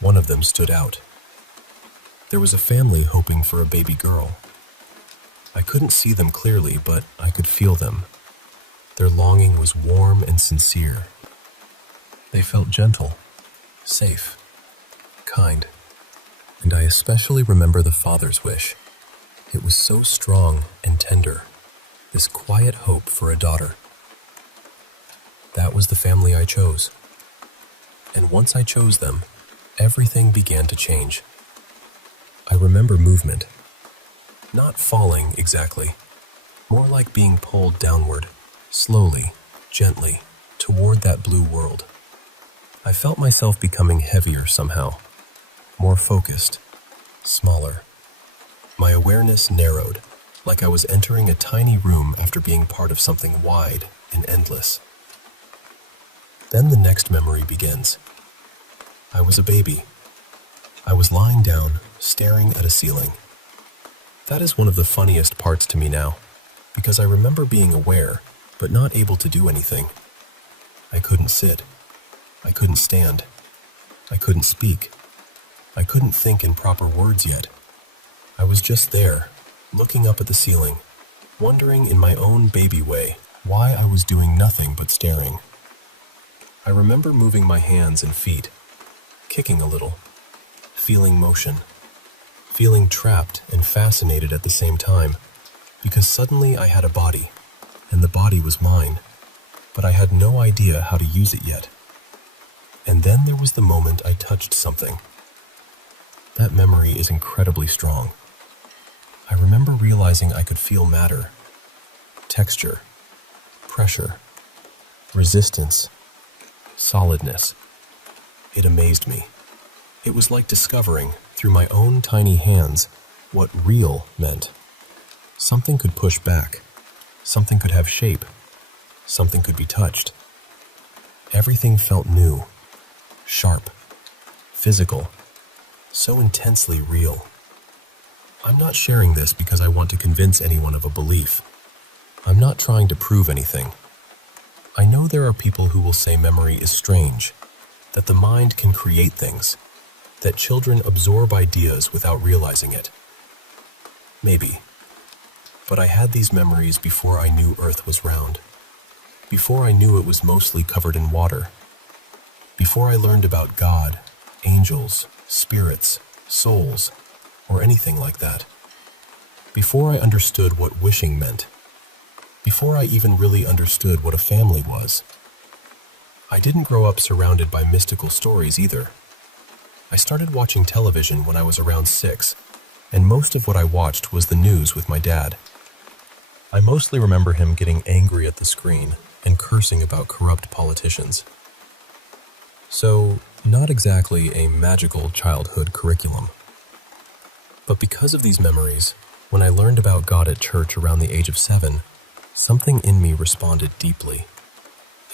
One of them stood out. There was a family hoping for a baby girl. I couldn't see them clearly, but I could feel them. Their longing was warm and sincere. They felt gentle, safe, kind. And I especially remember the father's wish. It was so strong and tender, this quiet hope for a daughter. That was the family I chose. And once I chose them, everything began to change. I remember movement. Not falling exactly, more like being pulled downward, slowly, gently, toward that blue world. I felt myself becoming heavier somehow, more focused, smaller. My awareness narrowed, like I was entering a tiny room after being part of something wide and endless. Then the next memory begins. I was a baby. I was lying down, staring at a ceiling. That is one of the funniest parts to me now, because I remember being aware, but not able to do anything. I couldn't sit. I couldn't stand. I couldn't speak. I couldn't think in proper words yet. I was just there, looking up at the ceiling, wondering in my own baby way why I was doing nothing but staring. I remember moving my hands and feet, kicking a little, feeling motion, feeling trapped and fascinated at the same time, because suddenly I had a body, and the body was mine, but I had no idea how to use it yet. And then there was the moment I touched something. That memory is incredibly strong. I remember realizing I could feel matter, texture, pressure, resistance, solidness. It amazed me. It was like discovering, through my own tiny hands, what real meant. Something could push back. Something could have shape. Something could be touched. Everything felt new, sharp, physical, so intensely real. I'm not sharing this because I want to convince anyone of a belief. I'm not trying to prove anything. I know there are people who will say memory is strange, that the mind can create things, that children absorb ideas without realizing it. Maybe. But I had these memories before I knew Earth was round, before I knew it was mostly covered in water, before I learned about God, angels, spirits, souls, or anything like that, before I understood what wishing meant, before I even really understood what a family was. I didn't grow up surrounded by mystical stories either. I started watching television when I was around 6, and most of what I watched was the news with my dad. I mostly remember him getting angry at the screen and cursing about corrupt politicians. So, not exactly a magical childhood curriculum. But because of these memories, when I learned about God at church around the age of 7, something in me responded deeply.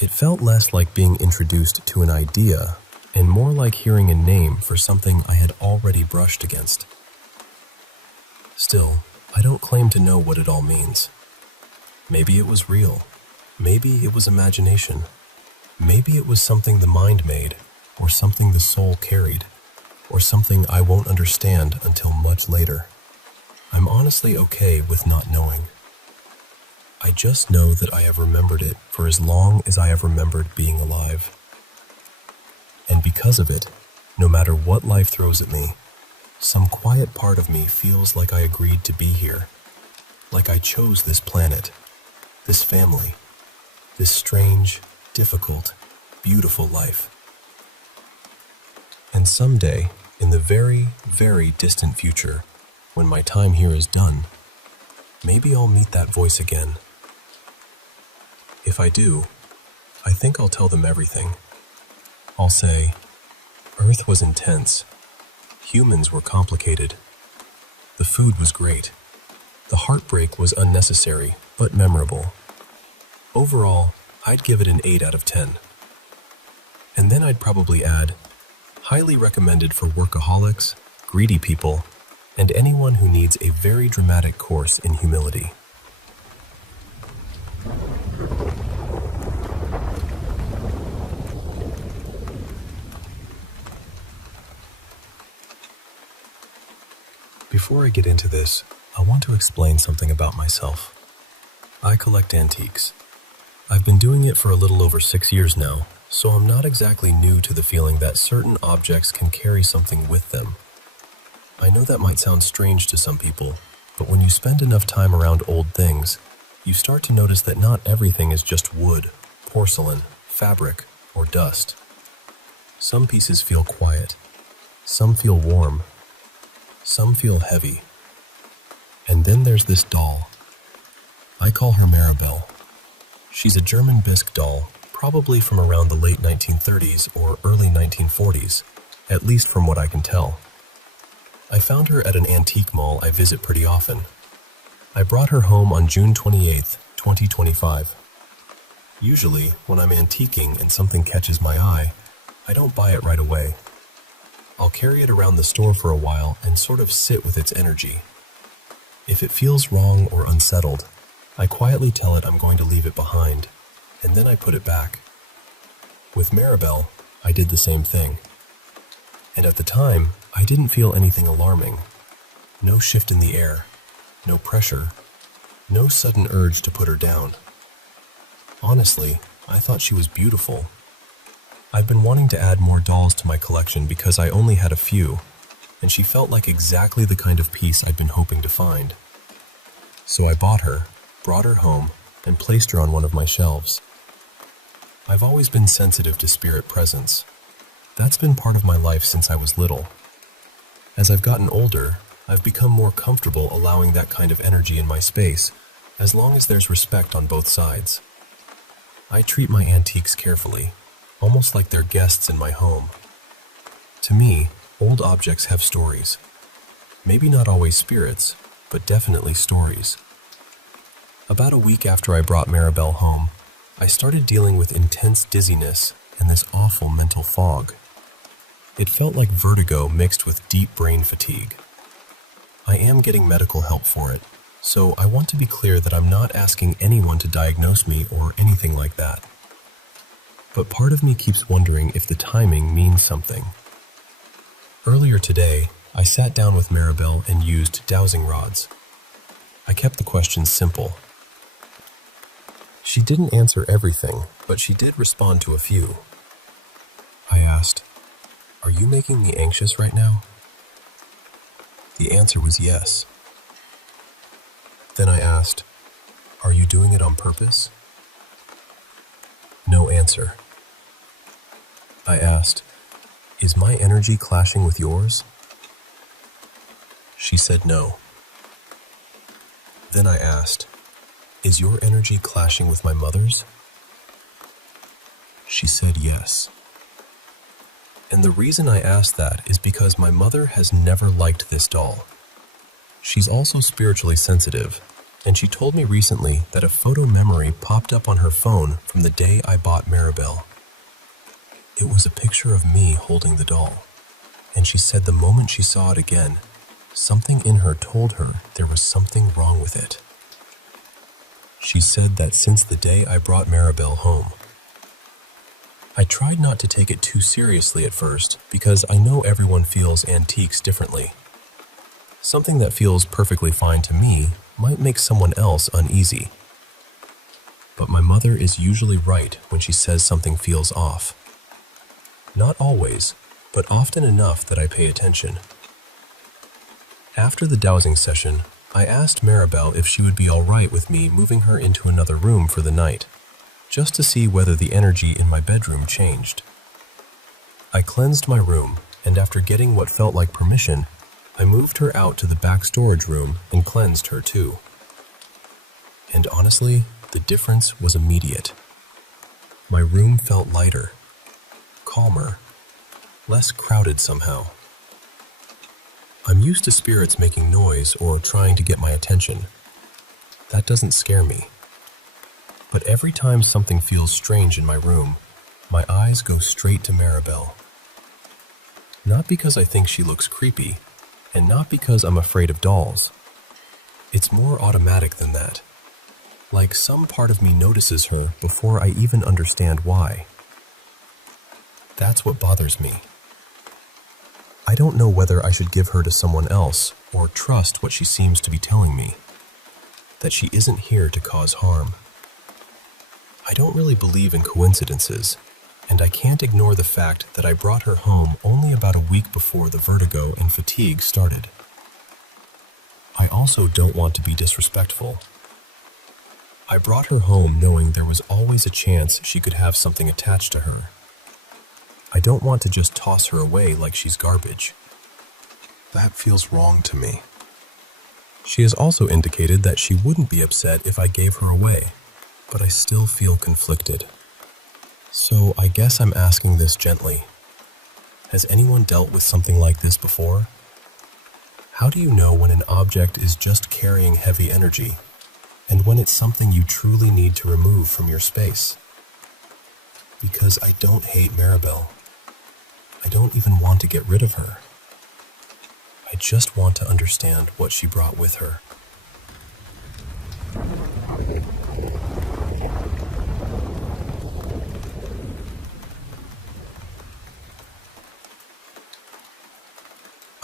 It felt less like being introduced to an idea and more like hearing a name for something I had already brushed against. Still, I don't claim to know what it all means. Maybe it was real. Maybe it was imagination. Maybe it was something the mind made, or something the soul carried, or something I won't understand until much later. I'm honestly okay with not knowing. I just know that I have remembered it for as long as I have remembered being alive. And because of it, no matter what life throws at me, some quiet part of me feels like I agreed to be here, like I chose this planet, this family, this strange, difficult, beautiful life. And someday, in the very, very distant future, when my time here is done, maybe I'll meet that voice again. If I do, I think I'll tell them everything. I'll say, Earth was intense. Humans were complicated. The food was great. The heartbreak was unnecessary, but memorable. Overall, I'd give it an 8 out of 10. And then I'd probably add, highly recommended for workaholics, greedy people, and anyone who needs a very dramatic course in humility. Before I get into this, I want to explain something about myself. I collect antiques. I've been doing it for a little over 6 years now, so I'm not exactly new to the feeling that certain objects can carry something with them. I know that might sound strange to some people, but when you spend enough time around old things, you start to notice that not everything is just wood, porcelain, fabric, or dust. Some pieces feel quiet. Some feel warm. Some feel heavy. And then there's this doll. I call her Maribel. She's a German bisque doll, probably from around the late 1930s or early 1940s, at least from what I can tell. I found her at an antique mall I visit pretty often. I brought her home on June 28th, 2025. Usually, when I'm antiquing and something catches my eye, I don't buy it right away. I'll carry it around the store for a while and sort of sit with its energy. If it feels wrong or unsettled, I quietly tell it I'm going to leave it behind, and then I put it back. With Maribel, I did the same thing. And at the time, I didn't feel anything alarming. No shift in the air, no pressure, no sudden urge to put her down. Honestly, I thought she was beautiful. I've been wanting to add more dolls to my collection because I only had a few, and she felt like exactly the kind of piece I'd been hoping to find. So I bought her, brought her home, and placed her on one of my shelves. I've always been sensitive to spirit presence. That's been part of my life since I was little. As I've gotten older, I've become more comfortable allowing that kind of energy in my space, as long as there's respect on both sides. I treat my antiques carefully, almost like they're guests in my home. To me, old objects have stories. Maybe not always spirits, but definitely stories. About a week after I brought Maribel home, I started dealing with intense dizziness and this awful mental fog. It felt like vertigo mixed with deep brain fatigue. I am getting medical help for it, so I want to be clear that I'm not asking anyone to diagnose me or anything like that. But part of me keeps wondering if the timing means something. Earlier today, I sat down with Maribel and used dowsing rods. I kept the questions simple. She didn't answer everything, but she did respond to a few. I asked, "Are you making me anxious right now?" The answer was yes. Then I asked, "Are you doing it on purpose?" No answer. I asked, "Is my energy clashing with yours?" She said no. Then I asked, "Is your energy clashing with my mother's?" She said yes. And the reason I asked that is because my mother has never liked this doll. She's also spiritually sensitive, and she told me recently that a photo memory popped up on her phone from the day I bought Maribel. It was a picture of me holding the doll, and she said the moment she saw it again, something in her told her there was something wrong with it. She said that since the day I brought Maribel home. I tried not to take it too seriously at first because I know everyone feels antiques differently. Something that feels perfectly fine to me might make someone else uneasy. But my mother is usually right when she says something feels off. Not always, but often enough that I pay attention. After the dowsing session, I asked Maribel if she would be all right with me moving her into another room for the night, just to see whether the energy in my bedroom changed. I cleansed my room, and after getting what felt like permission, I moved her out to the back storage room and cleansed her too. And honestly, the difference was immediate. My room felt lighter, calmer, less crowded somehow. I'm used to spirits making noise or trying to get my attention. That doesn't scare me. But every time something feels strange in my room, my eyes go straight to Maribel. Not because I think she looks creepy, and not because I'm afraid of dolls. It's more automatic than that. Like some part of me notices her before I even understand why. That's what bothers me. I don't know whether I should give her to someone else or trust what she seems to be telling me, that she isn't here to cause harm. I don't really believe in coincidences, and I can't ignore the fact that I brought her home only about a week before the vertigo and fatigue started. I also don't want to be disrespectful. I brought her home knowing there was always a chance she could have something attached to her. I don't want to just toss her away like she's garbage. That feels wrong to me. She has also indicated that she wouldn't be upset if I gave her away, but I still feel conflicted. So I guess I'm asking this gently. Has anyone dealt with something like this before? How do you know when an object is just carrying heavy energy, and when it's something you truly need to remove from your space? Because I don't hate Maribel. I don't even want to get rid of her. I just want to understand what she brought with her.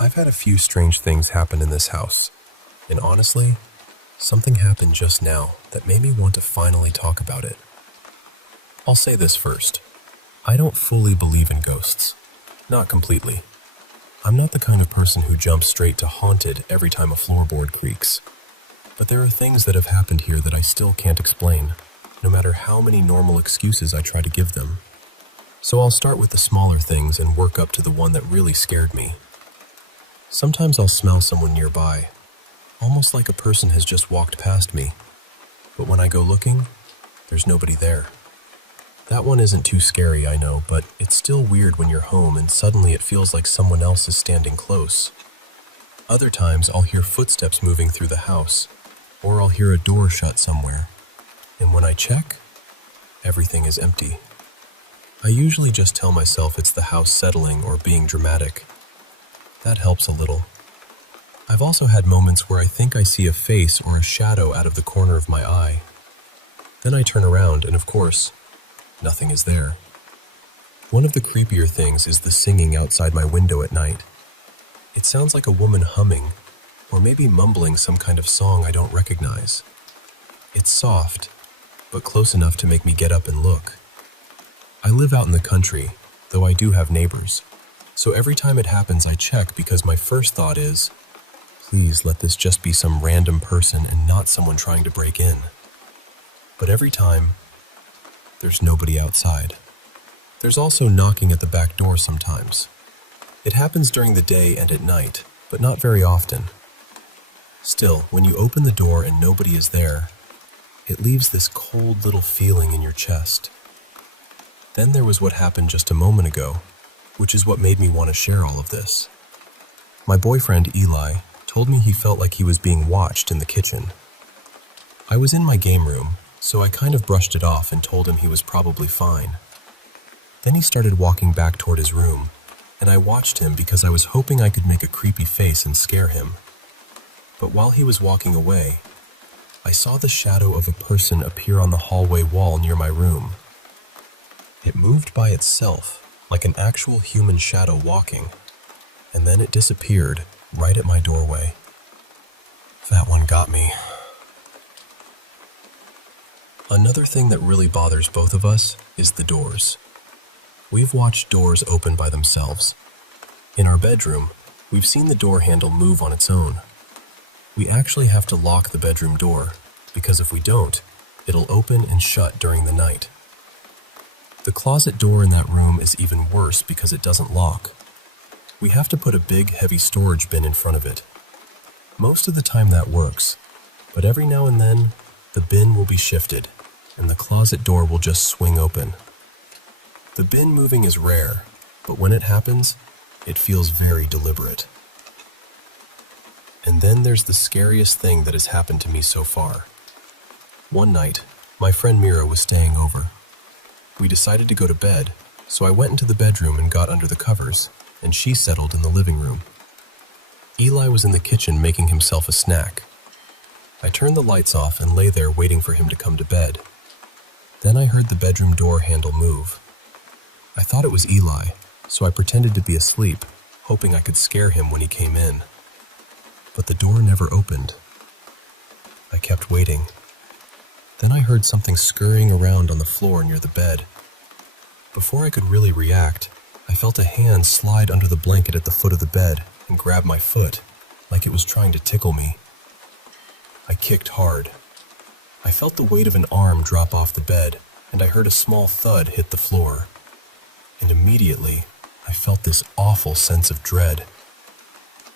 I've had a few strange things happen in this house, and honestly, something happened just now that made me want to finally talk about it. I'll say this first. I don't fully believe in ghosts. Not completely. I'm not the kind of person who jumps straight to haunted every time a floorboard creaks. But there are things that have happened here that I still can't explain, no matter how many normal excuses I try to give them. So I'll start with the smaller things and work up to the one that really scared me. Sometimes I'll smell someone nearby, almost like a person has just walked past me. But when I go looking, there's nobody there. That one isn't too scary, I know, but it's still weird when you're home and suddenly it feels like someone else is standing close. Other times I'll hear footsteps moving through the house, or I'll hear a door shut somewhere. And when I check, everything is empty. I usually just tell myself it's the house settling or being dramatic. That helps a little. I've also had moments where I think I see a face or a shadow out of the corner of my eye. Then I turn around and, of course, nothing is there. One of the creepier things is the singing outside my window at night. It sounds like a woman humming, or maybe mumbling some kind of song I don't recognize. It's soft, but close enough to make me get up and look. I live out in the country, though I do have neighbors, so every time it happens I check because my first thought is, please let this just be some random person and not someone trying to break in. But every time, there's nobody outside. There's also knocking at the back door sometimes. It happens during the day and at night, but not very often. Still, when you open the door and nobody is there, it leaves this cold little feeling in your chest. Then there was what happened just a moment ago, which is what made me want to share all of this. My boyfriend, Eli, told me he felt like he was being watched in the kitchen. I was in my game room, so I kind of brushed it off and told him he was probably fine. Then he started walking back toward his room, and I watched him because I was hoping I could make a creepy face and scare him. But while he was walking away, I saw the shadow of a person appear on the hallway wall near my room. It moved by itself, like an actual human shadow walking, and then it disappeared right at my doorway. That one got me. Another thing that really bothers both of us is the doors. We've watched doors open by themselves. In our bedroom, we've seen the door handle move on its own. We actually have to lock the bedroom door, because if we don't, it'll open and shut during the night. The closet door in that room is even worse because it doesn't lock. We have to put a big, heavy storage bin in front of it. Most of the time that works, but every now and then, the bin will be shifted, and the closet door will just swing open. The bin moving is rare, but when it happens, it feels very deliberate. And then there's the scariest thing that has happened to me so far. One night, my friend Mira was staying over. We decided to go to bed, so I went into the bedroom and got under the covers, and she settled in the living room. Eli was in the kitchen making himself a snack. I turned the lights off and lay there waiting for him to come to bed. Then I heard the bedroom door handle move. I thought it was Eli, so I pretended to be asleep, hoping I could scare him when he came in. But the door never opened. I kept waiting. Then I heard something scurrying around on the floor near the bed. Before I could really react, I felt a hand slide under the blanket at the foot of the bed and grab my foot, like it was trying to tickle me. I kicked hard. I felt the weight of an arm drop off the bed, and I heard a small thud hit the floor. And immediately, I felt this awful sense of dread.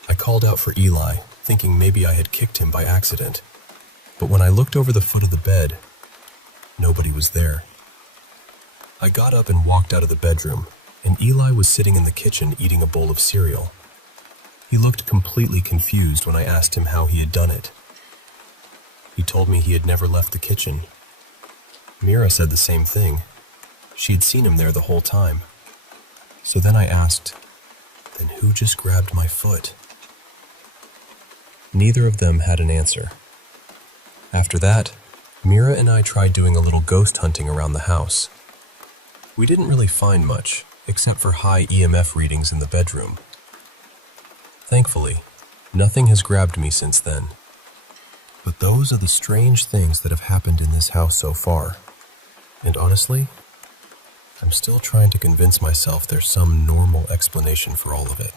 I called out for Eli, thinking maybe I had kicked him by accident. But when I looked over the foot of the bed, nobody was there. I got up and walked out of the bedroom, and Eli was sitting in the kitchen eating a bowl of cereal. He looked completely confused when I asked him how he had done it. He told me he had never left the kitchen. Mira said the same thing. She had seen him there the whole time. So then I asked, then who just grabbed my foot? Neither of them had an answer. After that, Mira and I tried doing a little ghost hunting around the house. We didn't really find much, except for high EMF readings in the bedroom. Thankfully, nothing has grabbed me since then. But those are the strange things that have happened in this house so far. And honestly, I'm still trying to convince myself there's some normal explanation for all of it.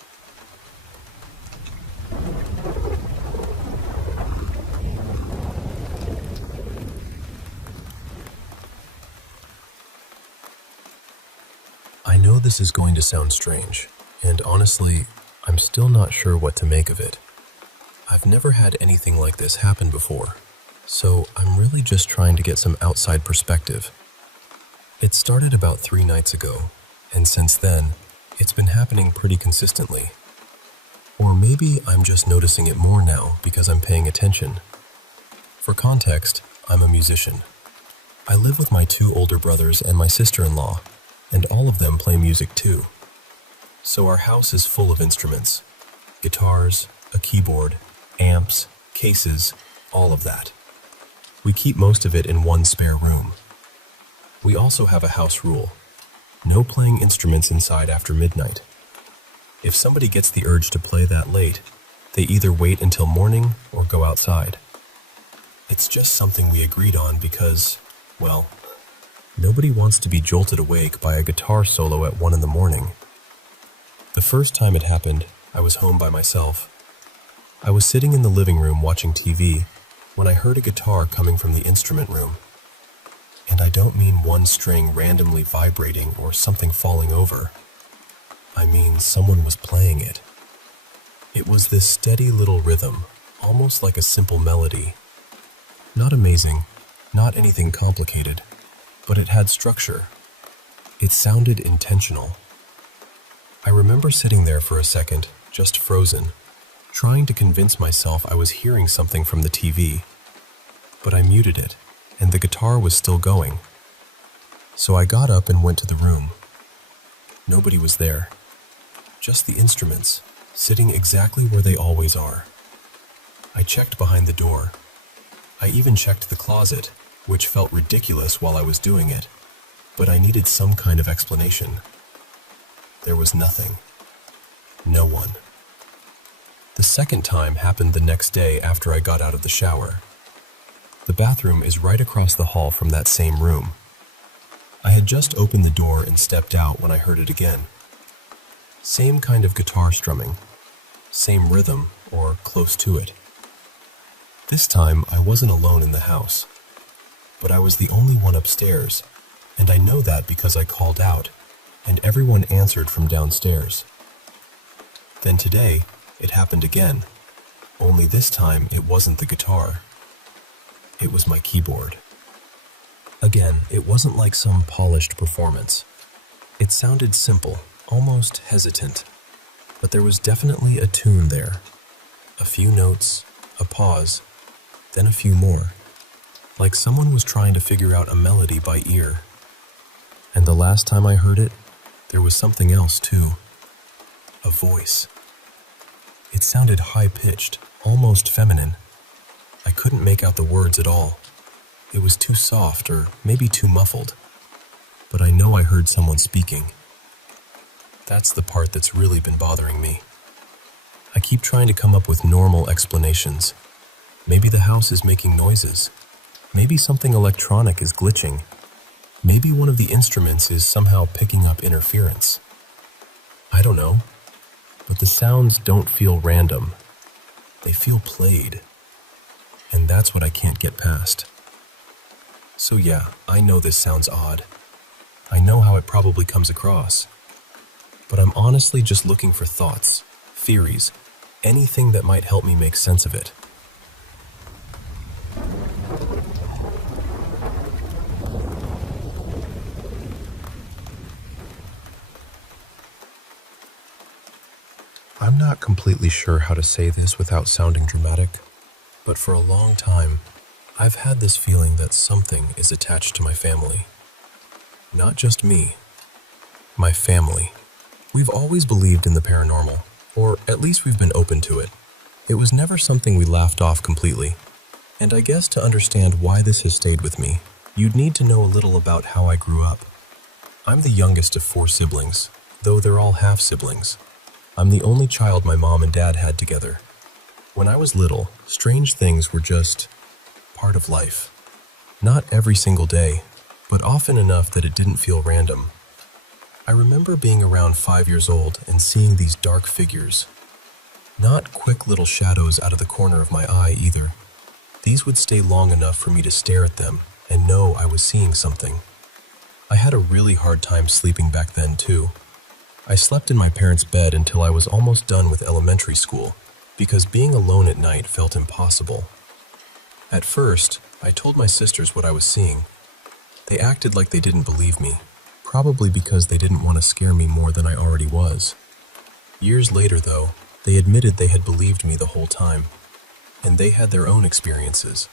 I know this is going to sound strange, and honestly, I'm still not sure what to make of it. I've never had anything like this happen before, so I'm really just trying to get some outside perspective. It started about 3 nights ago, and since then, it's been happening pretty consistently. Or maybe I'm just noticing it more now because I'm paying attention. For context, I'm a musician. I live with my 2 older brothers and my sister-in-law, and all of them play music too. So our house is full of instruments. Guitars, a keyboard, amps, cases, all of that. We keep most of it in one spare room. We also have a house rule: no playing instruments inside after midnight. If somebody gets the urge to play that late, they either wait until morning or go outside. It's just something we agreed on because, well, nobody wants to be jolted awake by a guitar solo at 1 in the morning. The first time it happened, I was home by myself. I was sitting in the living room watching TV when I heard a guitar coming from the instrument room. And I don't mean one string randomly vibrating or something falling over. I mean someone was playing it. It was this steady little rhythm, almost like a simple melody. Not amazing, not anything complicated, but it had structure. It sounded intentional. I remember sitting there for a second, just frozen, trying to convince myself I was hearing something from the TV. But I muted it, and the guitar was still going. So I got up and went to the room. Nobody was there. Just the instruments, sitting exactly where they always are. I checked behind the door. I even checked the closet, which felt ridiculous while I was doing it, but I needed some kind of explanation. There was nothing. No one. The second time happened the next day after I got out of the shower. The bathroom is right across the hall from that same room. I had just opened the door and stepped out when I heard it again. Same kind of guitar strumming. Same rhythm, or close to it. This time, I wasn't alone in the house. But I was the only one upstairs, and I know that because I called out, and everyone answered from downstairs. Then today, it happened again, only this time it wasn't the guitar. It was my keyboard. Again, it wasn't like some polished performance. It sounded simple, almost hesitant, but there was definitely a tune there. A few notes, a pause, then a few more. Like someone was trying to figure out a melody by ear. And the last time I heard it, there was something else too. A voice. It sounded high-pitched, almost feminine. I couldn't make out the words at all. It was too soft, or maybe too muffled. But I know I heard someone speaking. That's the part that's really been bothering me. I keep trying to come up with normal explanations. Maybe the house is making noises. Maybe something electronic is glitching. Maybe one of the instruments is somehow picking up interference. I don't know. But the sounds don't feel random. They feel played. And that's what I can't get past. So yeah, I know this sounds odd. I know how it probably comes across. But I'm honestly just looking for thoughts, theories, anything that might help me make sense of it. I'm not completely sure how to say this without sounding dramatic, but for a long time, I've had this feeling that something is attached to my family. Not just me, my family. We've always believed in the paranormal, or at least we've been open to it. It was never something we laughed off completely. And I guess to understand why this has stayed with me, you'd need to know a little about how I grew up. I'm the youngest of 4 siblings, though they're all half-siblings. I'm the only child my mom and dad had together. When I was little, strange things were just part of life. Not every single day, but often enough that it didn't feel random. I remember being around 5 years old and seeing these dark figures. Not quick little shadows out of the corner of my eye either. These would stay long enough for me to stare at them and know I was seeing something. I had a really hard time sleeping back then too. I slept in my parents' bed until I was almost done with elementary school because being alone at night felt impossible. At first, I told my sisters what I was seeing. They acted like they didn't believe me, probably because they didn't want to scare me more than I already was. Years later, though, they admitted they had believed me the whole time, and they had their own experiences.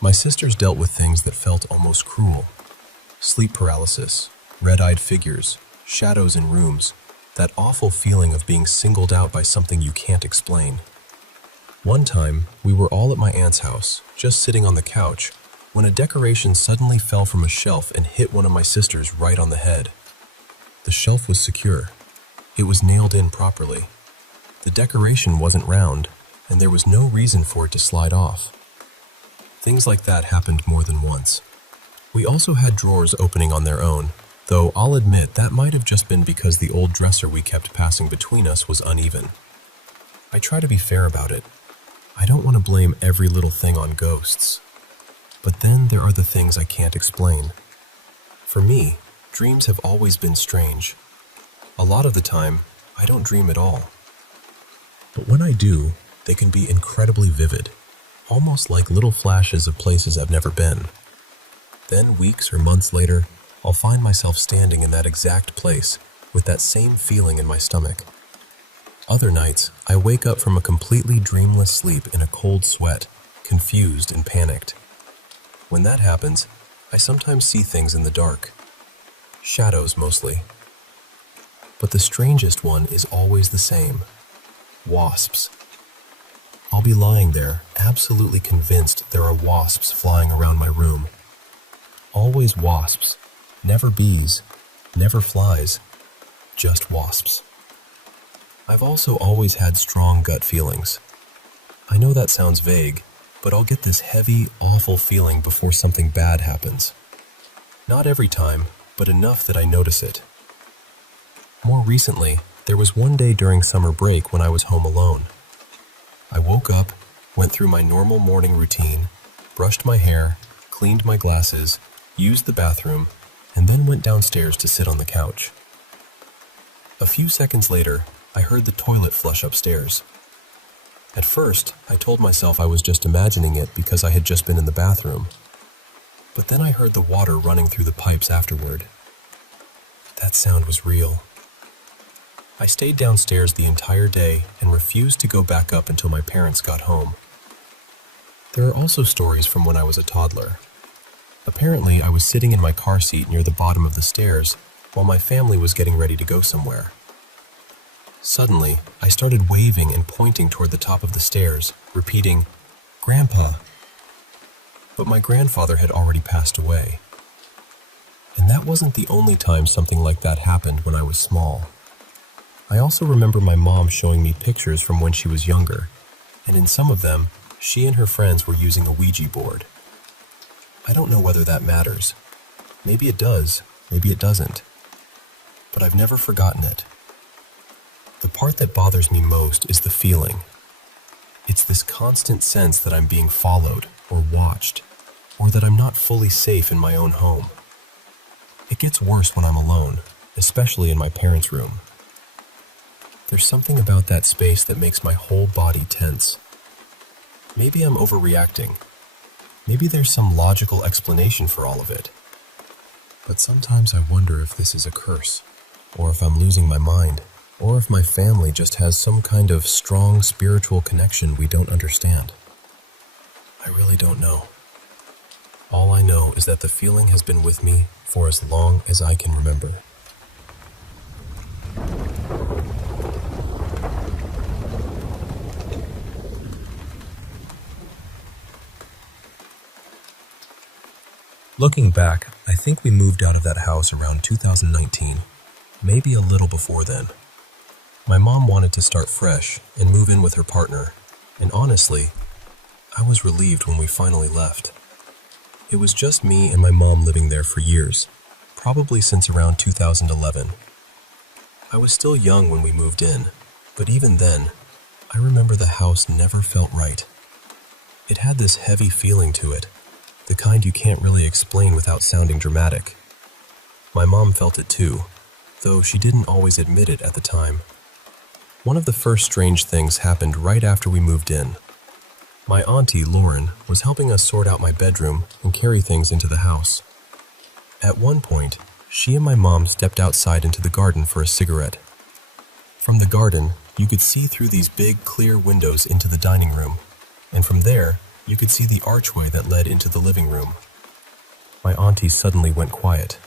My sisters dealt with things that felt almost cruel. Sleep paralysis, red-eyed figures, shadows in rooms, that awful feeling of being singled out by something you can't explain. One time, we were all at my aunt's house, just sitting on the couch, when a decoration suddenly fell from a shelf and hit one of my sisters right on the head. The shelf was secure. It was nailed in properly. The decoration wasn't round, and there was no reason for it to slide off. Things like that happened more than once. We also had drawers opening on their own, though I'll admit that might have just been because the old dresser we kept passing between us was uneven. I try to be fair about it. I don't want to blame every little thing on ghosts. But then there are the things I can't explain. For me, dreams have always been strange. A lot of the time, I don't dream at all. But when I do, they can be incredibly vivid, almost like little flashes of places I've never been. Then weeks or months later, I'll find myself standing in that exact place with that same feeling in my stomach. Other nights, I wake up from a completely dreamless sleep in a cold sweat, confused and panicked. When that happens, I sometimes see things in the dark. Shadows mostly. But the strangest one is always the same. Wasps. I'll be lying there, absolutely convinced there are wasps flying around my room. Always wasps. Never bees. Never flies. Just wasps. I've also always had strong gut feelings. I know that sounds vague, but I'll get this heavy, awful feeling before something bad happens. Not every time, but enough that I notice it. More recently, there was one day during summer break when I was home alone. I woke up, went through my normal morning routine, brushed my hair, cleaned my glasses, used the bathroom, and then went downstairs to sit on the couch. A few seconds later, I heard the toilet flush upstairs. At first, I told myself I was just imagining it because I had just been in the bathroom. But then I heard the water running through the pipes afterward. That sound was real. I stayed downstairs the entire day and refused to go back up until my parents got home. There are also stories from when I was a toddler. Apparently, I was sitting in my car seat near the bottom of the stairs while my family was getting ready to go somewhere. Suddenly, I started waving and pointing toward the top of the stairs, repeating, "Grandpa." But my grandfather had already passed away. And that wasn't the only time something like that happened when I was small. I also remember my mom showing me pictures from when she was younger, and in some of them, she and her friends were using a Ouija board. I don't know whether that matters. Maybe it does, maybe it doesn't. But I've never forgotten it. The part that bothers me most is the feeling. It's this constant sense that I'm being followed or watched, or that I'm not fully safe in my own home. It gets worse when I'm alone, especially in my parents' room. There's something about that space that makes my whole body tense. Maybe I'm overreacting. Maybe there's some logical explanation for all of it. But sometimes I wonder if this is a curse, or if I'm losing my mind, or if my family just has some kind of strong spiritual connection we don't understand. I really don't know. All I know is that the feeling has been with me for as long as I can remember. Looking back, I think we moved out of that house around 2019, maybe a little before then. My mom wanted to start fresh and move in with her partner, and honestly, I was relieved when we finally left. It was just me and my mom living there for years, probably since around 2011. I was still young when we moved in, but even then, I remember the house never felt right. It had this heavy feeling to it, the kind you can't really explain without sounding dramatic. My mom felt it too, though she didn't always admit it at the time. One of the first strange things happened right after we moved in. My auntie, Lauren, was helping us sort out my bedroom and carry things into the house. At one point, she and my mom stepped outside into the garden for a cigarette. From the garden, you could see through these big, clear windows into the dining room, and from there, you could see the archway that led into the living room. My auntie suddenly went quiet.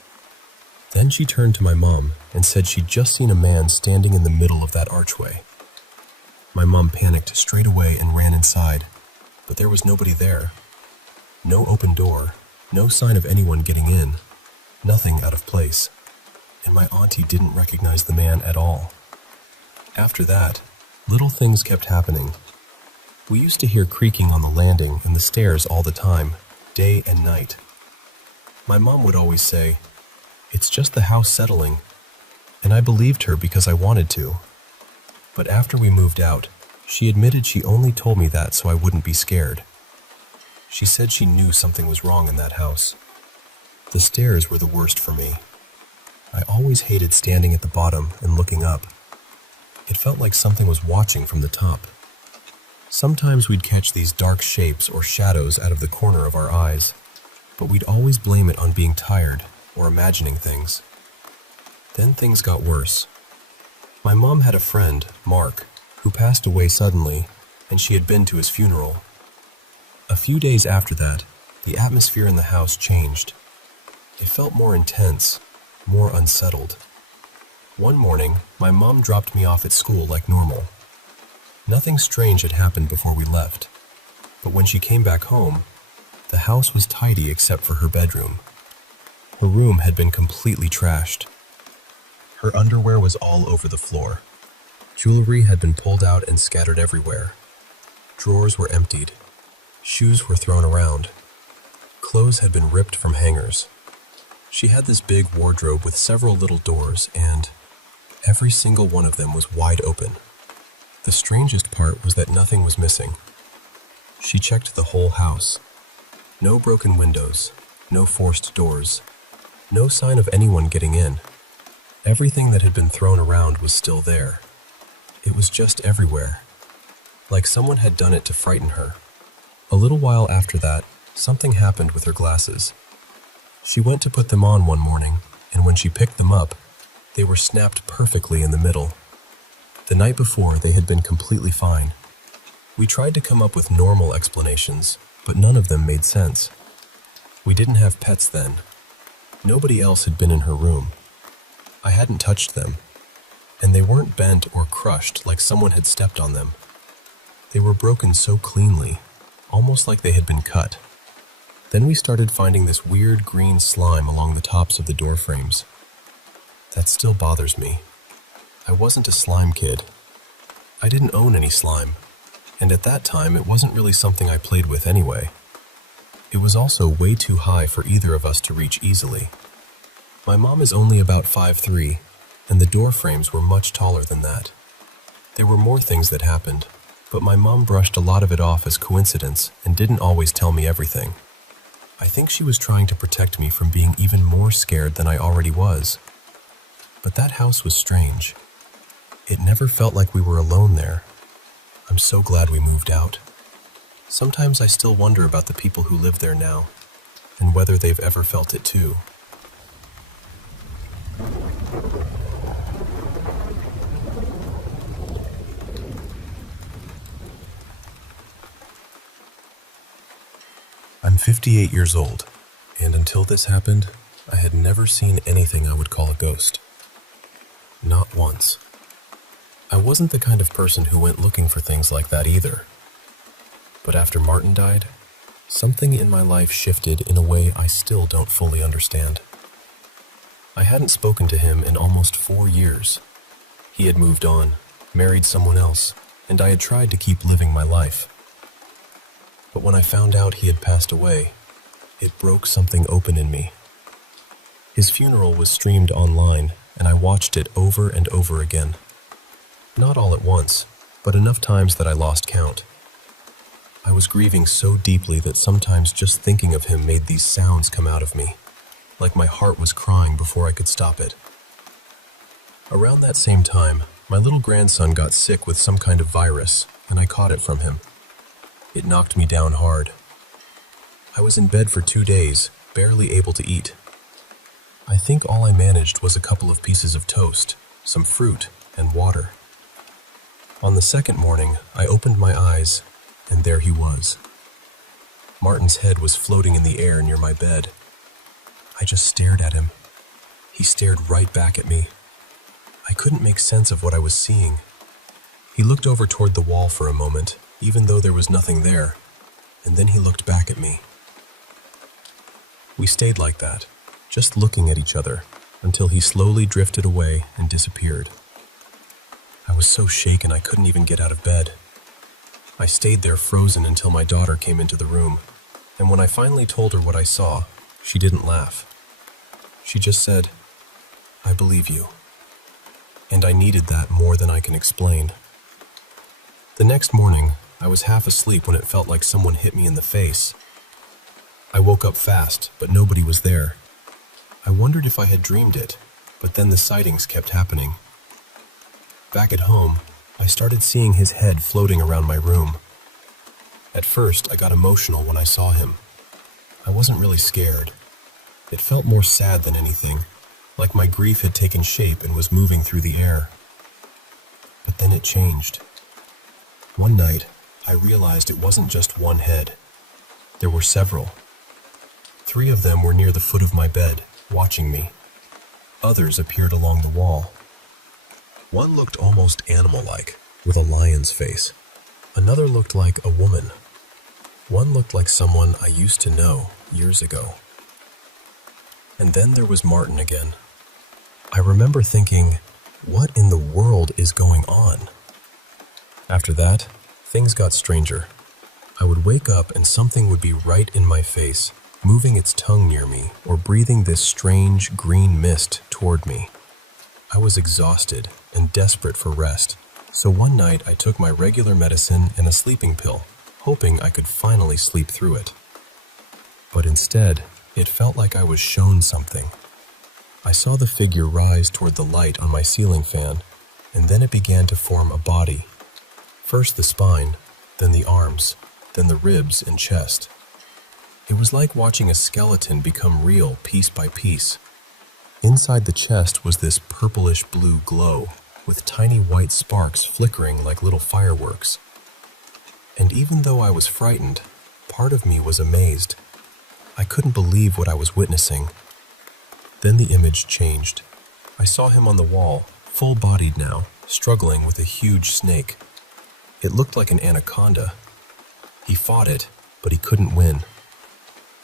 Then she turned to my mom and said she'd just seen a man standing in the middle of that archway. My mom panicked straight away and ran inside, but there was nobody there. No open door, no sign of anyone getting in, nothing out of place, and my auntie didn't recognize the man at all. After that, little things kept happening. We used to hear creaking on the landing and the stairs all the time, day and night. My mom would always say, "It's just the house settling," and I believed her because I wanted to. But after we moved out, she admitted she only told me that so I wouldn't be scared. She said she knew something was wrong in that house. The stairs were the worst for me. I always hated standing at the bottom and looking up. It felt like something was watching from the top. Sometimes we'd catch these dark shapes or shadows out of the corner of our eyes, but we'd always blame it on being tired or imagining things. Then things got worse. My mom had a friend, Mark, who passed away suddenly, and she had been to his funeral. A few days after that, the atmosphere in the house changed. It felt more intense, more unsettled. One morning, my mom dropped me off at school like normal. Nothing strange had happened before we left, but when she came back home, the house was tidy except for her bedroom. Her room had been completely trashed. Her underwear was all over the floor. Jewelry had been pulled out and scattered everywhere. Drawers were emptied. Shoes were thrown around. Clothes had been ripped from hangers. She had this big wardrobe with several little doors, and every single one of them was wide open. The strangest part was that nothing was missing. She checked the whole house. No broken windows, no forced doors, no sign of anyone getting in. Everything that had been thrown around was still there. It was just everywhere, like someone had done it to frighten her. A little while after that, something happened with her glasses. She went to put them on one morning, and when she picked them up, they were snapped perfectly in the middle. The night before, they had been completely fine. We tried to come up with normal explanations, but none of them made sense. We didn't have pets then. Nobody else had been in her room. I hadn't touched them, and they weren't bent or crushed like someone had stepped on them. They were broken so cleanly, almost like they had been cut. Then we started finding this weird green slime along the tops of the door frames. That still bothers me. I wasn't a slime kid. I didn't own any slime, and at that time it wasn't really something I played with anyway. It was also way too high for either of us to reach easily. My mom is only about 5'3", and the door frames were much taller than that. There were more things that happened, but my mom brushed a lot of it off as coincidence and didn't always tell me everything. I think she was trying to protect me from being even more scared than I already was. But that house was strange. It never felt like we were alone there. I'm so glad we moved out. Sometimes I still wonder about the people who live there now, and whether they've ever felt it too. I'm 58 years old, and until this happened, I had never seen anything I would call a ghost. Not once. I wasn't the kind of person who went looking for things like that either. But after Martin died, something in my life shifted in a way I still don't fully understand. I hadn't spoken to him in almost 4 years. He had moved on, married someone else, and I had tried to keep living my life. But when I found out he had passed away, it broke something open in me. His funeral was streamed online, and I watched it over and over again. Not all at once, but enough times that I lost count. I was grieving so deeply that sometimes just thinking of him made these sounds come out of me, like my heart was crying before I could stop it. Around that same time, my little grandson got sick with some kind of virus, and I caught it from him. It knocked me down hard. I was in bed for 2 days, barely able to eat. I think all I managed was a couple of pieces of toast, some fruit, and water. On the second morning, I opened my eyes, and there he was. Martin's head was floating in the air near my bed. I just stared at him. He stared right back at me. I couldn't make sense of what I was seeing. He looked over toward the wall for a moment, even though there was nothing there, and then he looked back at me. We stayed like that, just looking at each other, until he slowly drifted away and disappeared. I was so shaken I couldn't even get out of bed. I stayed there frozen until my daughter came into the room, and when I finally told her what I saw, she didn't laugh. She just said, "I believe you." And I needed that more than I can explain. The next morning, I was half asleep when it felt like someone hit me in the face. I woke up fast, but nobody was there. I wondered if I had dreamed it, but then the sightings kept happening. Back at home, I started seeing his head floating around my room. At first, I got emotional when I saw him. I wasn't really scared. It felt more sad than anything, like my grief had taken shape and was moving through the air. But then it changed. One night, I realized it wasn't just one head. There were several. 3 of them were near the foot of my bed, watching me. Others appeared along the wall. One looked almost animal-like, with a lion's face. Another looked like a woman. One looked like someone I used to know years ago. And then there was Martin again. I remember thinking, what in the world is going on? After that, things got stranger. I would wake up and something would be right in my face, moving its tongue near me or breathing this strange green mist toward me. I was exhausted and desperate for rest, so one night I took my regular medicine and a sleeping pill, hoping I could finally sleep through it. But instead, it felt like I was shown something. I saw the figure rise toward the light on my ceiling fan, and then it began to form a body. First the spine, then the arms, then the ribs and chest. It was like watching a skeleton become real piece by piece. Inside the chest was this purplish blue glow, with tiny white sparks flickering like little fireworks. And even though I was frightened, part of me was amazed. I couldn't believe what I was witnessing. Then the image changed. I saw him on the wall, full-bodied now, struggling with a huge snake. It looked like an anaconda. He fought it, but he couldn't win.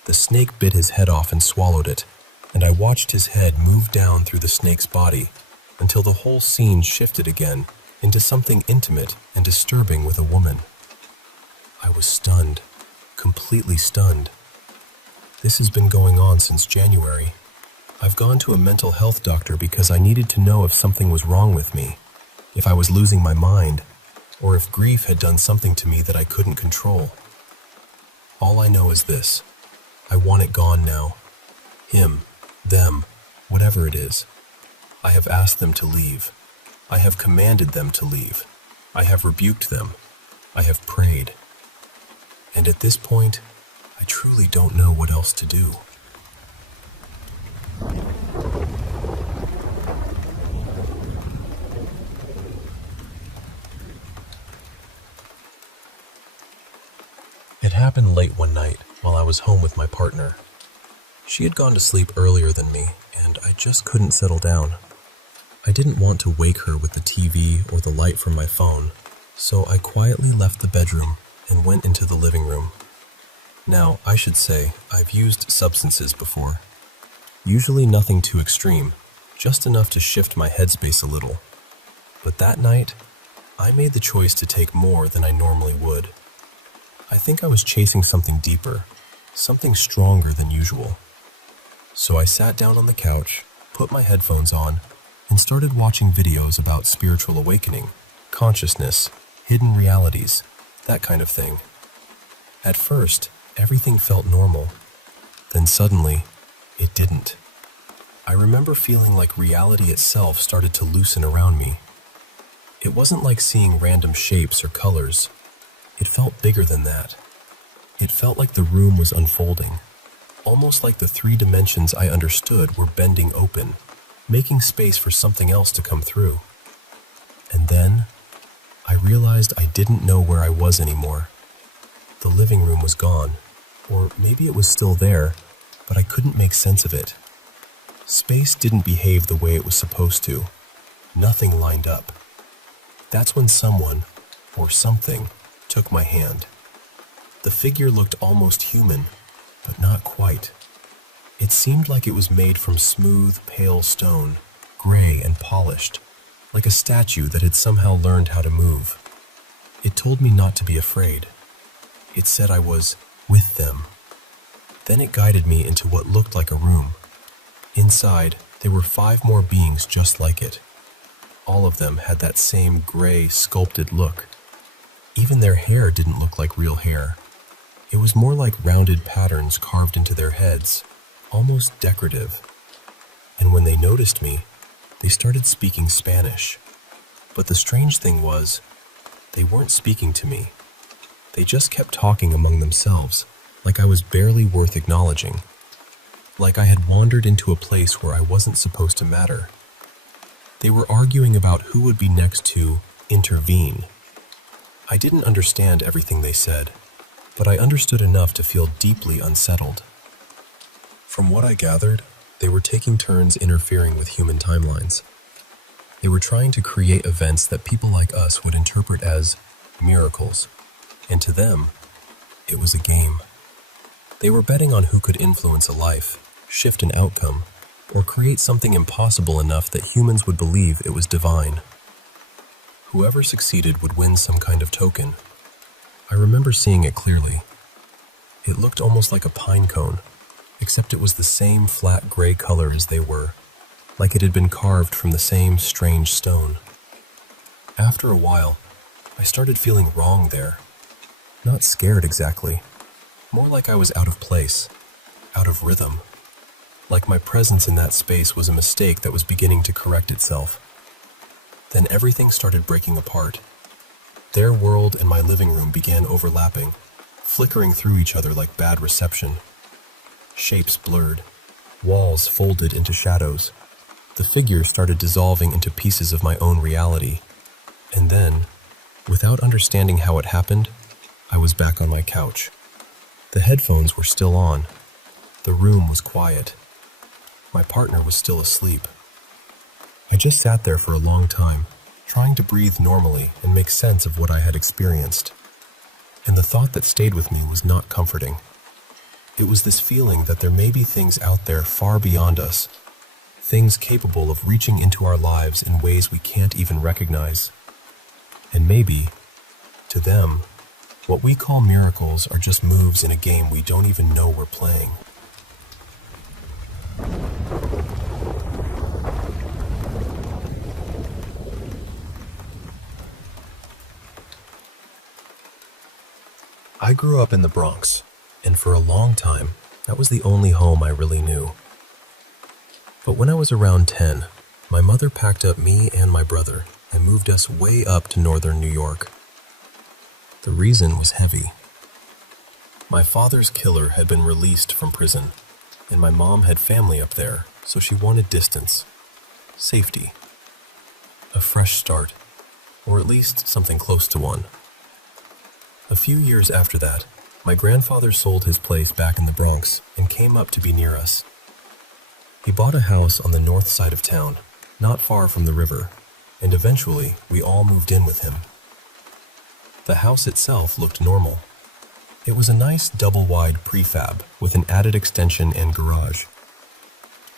The snake bit his head off and swallowed it, and I watched his head move down through the snake's body until the whole scene shifted again into something intimate and disturbing with a woman. I was stunned, completely stunned. This has been going on since January. I've gone to a mental health doctor because I needed to know if something was wrong with me, if I was losing my mind, or if grief had done something to me that I couldn't control. All I know is this: I want it gone now. Him, them, whatever it is. I have asked them to leave. I have commanded them to leave. I have rebuked them. I have prayed. And at this point, I truly don't know what else to do. It happened late one night while I was home with my partner. She had gone to sleep earlier than me, and I just couldn't settle down. I didn't want to wake her with the TV or the light from my phone, so I quietly left the bedroom and went into the living room. Now, I should say, I've used substances before. Usually nothing too extreme, just enough to shift my headspace a little. But that night, I made the choice to take more than I normally would. I think I was chasing something deeper, something stronger than usual. So I sat down on the couch, put my headphones on, and started watching videos about spiritual awakening, consciousness, hidden realities, that kind of thing. At first, everything felt normal. Then suddenly, it didn't. I remember feeling like reality itself started to loosen around me. It wasn't like seeing random shapes or colors. It felt bigger than that. It felt like the room was unfolding, almost like the 3 dimensions I understood were bending open, making space for something else to come through. And then, I realized I didn't know where I was anymore. The living room was gone, or maybe it was still there, but I couldn't make sense of it. Space didn't behave the way it was supposed to. Nothing lined up. That's when someone, or something, took my hand. The figure looked almost human, but not quite. It seemed like it was made from smooth, pale stone, gray and polished, like a statue that had somehow learned how to move. It told me not to be afraid. It said I was with them. Then it guided me into what looked like a room. Inside, there were 5 more beings just like it. All of them had that same gray, sculpted look. Even their hair didn't look like real hair. It was more like rounded patterns carved into their heads, almost decorative. And when they noticed me, they started speaking Spanish. But the strange thing was, they weren't speaking to me. They just kept talking among themselves, like I was barely worth acknowledging. Like I had wandered into a place where I wasn't supposed to matter. They were arguing about who would be next to intervene. I didn't understand everything they said, but I understood enough to feel deeply unsettled. From what I gathered, they were taking turns interfering with human timelines. They were trying to create events that people like us would interpret as miracles, and to them, it was a game. They were betting on who could influence a life, shift an outcome, or create something impossible enough that humans would believe it was divine. Whoever succeeded would win some kind of token. I remember seeing it clearly. It looked almost like a pine cone, except it was the same flat gray color as they were, like it had been carved from the same strange stone. After a while, I started feeling wrong there. Not scared exactly, more like I was out of place, out of rhythm. Like my presence in that space was a mistake that was beginning to correct itself. Then everything started breaking apart. Their world and my living room began overlapping, flickering through each other like bad reception. Shapes blurred, walls folded into shadows. The figure started dissolving into pieces of my own reality. And then, without understanding how it happened, I was back on my couch. The headphones were still on. The room was quiet. My partner was still asleep. I just sat there for a long time, trying to breathe normally and make sense of what I had experienced. And the thought that stayed with me was not comforting. It was this feeling that there may be things out there far beyond us, things capable of reaching into our lives in ways we can't even recognize. And maybe, to them, what we call miracles are just moves in a game we don't even know we're playing. I grew up in the Bronx, and for a long time, that was the only home I really knew. But when I was around 10, my mother packed up me and my brother and moved us way up to northern New York. The reason was heavy. My father's killer had been released from prison, and my mom had family up there, so she wanted distance, safety, a fresh start, or at least something close to one. A few years after that, my grandfather sold his place back in the Bronx and came up to be near us. He bought a house on the north side of town, not far from the river, and eventually we all moved in with him. The house itself looked normal. It was a nice double-wide prefab with an added extension and garage.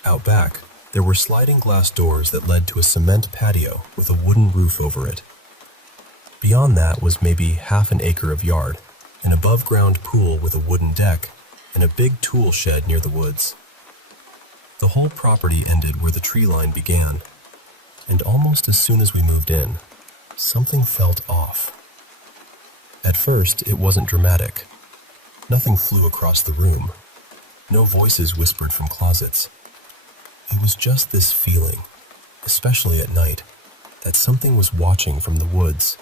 Out back, there were sliding glass doors that led to a cement patio with a wooden roof over it. Beyond that was maybe half an acre of yard, an above-ground pool with a wooden deck, and a big tool shed near the woods. The whole property ended where the tree line began, and almost as soon as we moved in, something felt off. At first, it wasn't dramatic. Nothing flew across the room. No voices whispered from closets. It was just this feeling, especially at night, that something was watching from the woods.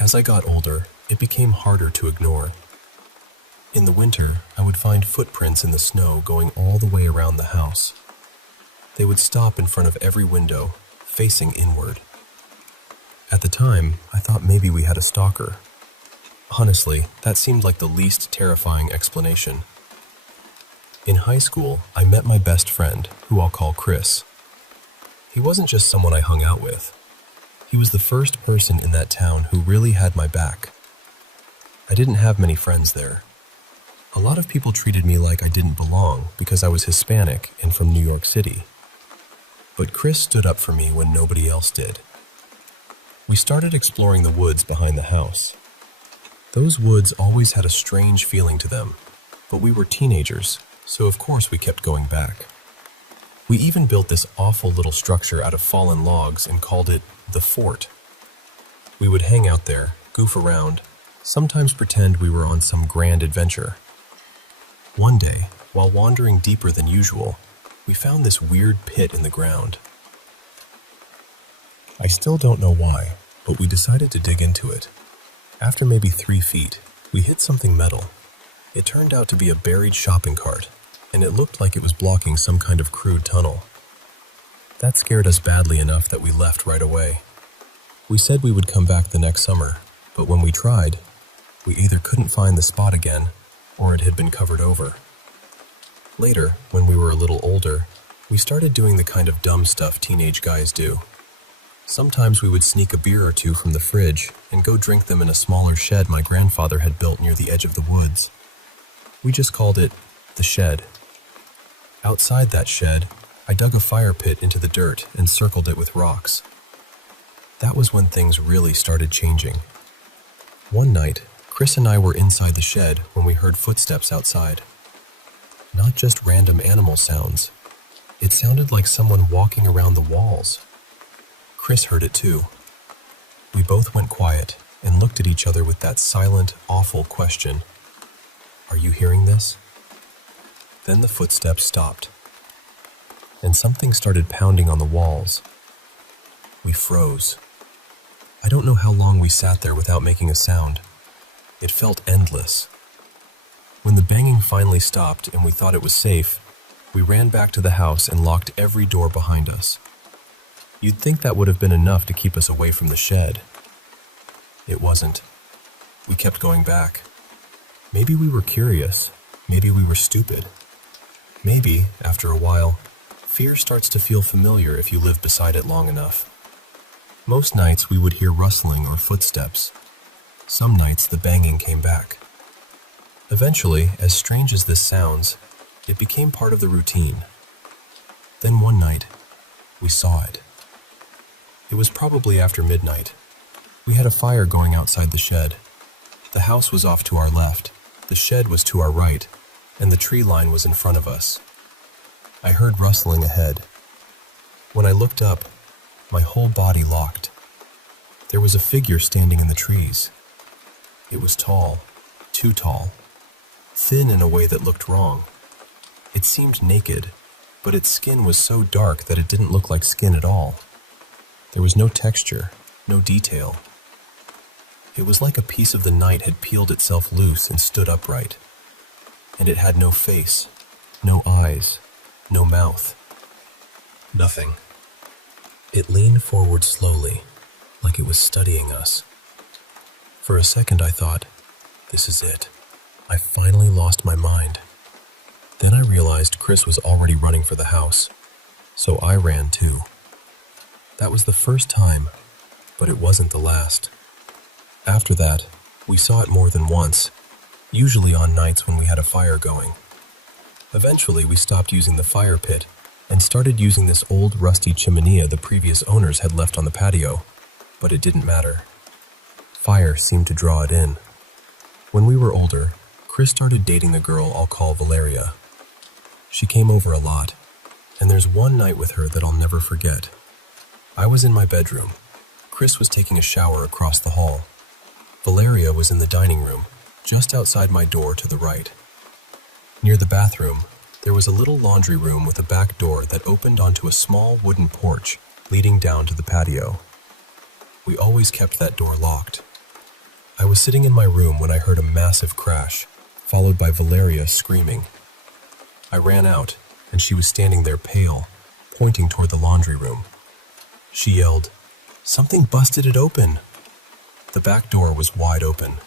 As I got older, it became harder to ignore. In the winter, I would find footprints in the snow going all the way around the house. They would stop in front of every window, facing inward. At the time, I thought maybe we had a stalker. Honestly, that seemed like the least terrifying explanation. In high school, I met my best friend, who I'll call Chris. He wasn't just someone I hung out with. He was the first person in that town who really had my back. I didn't have many friends there. A lot of people treated me like I didn't belong because I was Hispanic and from New York City. But Chris stood up for me when nobody else did. We started exploring the woods behind the house. Those woods always had a strange feeling to them, but we were teenagers, so of course we kept going back. We even built this awful little structure out of fallen logs and called it the fort. We would hang out there, goof around, sometimes pretend we were on some grand adventure. One day, while wandering deeper than usual, we found this weird pit in the ground. I still don't know why, but we decided to dig into it. After maybe 3 feet, we hit something metal. It turned out to be a buried shopping cart, and it looked like it was blocking some kind of crude tunnel. That scared us badly enough that we left right away. We said we would come back the next summer, but when we tried, we either couldn't find the spot again, or it had been covered over. Later, when we were a little older, we started doing the kind of dumb stuff teenage guys do. Sometimes we would sneak a beer or two from the fridge and go drink them in a smaller shed my grandfather had built near the edge of the woods. We just called it the shed. Outside that shed, I dug a fire pit into the dirt and circled it with rocks. That was when things really started changing. One night, Chris and I were inside the shed when we heard footsteps outside. Not just random animal sounds. It sounded like someone walking around the walls. Chris heard it too. We both went quiet and looked at each other with that silent, awful question. Are you hearing this? Then the footsteps stopped, and something started pounding on the walls. We froze. I don't know how long we sat there without making a sound. It felt endless. When the banging finally stopped and we thought it was safe, we ran back to the house and locked every door behind us. You'd think that would have been enough to keep us away from the shed. It wasn't. We kept going back. Maybe we were curious. Maybe we were stupid. Maybe, after a while, fear starts to feel familiar if you live beside it long enough. Most nights we would hear rustling or footsteps. Some nights the banging came back. Eventually, as strange as this sounds, it became part of the routine. Then one night, we saw it. It was probably after midnight. We had a fire going outside the shed. The house was off to our left, the shed was to our right, and the tree line was in front of us. I heard rustling ahead. When I looked up, my whole body locked. There was a figure standing in the trees. It was tall, too tall, thin in a way that looked wrong. It seemed naked, but its skin was so dark that it didn't look like skin at all. There was no texture, no detail. It was like a piece of the night had peeled itself loose and stood upright. And it had no face, no eyes, no mouth. Nothing. It leaned forward slowly, like it was studying us. For a second I thought, this is it. I finally lost my mind. Then I realized Chris was already running for the house, so I ran too. That was the first time, but it wasn't the last. After that, we saw it more than once, usually on nights when we had a fire going. Eventually, we stopped using the fire pit and started using this old rusty chimenea the previous owners had left on the patio, but it didn't matter. Fire seemed to draw it in. When we were older, Chris started dating the girl I'll call Valeria. She came over a lot, and there's one night with her that I'll never forget. I was in my bedroom. Chris was taking a shower across the hall. Valeria was in the dining room, just outside my door to the right. Near the bathroom, there was a little laundry room with a back door that opened onto a small wooden porch leading down to the patio. We always kept that door locked. I was sitting in my room when I heard a massive crash, followed by Valeria screaming. I ran out, and she was standing there pale, pointing toward the laundry room. She yelled, "Something busted it open!" The back door was wide open.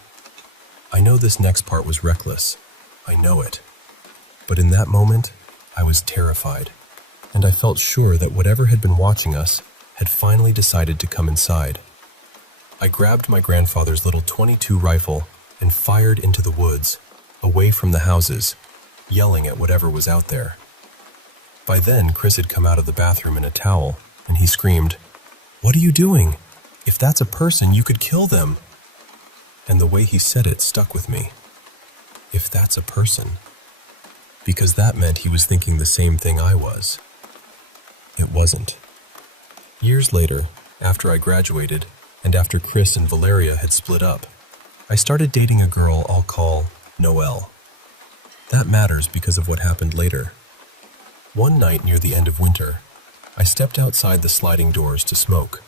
I know this next part was reckless. I know it. But in that moment, I was terrified, and I felt sure that whatever had been watching us had finally decided to come inside. I grabbed my grandfather's little .22 rifle and fired into the woods, away from the houses, yelling at whatever was out there. By then, Chris had come out of the bathroom in a towel, and he screamed, "What are you doing? If that's a person, you could kill them." And the way he said it stuck with me. If that's a person. Because that meant he was thinking the same thing I was. It wasn't. Years later, after I graduated, and after Chris and Valeria had split up, I started dating a girl I'll call Noelle. That matters because of what happened later. One night near the end of winter, I stepped outside the sliding doors to smoke.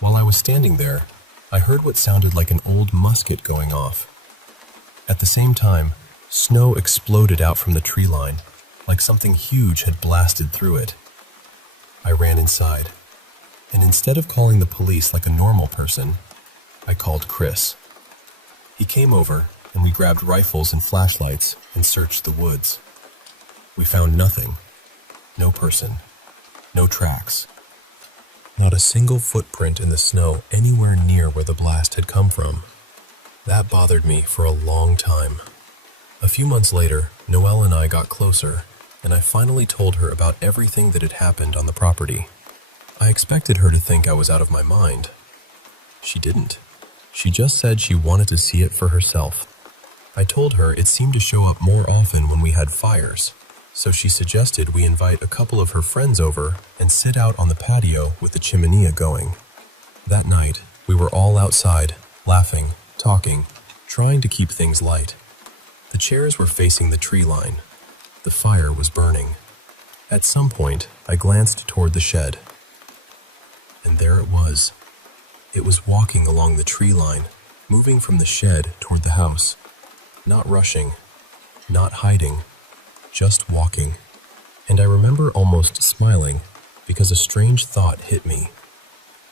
While I was standing there, I heard what sounded like an old musket going off. At the same time, snow exploded out from the tree line, like something huge had blasted through it. I ran inside, and instead of calling the police like a normal person, I called Chris. He came over, and we grabbed rifles and flashlights and searched the woods. We found nothing. No person. No tracks. Not a single footprint in the snow anywhere near where the blast had come from. That bothered me for a long time. A few months later, Noelle and I got closer, and I finally told her about everything that had happened on the property. I expected her to think I was out of my mind. She didn't. She just said she wanted to see it for herself. I told her it seemed to show up more often when we had fires, so she suggested we invite a couple of her friends over and sit out on the patio with the chimenea going. That night, we were all outside, laughing, talking, trying to keep things light. The chairs were facing the tree line. The fire was burning. At some point, I glanced toward the shed. And there it was. It was walking along the tree line, moving from the shed toward the house. Not rushing, not hiding, just walking. And I remember almost smiling because a strange thought hit me.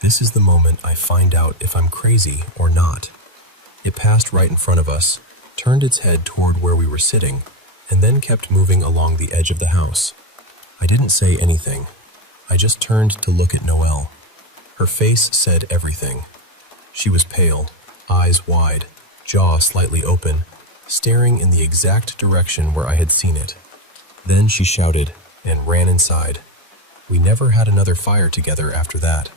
This is the moment I find out if I'm crazy or not. It passed right in front of us, turned its head toward where we were sitting, and then kept moving along the edge of the house. I didn't say anything. I just turned to look at Noelle. Her face said everything. She was pale, eyes wide, jaw slightly open, staring in the exact direction where I had seen it. Then she shouted and ran inside. We never had another fire together after that.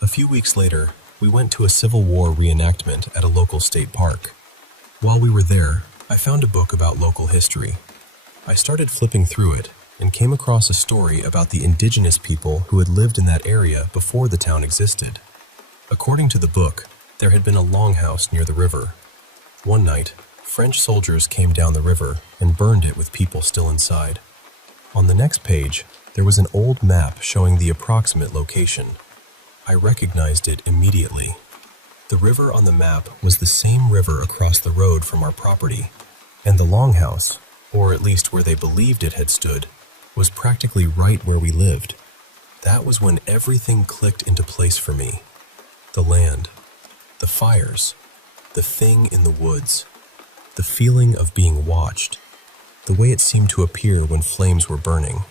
A few weeks later, we went to a Civil War reenactment at a local state park. While we were there, I found a book about local history. I started flipping through it and came across a story about the indigenous people who had lived in that area before the town existed. According to the book, there had been a longhouse near the river. One night, French soldiers came down the river and burned it with people still inside. On the next page, there was an old map showing the approximate location. I recognized it immediately. The river on the map was the same river across the road from our property, and the longhouse, or at least where they believed it had stood, was practically right where we lived. That was when everything clicked into place for me. The land, the fires, the thing in the woods, the feeling of being watched, the way it seemed to appear when flames were burning.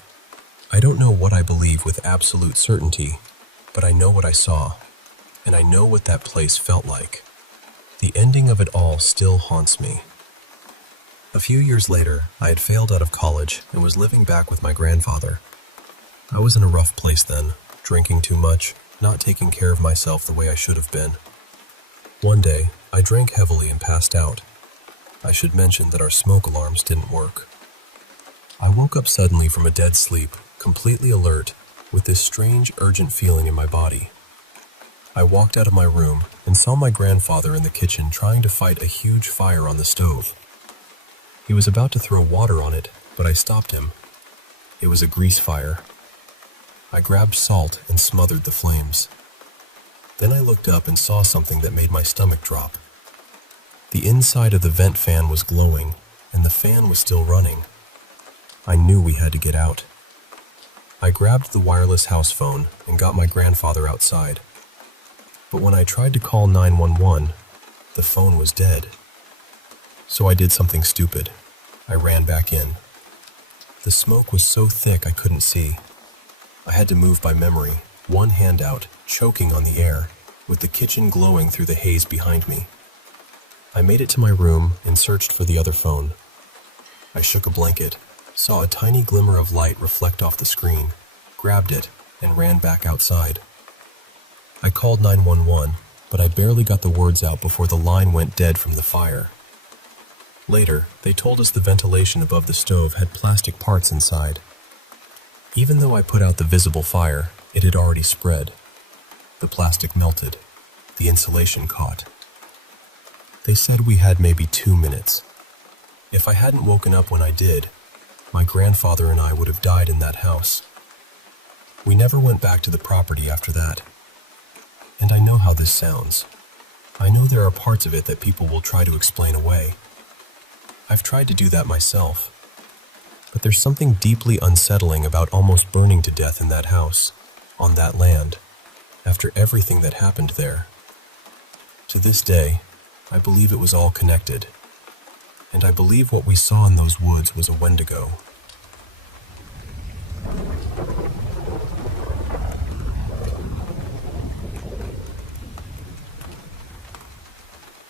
I don't know what I believe with absolute certainty, but I know what I saw, and I know what that place felt like. The ending of it all still haunts me. A few years later, I had failed out of college and was living back with my grandfather. I was in a rough place then, drinking too much, not taking care of myself the way I should have been. One day, I drank heavily and passed out. I should mention that our smoke alarms didn't work. I woke up suddenly from a dead sleep, completely alert, with this strange, urgent feeling in my body. I walked out of my room and saw my grandfather in the kitchen trying to fight a huge fire on the stove. He was about to throw water on it, but I stopped him. It was a grease fire. I grabbed salt and smothered the flames. Then I looked up and saw something that made my stomach drop. The inside of the vent fan was glowing, and the fan was still running. I knew we had to get out. I grabbed the wireless house phone and got my grandfather outside. But when I tried to call 911, the phone was dead. So I did something stupid. I ran back in. The smoke was so thick I couldn't see. I had to move by memory, one hand out, choking on the air, with the kitchen glowing through the haze behind me. I made it to my room and searched for the other phone. I shook a blanket, saw a tiny glimmer of light reflect off the screen, grabbed it, and ran back outside. I called 911, but I barely got the words out before the line went dead from the fire. Later, they told us the ventilation above the stove had plastic parts inside. Even though I put out the visible fire, it had already spread. The plastic melted. The insulation caught. They said we had maybe 2 minutes. If I hadn't woken up when I did, my grandfather and I would have died in that house. We never went back to the property after that. And I know how this sounds. I know there are parts of it that people will try to explain away. I've tried to do that myself. But there's something deeply unsettling about almost burning to death in that house, on that land, after everything that happened there. To this day, I believe it was all connected. And I believe what we saw in those woods was a Wendigo.